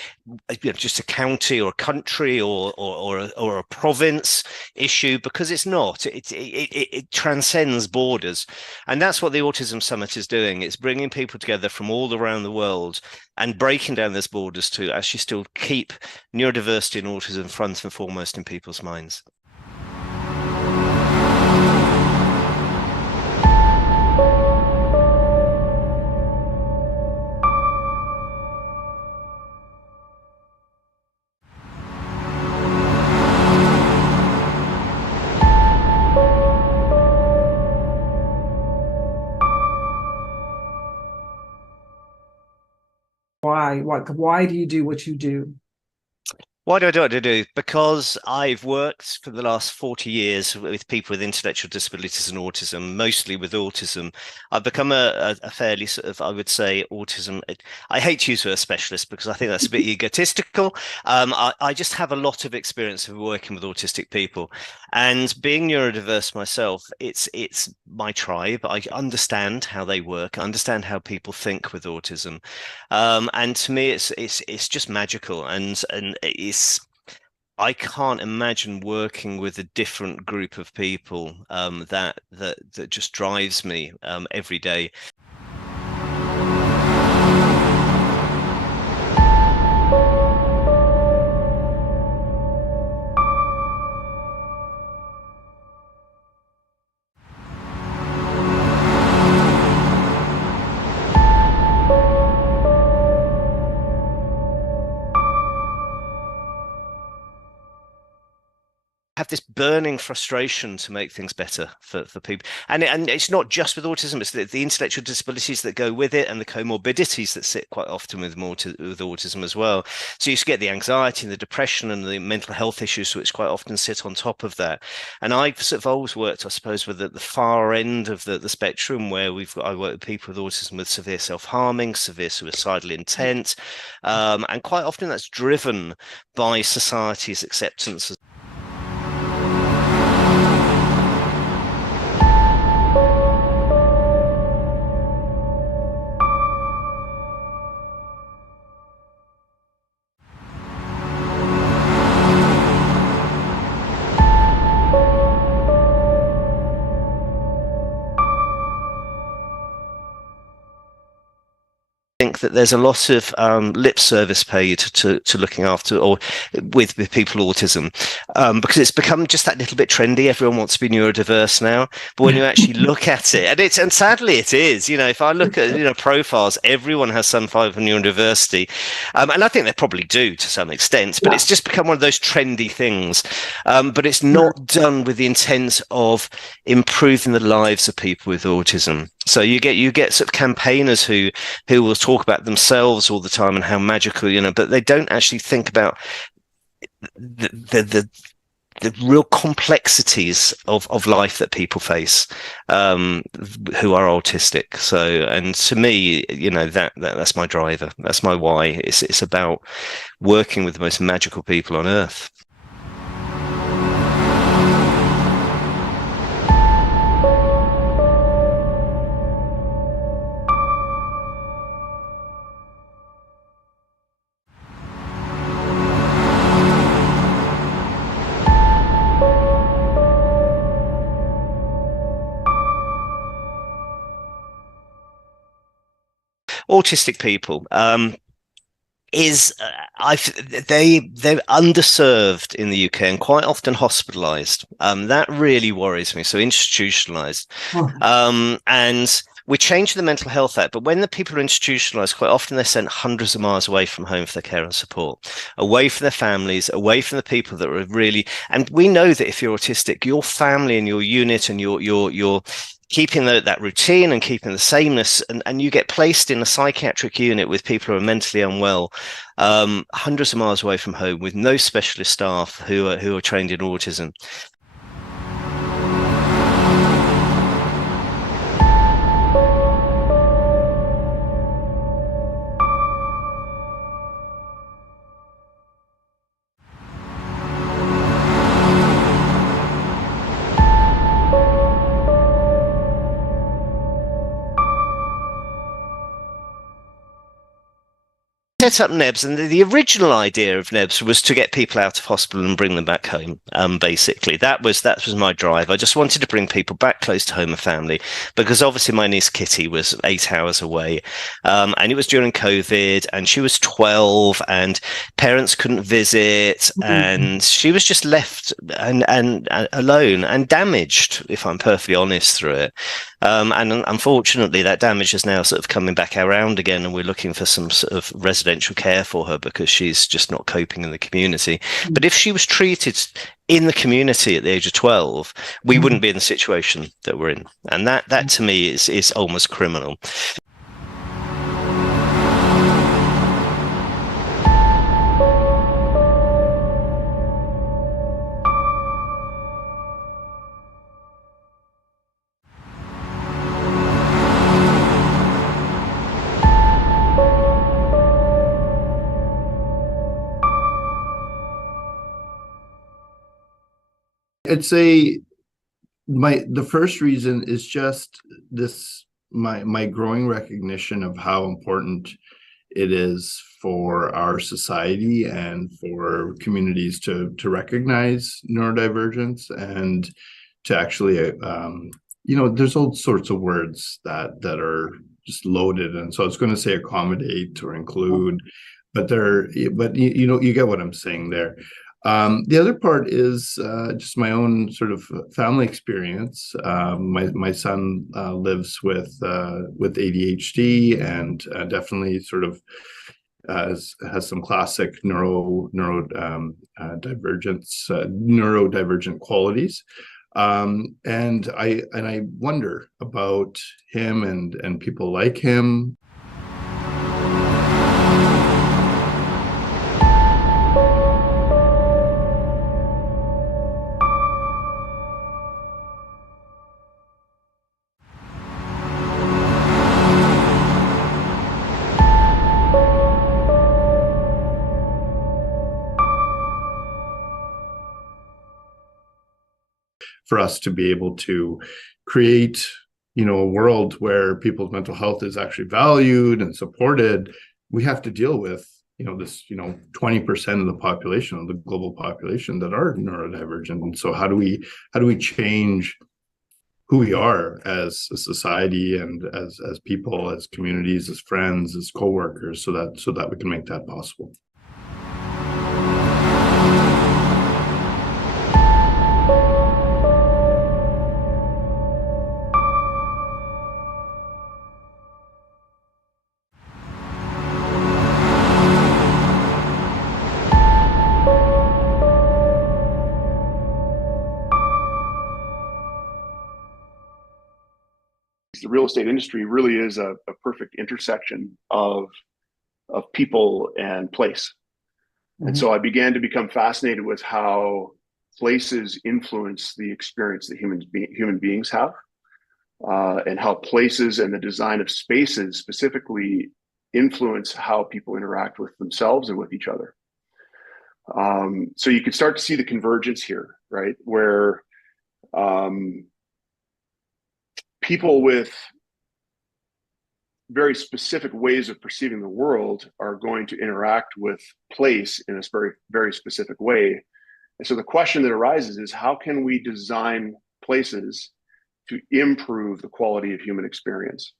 just a county or a country or a province issue, because it's not. It transcends borders, and that's what the Autism Summit is doing. It's bringing people together from all around the world and breaking down those borders to actually still keep neurodiversity and autism front and foremost in people's minds. why? Why do you do what you do? Why do I do what I do? Because I've worked for the last 40 years with people with intellectual disabilities and autism, mostly with autism. I've become a fairly sort of, I would say, autism. I hate to use the word specialist because I think that's a bit egotistical. I just have a lot of experience of working with autistic people, and being neurodiverse myself, it's my tribe. I understand how they work. I understand how people think with autism, and to me, it's just magical, and it's. I can't imagine working with a different group of people that just drives me every day. Have this burning frustration to make things better for people, and it's not just with autism, it's the intellectual disabilities that go with it and the comorbidities that sit quite often with autism as well. So you get the anxiety and the depression and the mental health issues which quite often sit on top of that. And I've sort of always worked, I suppose, with the far end of the spectrum, where I work with people with autism with severe self-harming, severe suicidal intent, and quite often that's driven by society's acceptance. Think that there's a lot of lip service paid to looking after or with people with autism, because it's become just that little bit trendy. Everyone wants to be neurodiverse now, but when you actually look at it, and sadly it is, if I look at profiles, everyone has some form of neurodiversity, and I think they probably do to some extent, but it's just become one of those trendy things, but it's not done with the intent of improving the lives of people with autism. So you get sort of campaigners who will talk about themselves all the time and how magical, but they don't actually think about the real complexities of life that people face who are autistic. So, and to me, that's my driver. That's my why. It's about working with the most magical people on earth. Autistic people they're underserved in the UK and quite often hospitalized. That really worries me. So institutionalized. And we're changing the Mental Health Act, but when the people are institutionalized, quite often they're sent hundreds of miles away from home for their care and support, away from their families, away from the people that are really, and we know that if you're autistic, your family and your unit and your keeping that routine and keeping the sameness, and you get placed in a psychiatric unit with people who are mentally unwell, hundreds of miles away from home with no specialist staff who are trained in autism. Set up NEBS, and the original idea of NEBS was to get people out of hospital and bring them back home. Basically, that was my drive. I just wanted to bring people back close to home and family, because obviously my niece Kitty was 8 hours away, and it was during COVID, and she was 12, and parents couldn't visit, and she was just left and alone and damaged, if I'm perfectly honest, through it. And unfortunately, that damage is now sort of coming back around again, and we're looking for some sort of residential care for her because she's just not coping in the community. But if she was treated in the community at the age of 12, we wouldn't be in the situation that we're in. And that to me is almost criminal. I'd say the first reason is just this my growing recognition of how important it is for our society and for communities to recognize neurodivergence and to actually there's all sorts of words that are just loaded, and so I was going to say accommodate or include, but you get what I'm saying there. The other part is just my own sort of family experience. My son lives with ADHD and definitely sort of has some classic neurodivergent qualities. And I wonder about him and people like him. For us to be able to create, a world where people's mental health is actually valued and supported, we have to deal with, this, 20% of the population, of the global population that are neurodivergent. And so how do we change who we are as a society and as people, as communities, as friends, as coworkers, so that we can make that possible? The real estate industry really is a perfect intersection of people and place. And so I began to become fascinated with how places influence the experience that human beings have, and how places and the design of spaces specifically influence how people interact with themselves and with each other. So you can start to see the convergence here, right? Where people with very specific ways of perceiving the world are going to interact with place in a very, very specific way. And so the question that arises is, how can we design places to improve the quality of human experience?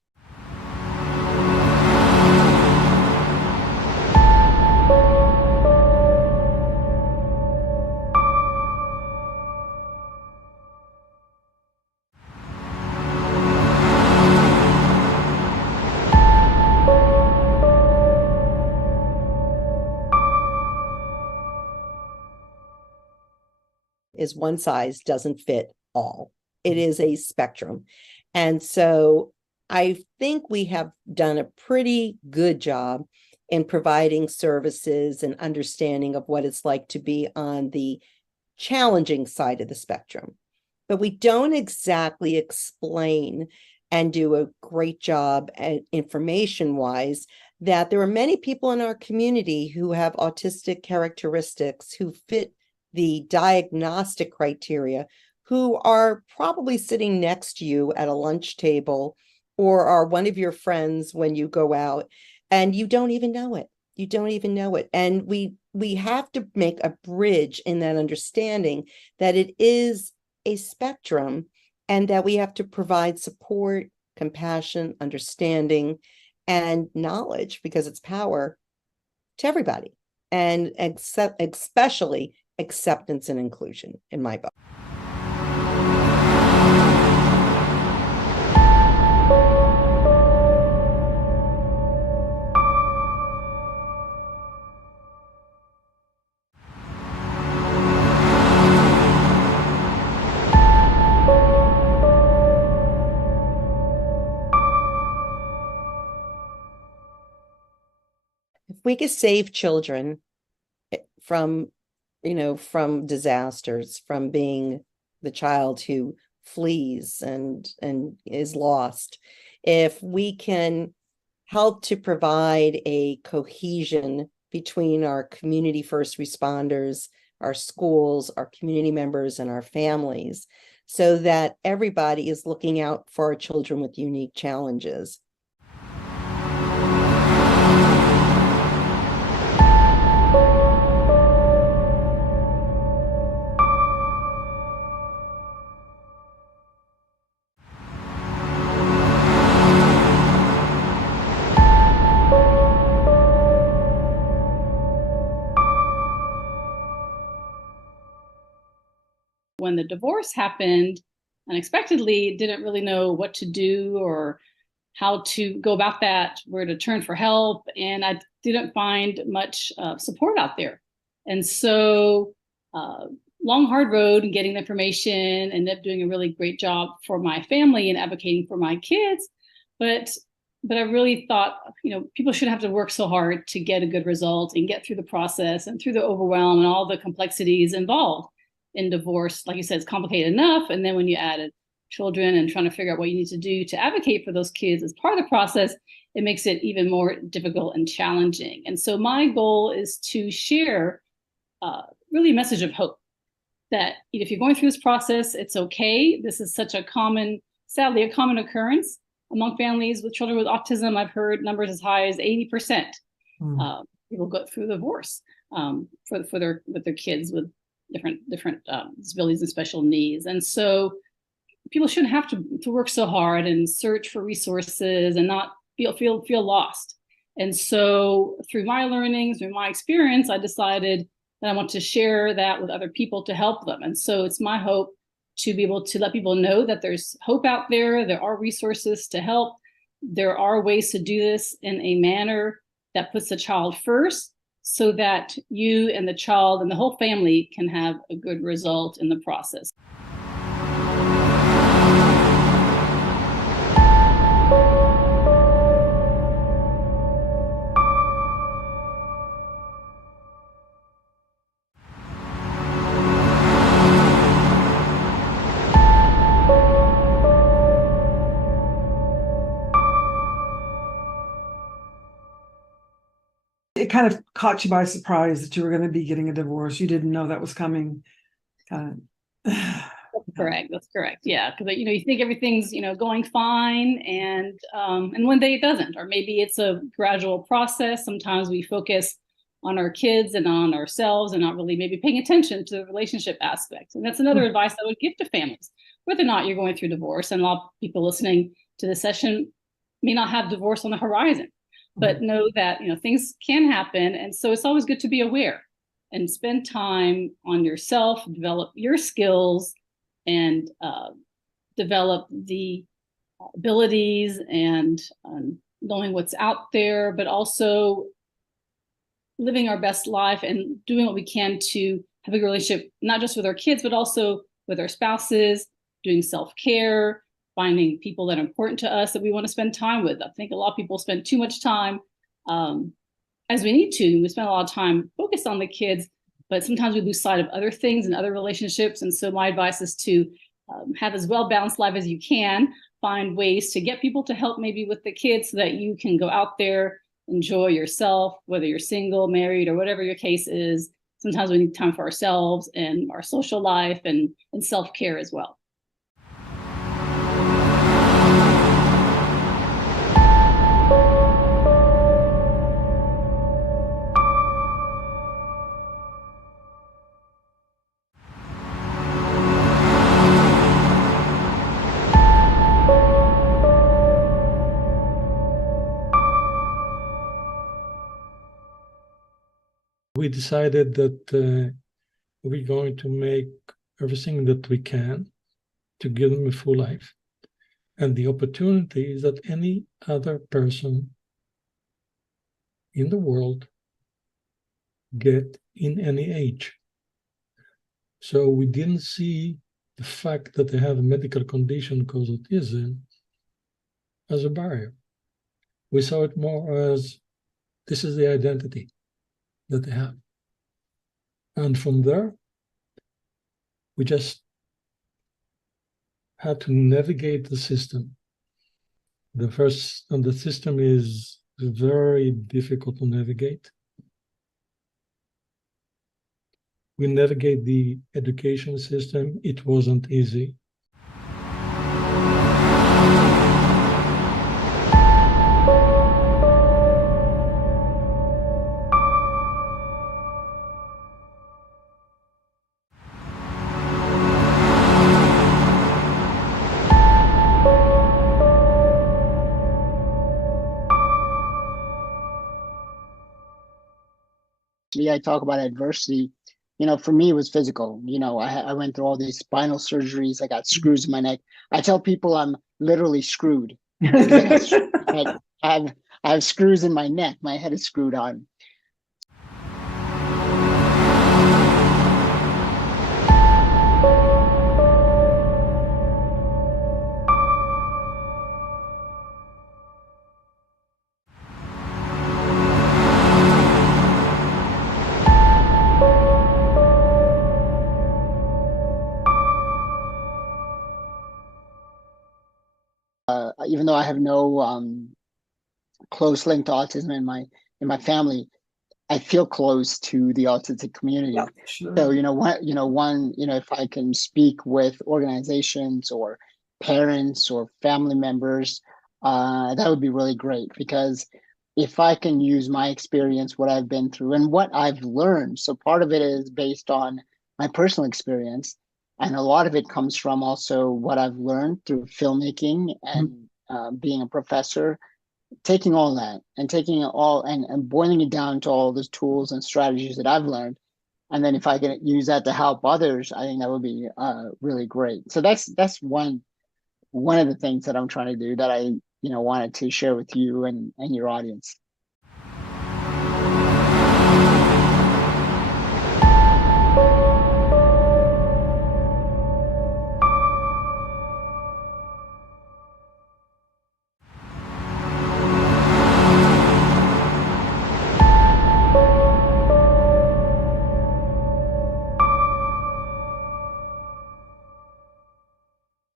Is one size doesn't fit all. It is a spectrum. And so I think we have done a pretty good job in providing services and understanding of what it's like to be on the challenging side of the spectrum. But we don't exactly explain and do a great job at information-wise that there are many people in our community who have autistic characteristics who fit the diagnostic criteria, who are probably sitting next to you at a lunch table or are one of your friends when you go out, and you don't even know it. You don't even know it. And we have to make a bridge in that understanding that it is a spectrum and that we have to provide support, compassion, understanding, and knowledge, because it's power, to everybody, and especially acceptance and inclusion, in my book. If we could save children from disasters, from being the child who flees and is lost, if we can help to provide a cohesion between our community first responders, our schools, our community members, and our families, so that everybody is looking out for our children with unique challenges. When the divorce happened unexpectedly, didn't really know what to do or how to go about that, where to turn for help. And I didn't find much support out there. And so long, hard road and getting the information, and ended up doing a really great job for my family and advocating for my kids. But I really thought, people shouldn't have to work so hard to get a good result and get through the process and through the overwhelm and all the complexities involved in divorce. Like you said, it's complicated enough. And then when you added children and trying to figure out what you need to do to advocate for those kids as part of the process, it makes it even more difficult and challenging. And so my goal is to share really a message of hope, that if you're going through this process, it's okay. This is such a common, sadly, a common occurrence among families with children with autism. I've heard numbers as high as 80% people go through divorce with their kids with different disabilities and special needs. And so people shouldn't have to work so hard and search for resources and not feel lost. And so through my learnings, through my experience, I decided that I want to share that with other people to help them. And so it's my hope to be able to let people know that there's hope out there. There are resources to help. There are ways to do this in a manner that puts the child first, so that you and the child and the whole family can have a good result in the process. It kind of caught you by surprise that you were going to be getting a divorce. You didn't know that was coming. That's correct. That's correct. Yeah, because you think everything's going fine, and one day it doesn't, or maybe it's a gradual process. Sometimes we focus on our kids and on ourselves, and not really maybe paying attention to the relationship aspect. And that's another advice I would give to families, whether or not you're going through divorce. And a lot of people listening to this session may not have divorce on the horizon, but know that things can happen. And so it's always good to be aware and spend time on yourself, develop your skills, and develop the abilities and knowing what's out there, but also living our best life and doing what we can to have a good relationship, not just with our kids, but also with our spouses, doing self-care, finding people that are important to us that we want to spend time with. I think a lot of people spend too much time as we need to. We spend a lot of time focused on the kids, but sometimes we lose sight of other things and other relationships. And so my advice is to have as well-balanced life as you can, find ways to get people to help maybe with the kids so that you can go out there, enjoy yourself, whether you're single, married, or whatever your case is. Sometimes we need time for ourselves and our social life and self-care as well. We decided that we're going to make everything that we can to give them a full life and the opportunities that any other person in the world get in any age. So we didn't see the fact that they have a medical condition called autism as a barrier. We saw it more as this is the identity that they have. And from there, we just had to navigate the system. The system is very difficult to navigate. we navigate the education system. It wasn't easy. I talk about adversity. For me, it was physical. I went through all these spinal surgeries. I got screws in my neck. I tell people I'm literally screwed. I have screws in my neck. My head is screwed on. Even though I have no close link to autism in my family, I feel close to the autistic community. Yeah, sure. So if I can speak with organizations or parents or family members, that would be really great, because if I can use my experience, what I've been through and what I've learned. So part of it is based on my personal experience, and a lot of it comes from also what I've learned through filmmaking and being a professor, taking all that and taking it all and boiling it down to all those tools and strategies that I've learned. And then if I can use that to help others, I think that would be really great. So that's one of the things that I'm trying to do, that I wanted to share with you and your audience.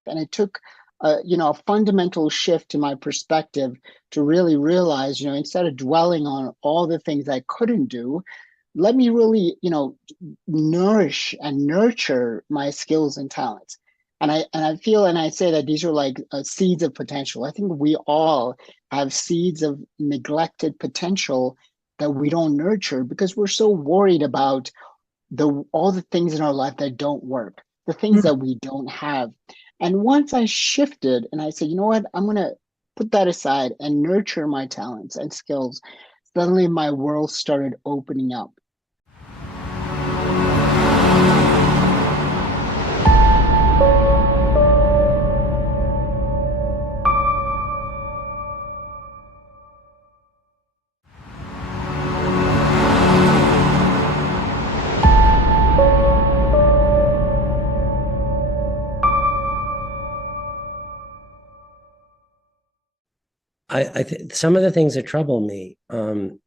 And it took, a fundamental shift in my perspective to really realize, instead of dwelling on all the things I couldn't do, let me really, nourish and nurture my skills and talents. And I feel, and I say that these are like seeds of potential. I think we all have seeds of neglected potential that we don't nurture because we're so worried about all the things in our life that don't work, the things that we don't have. And once I shifted and I said, you know what, I'm going to put that aside and nurture my talents and skills, suddenly my world started opening up. I think some of the things that trouble me, and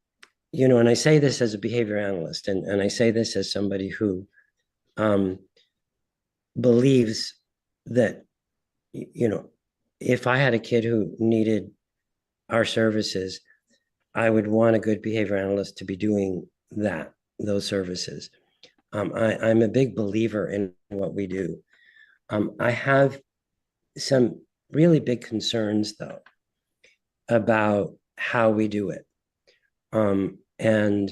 I say this as a behavior analyst, and I say this as somebody who believes that, if I had a kid who needed our services, I would want a good behavior analyst to be doing those services. I'm a big believer in what we do. I have some really big concerns, though, about how we do it. And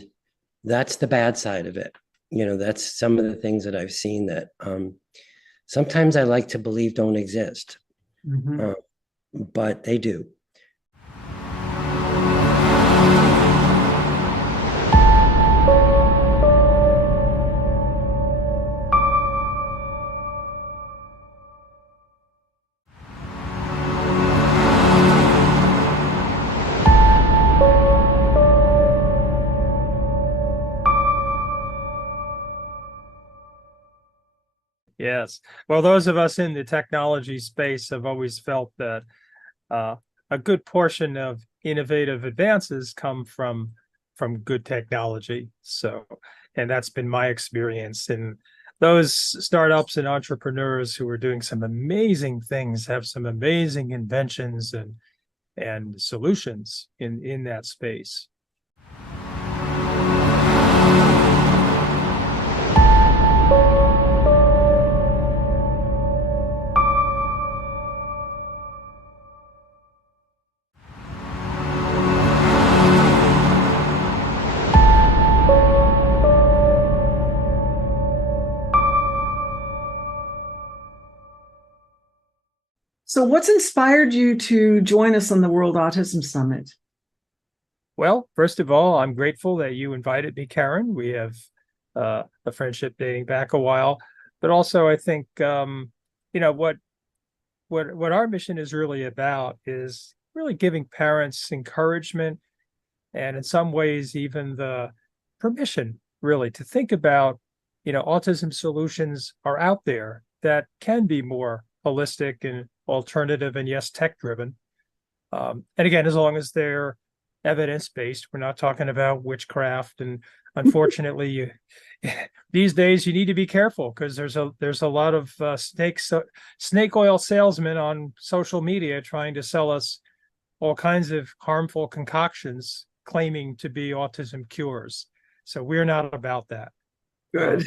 that's the bad side of it. That's some of the things that I've seen that sometimes I like to believe don't exist, but they do. Yes. Well, those of us in the technology space have always felt that a good portion of innovative advances come from good technology. So, and that's been my experience. And those startups and entrepreneurs who are doing some amazing things have some amazing inventions and solutions in that space. So what's inspired you to join us on the World Autism Summit? Well, first of all, I'm grateful that you invited me, Karen. We have a friendship dating back a while, but also I think what our mission is really about is really giving parents encouragement and in some ways even the permission really to think about, autism solutions are out there that can be more holistic and alternative and yes, tech driven. And again, as long as they're evidence-based, we're not talking about witchcraft. And unfortunately, these days you need to be careful because there's a lot of snake oil salesmen on social media trying to sell us all kinds of harmful concoctions claiming to be autism cures. So we're not about that. Good.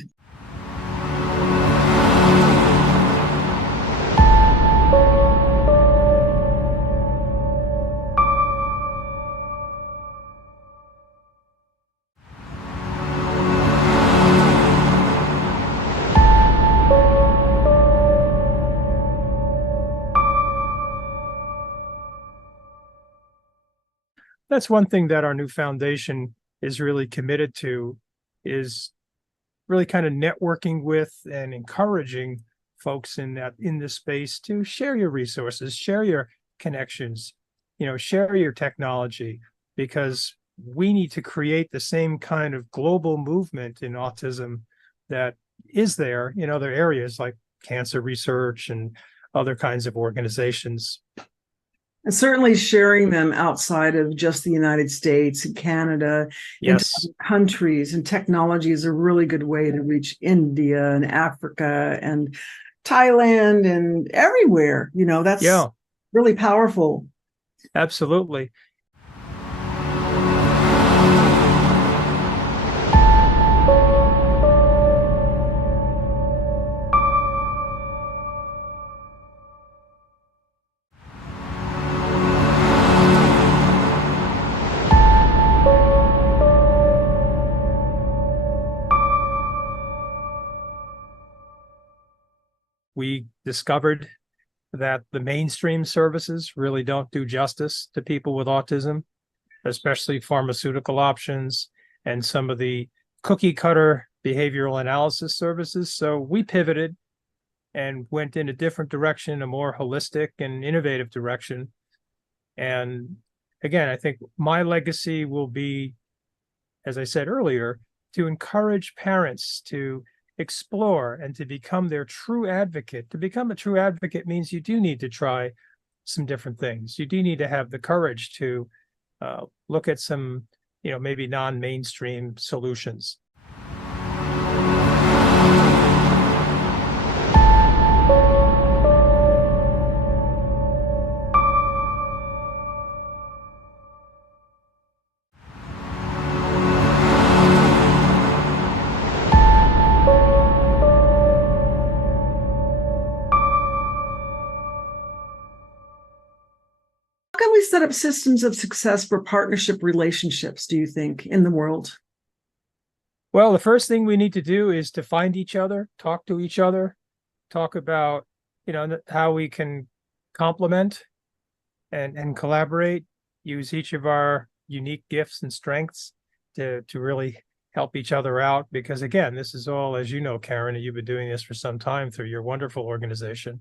That's one thing that our new foundation is really committed to, is really kind of networking with and encouraging folks in this space to share your resources, share your connections, share your technology, because we need to create the same kind of global movement in autism that is there in other areas like cancer research and other kinds of organizations. And certainly sharing them outside of just the United States and Canada, into Yes. other countries, and technology is a really good way to reach India and Africa and Thailand and everywhere. That's really powerful. Absolutely. We discovered that the mainstream services really don't do justice to people with autism, especially pharmaceutical options and some of the cookie cutter behavioral analysis services. So we pivoted and went in a different direction, a more holistic and innovative direction. And again, I think my legacy will be, as I said earlier, to encourage parents to explore and to become their true advocate. To become a true advocate means you do need to try some different things. You do need to have the courage to look at some, maybe non-mainstream solutions. How can we set up systems of success for partnership relationships, do you think, in the world? Well, the first thing we need to do is to find each other, talk to each other, talk about, how we can complement and collaborate, use each of our unique gifts and strengths to really help each other out. Because again, this is all, as you know, Karen, and you've been doing this for some time through your wonderful organization.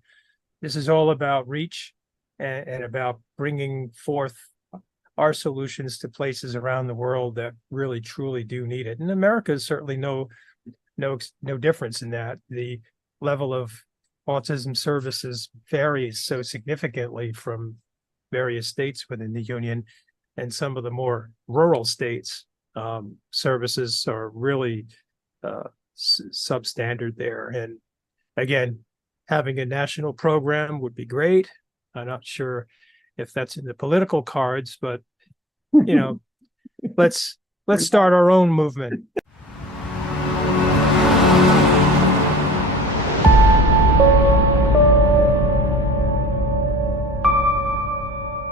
This is all about reach and about bringing forth our solutions to places around the world that really truly do need it. And America is certainly no difference in that. The level of autism services varies so significantly from various states within the union, and some of the more rural states services are really substandard there. And again, having a national program would be great. I'm not sure if that's in the political cards, but let's start our own movement.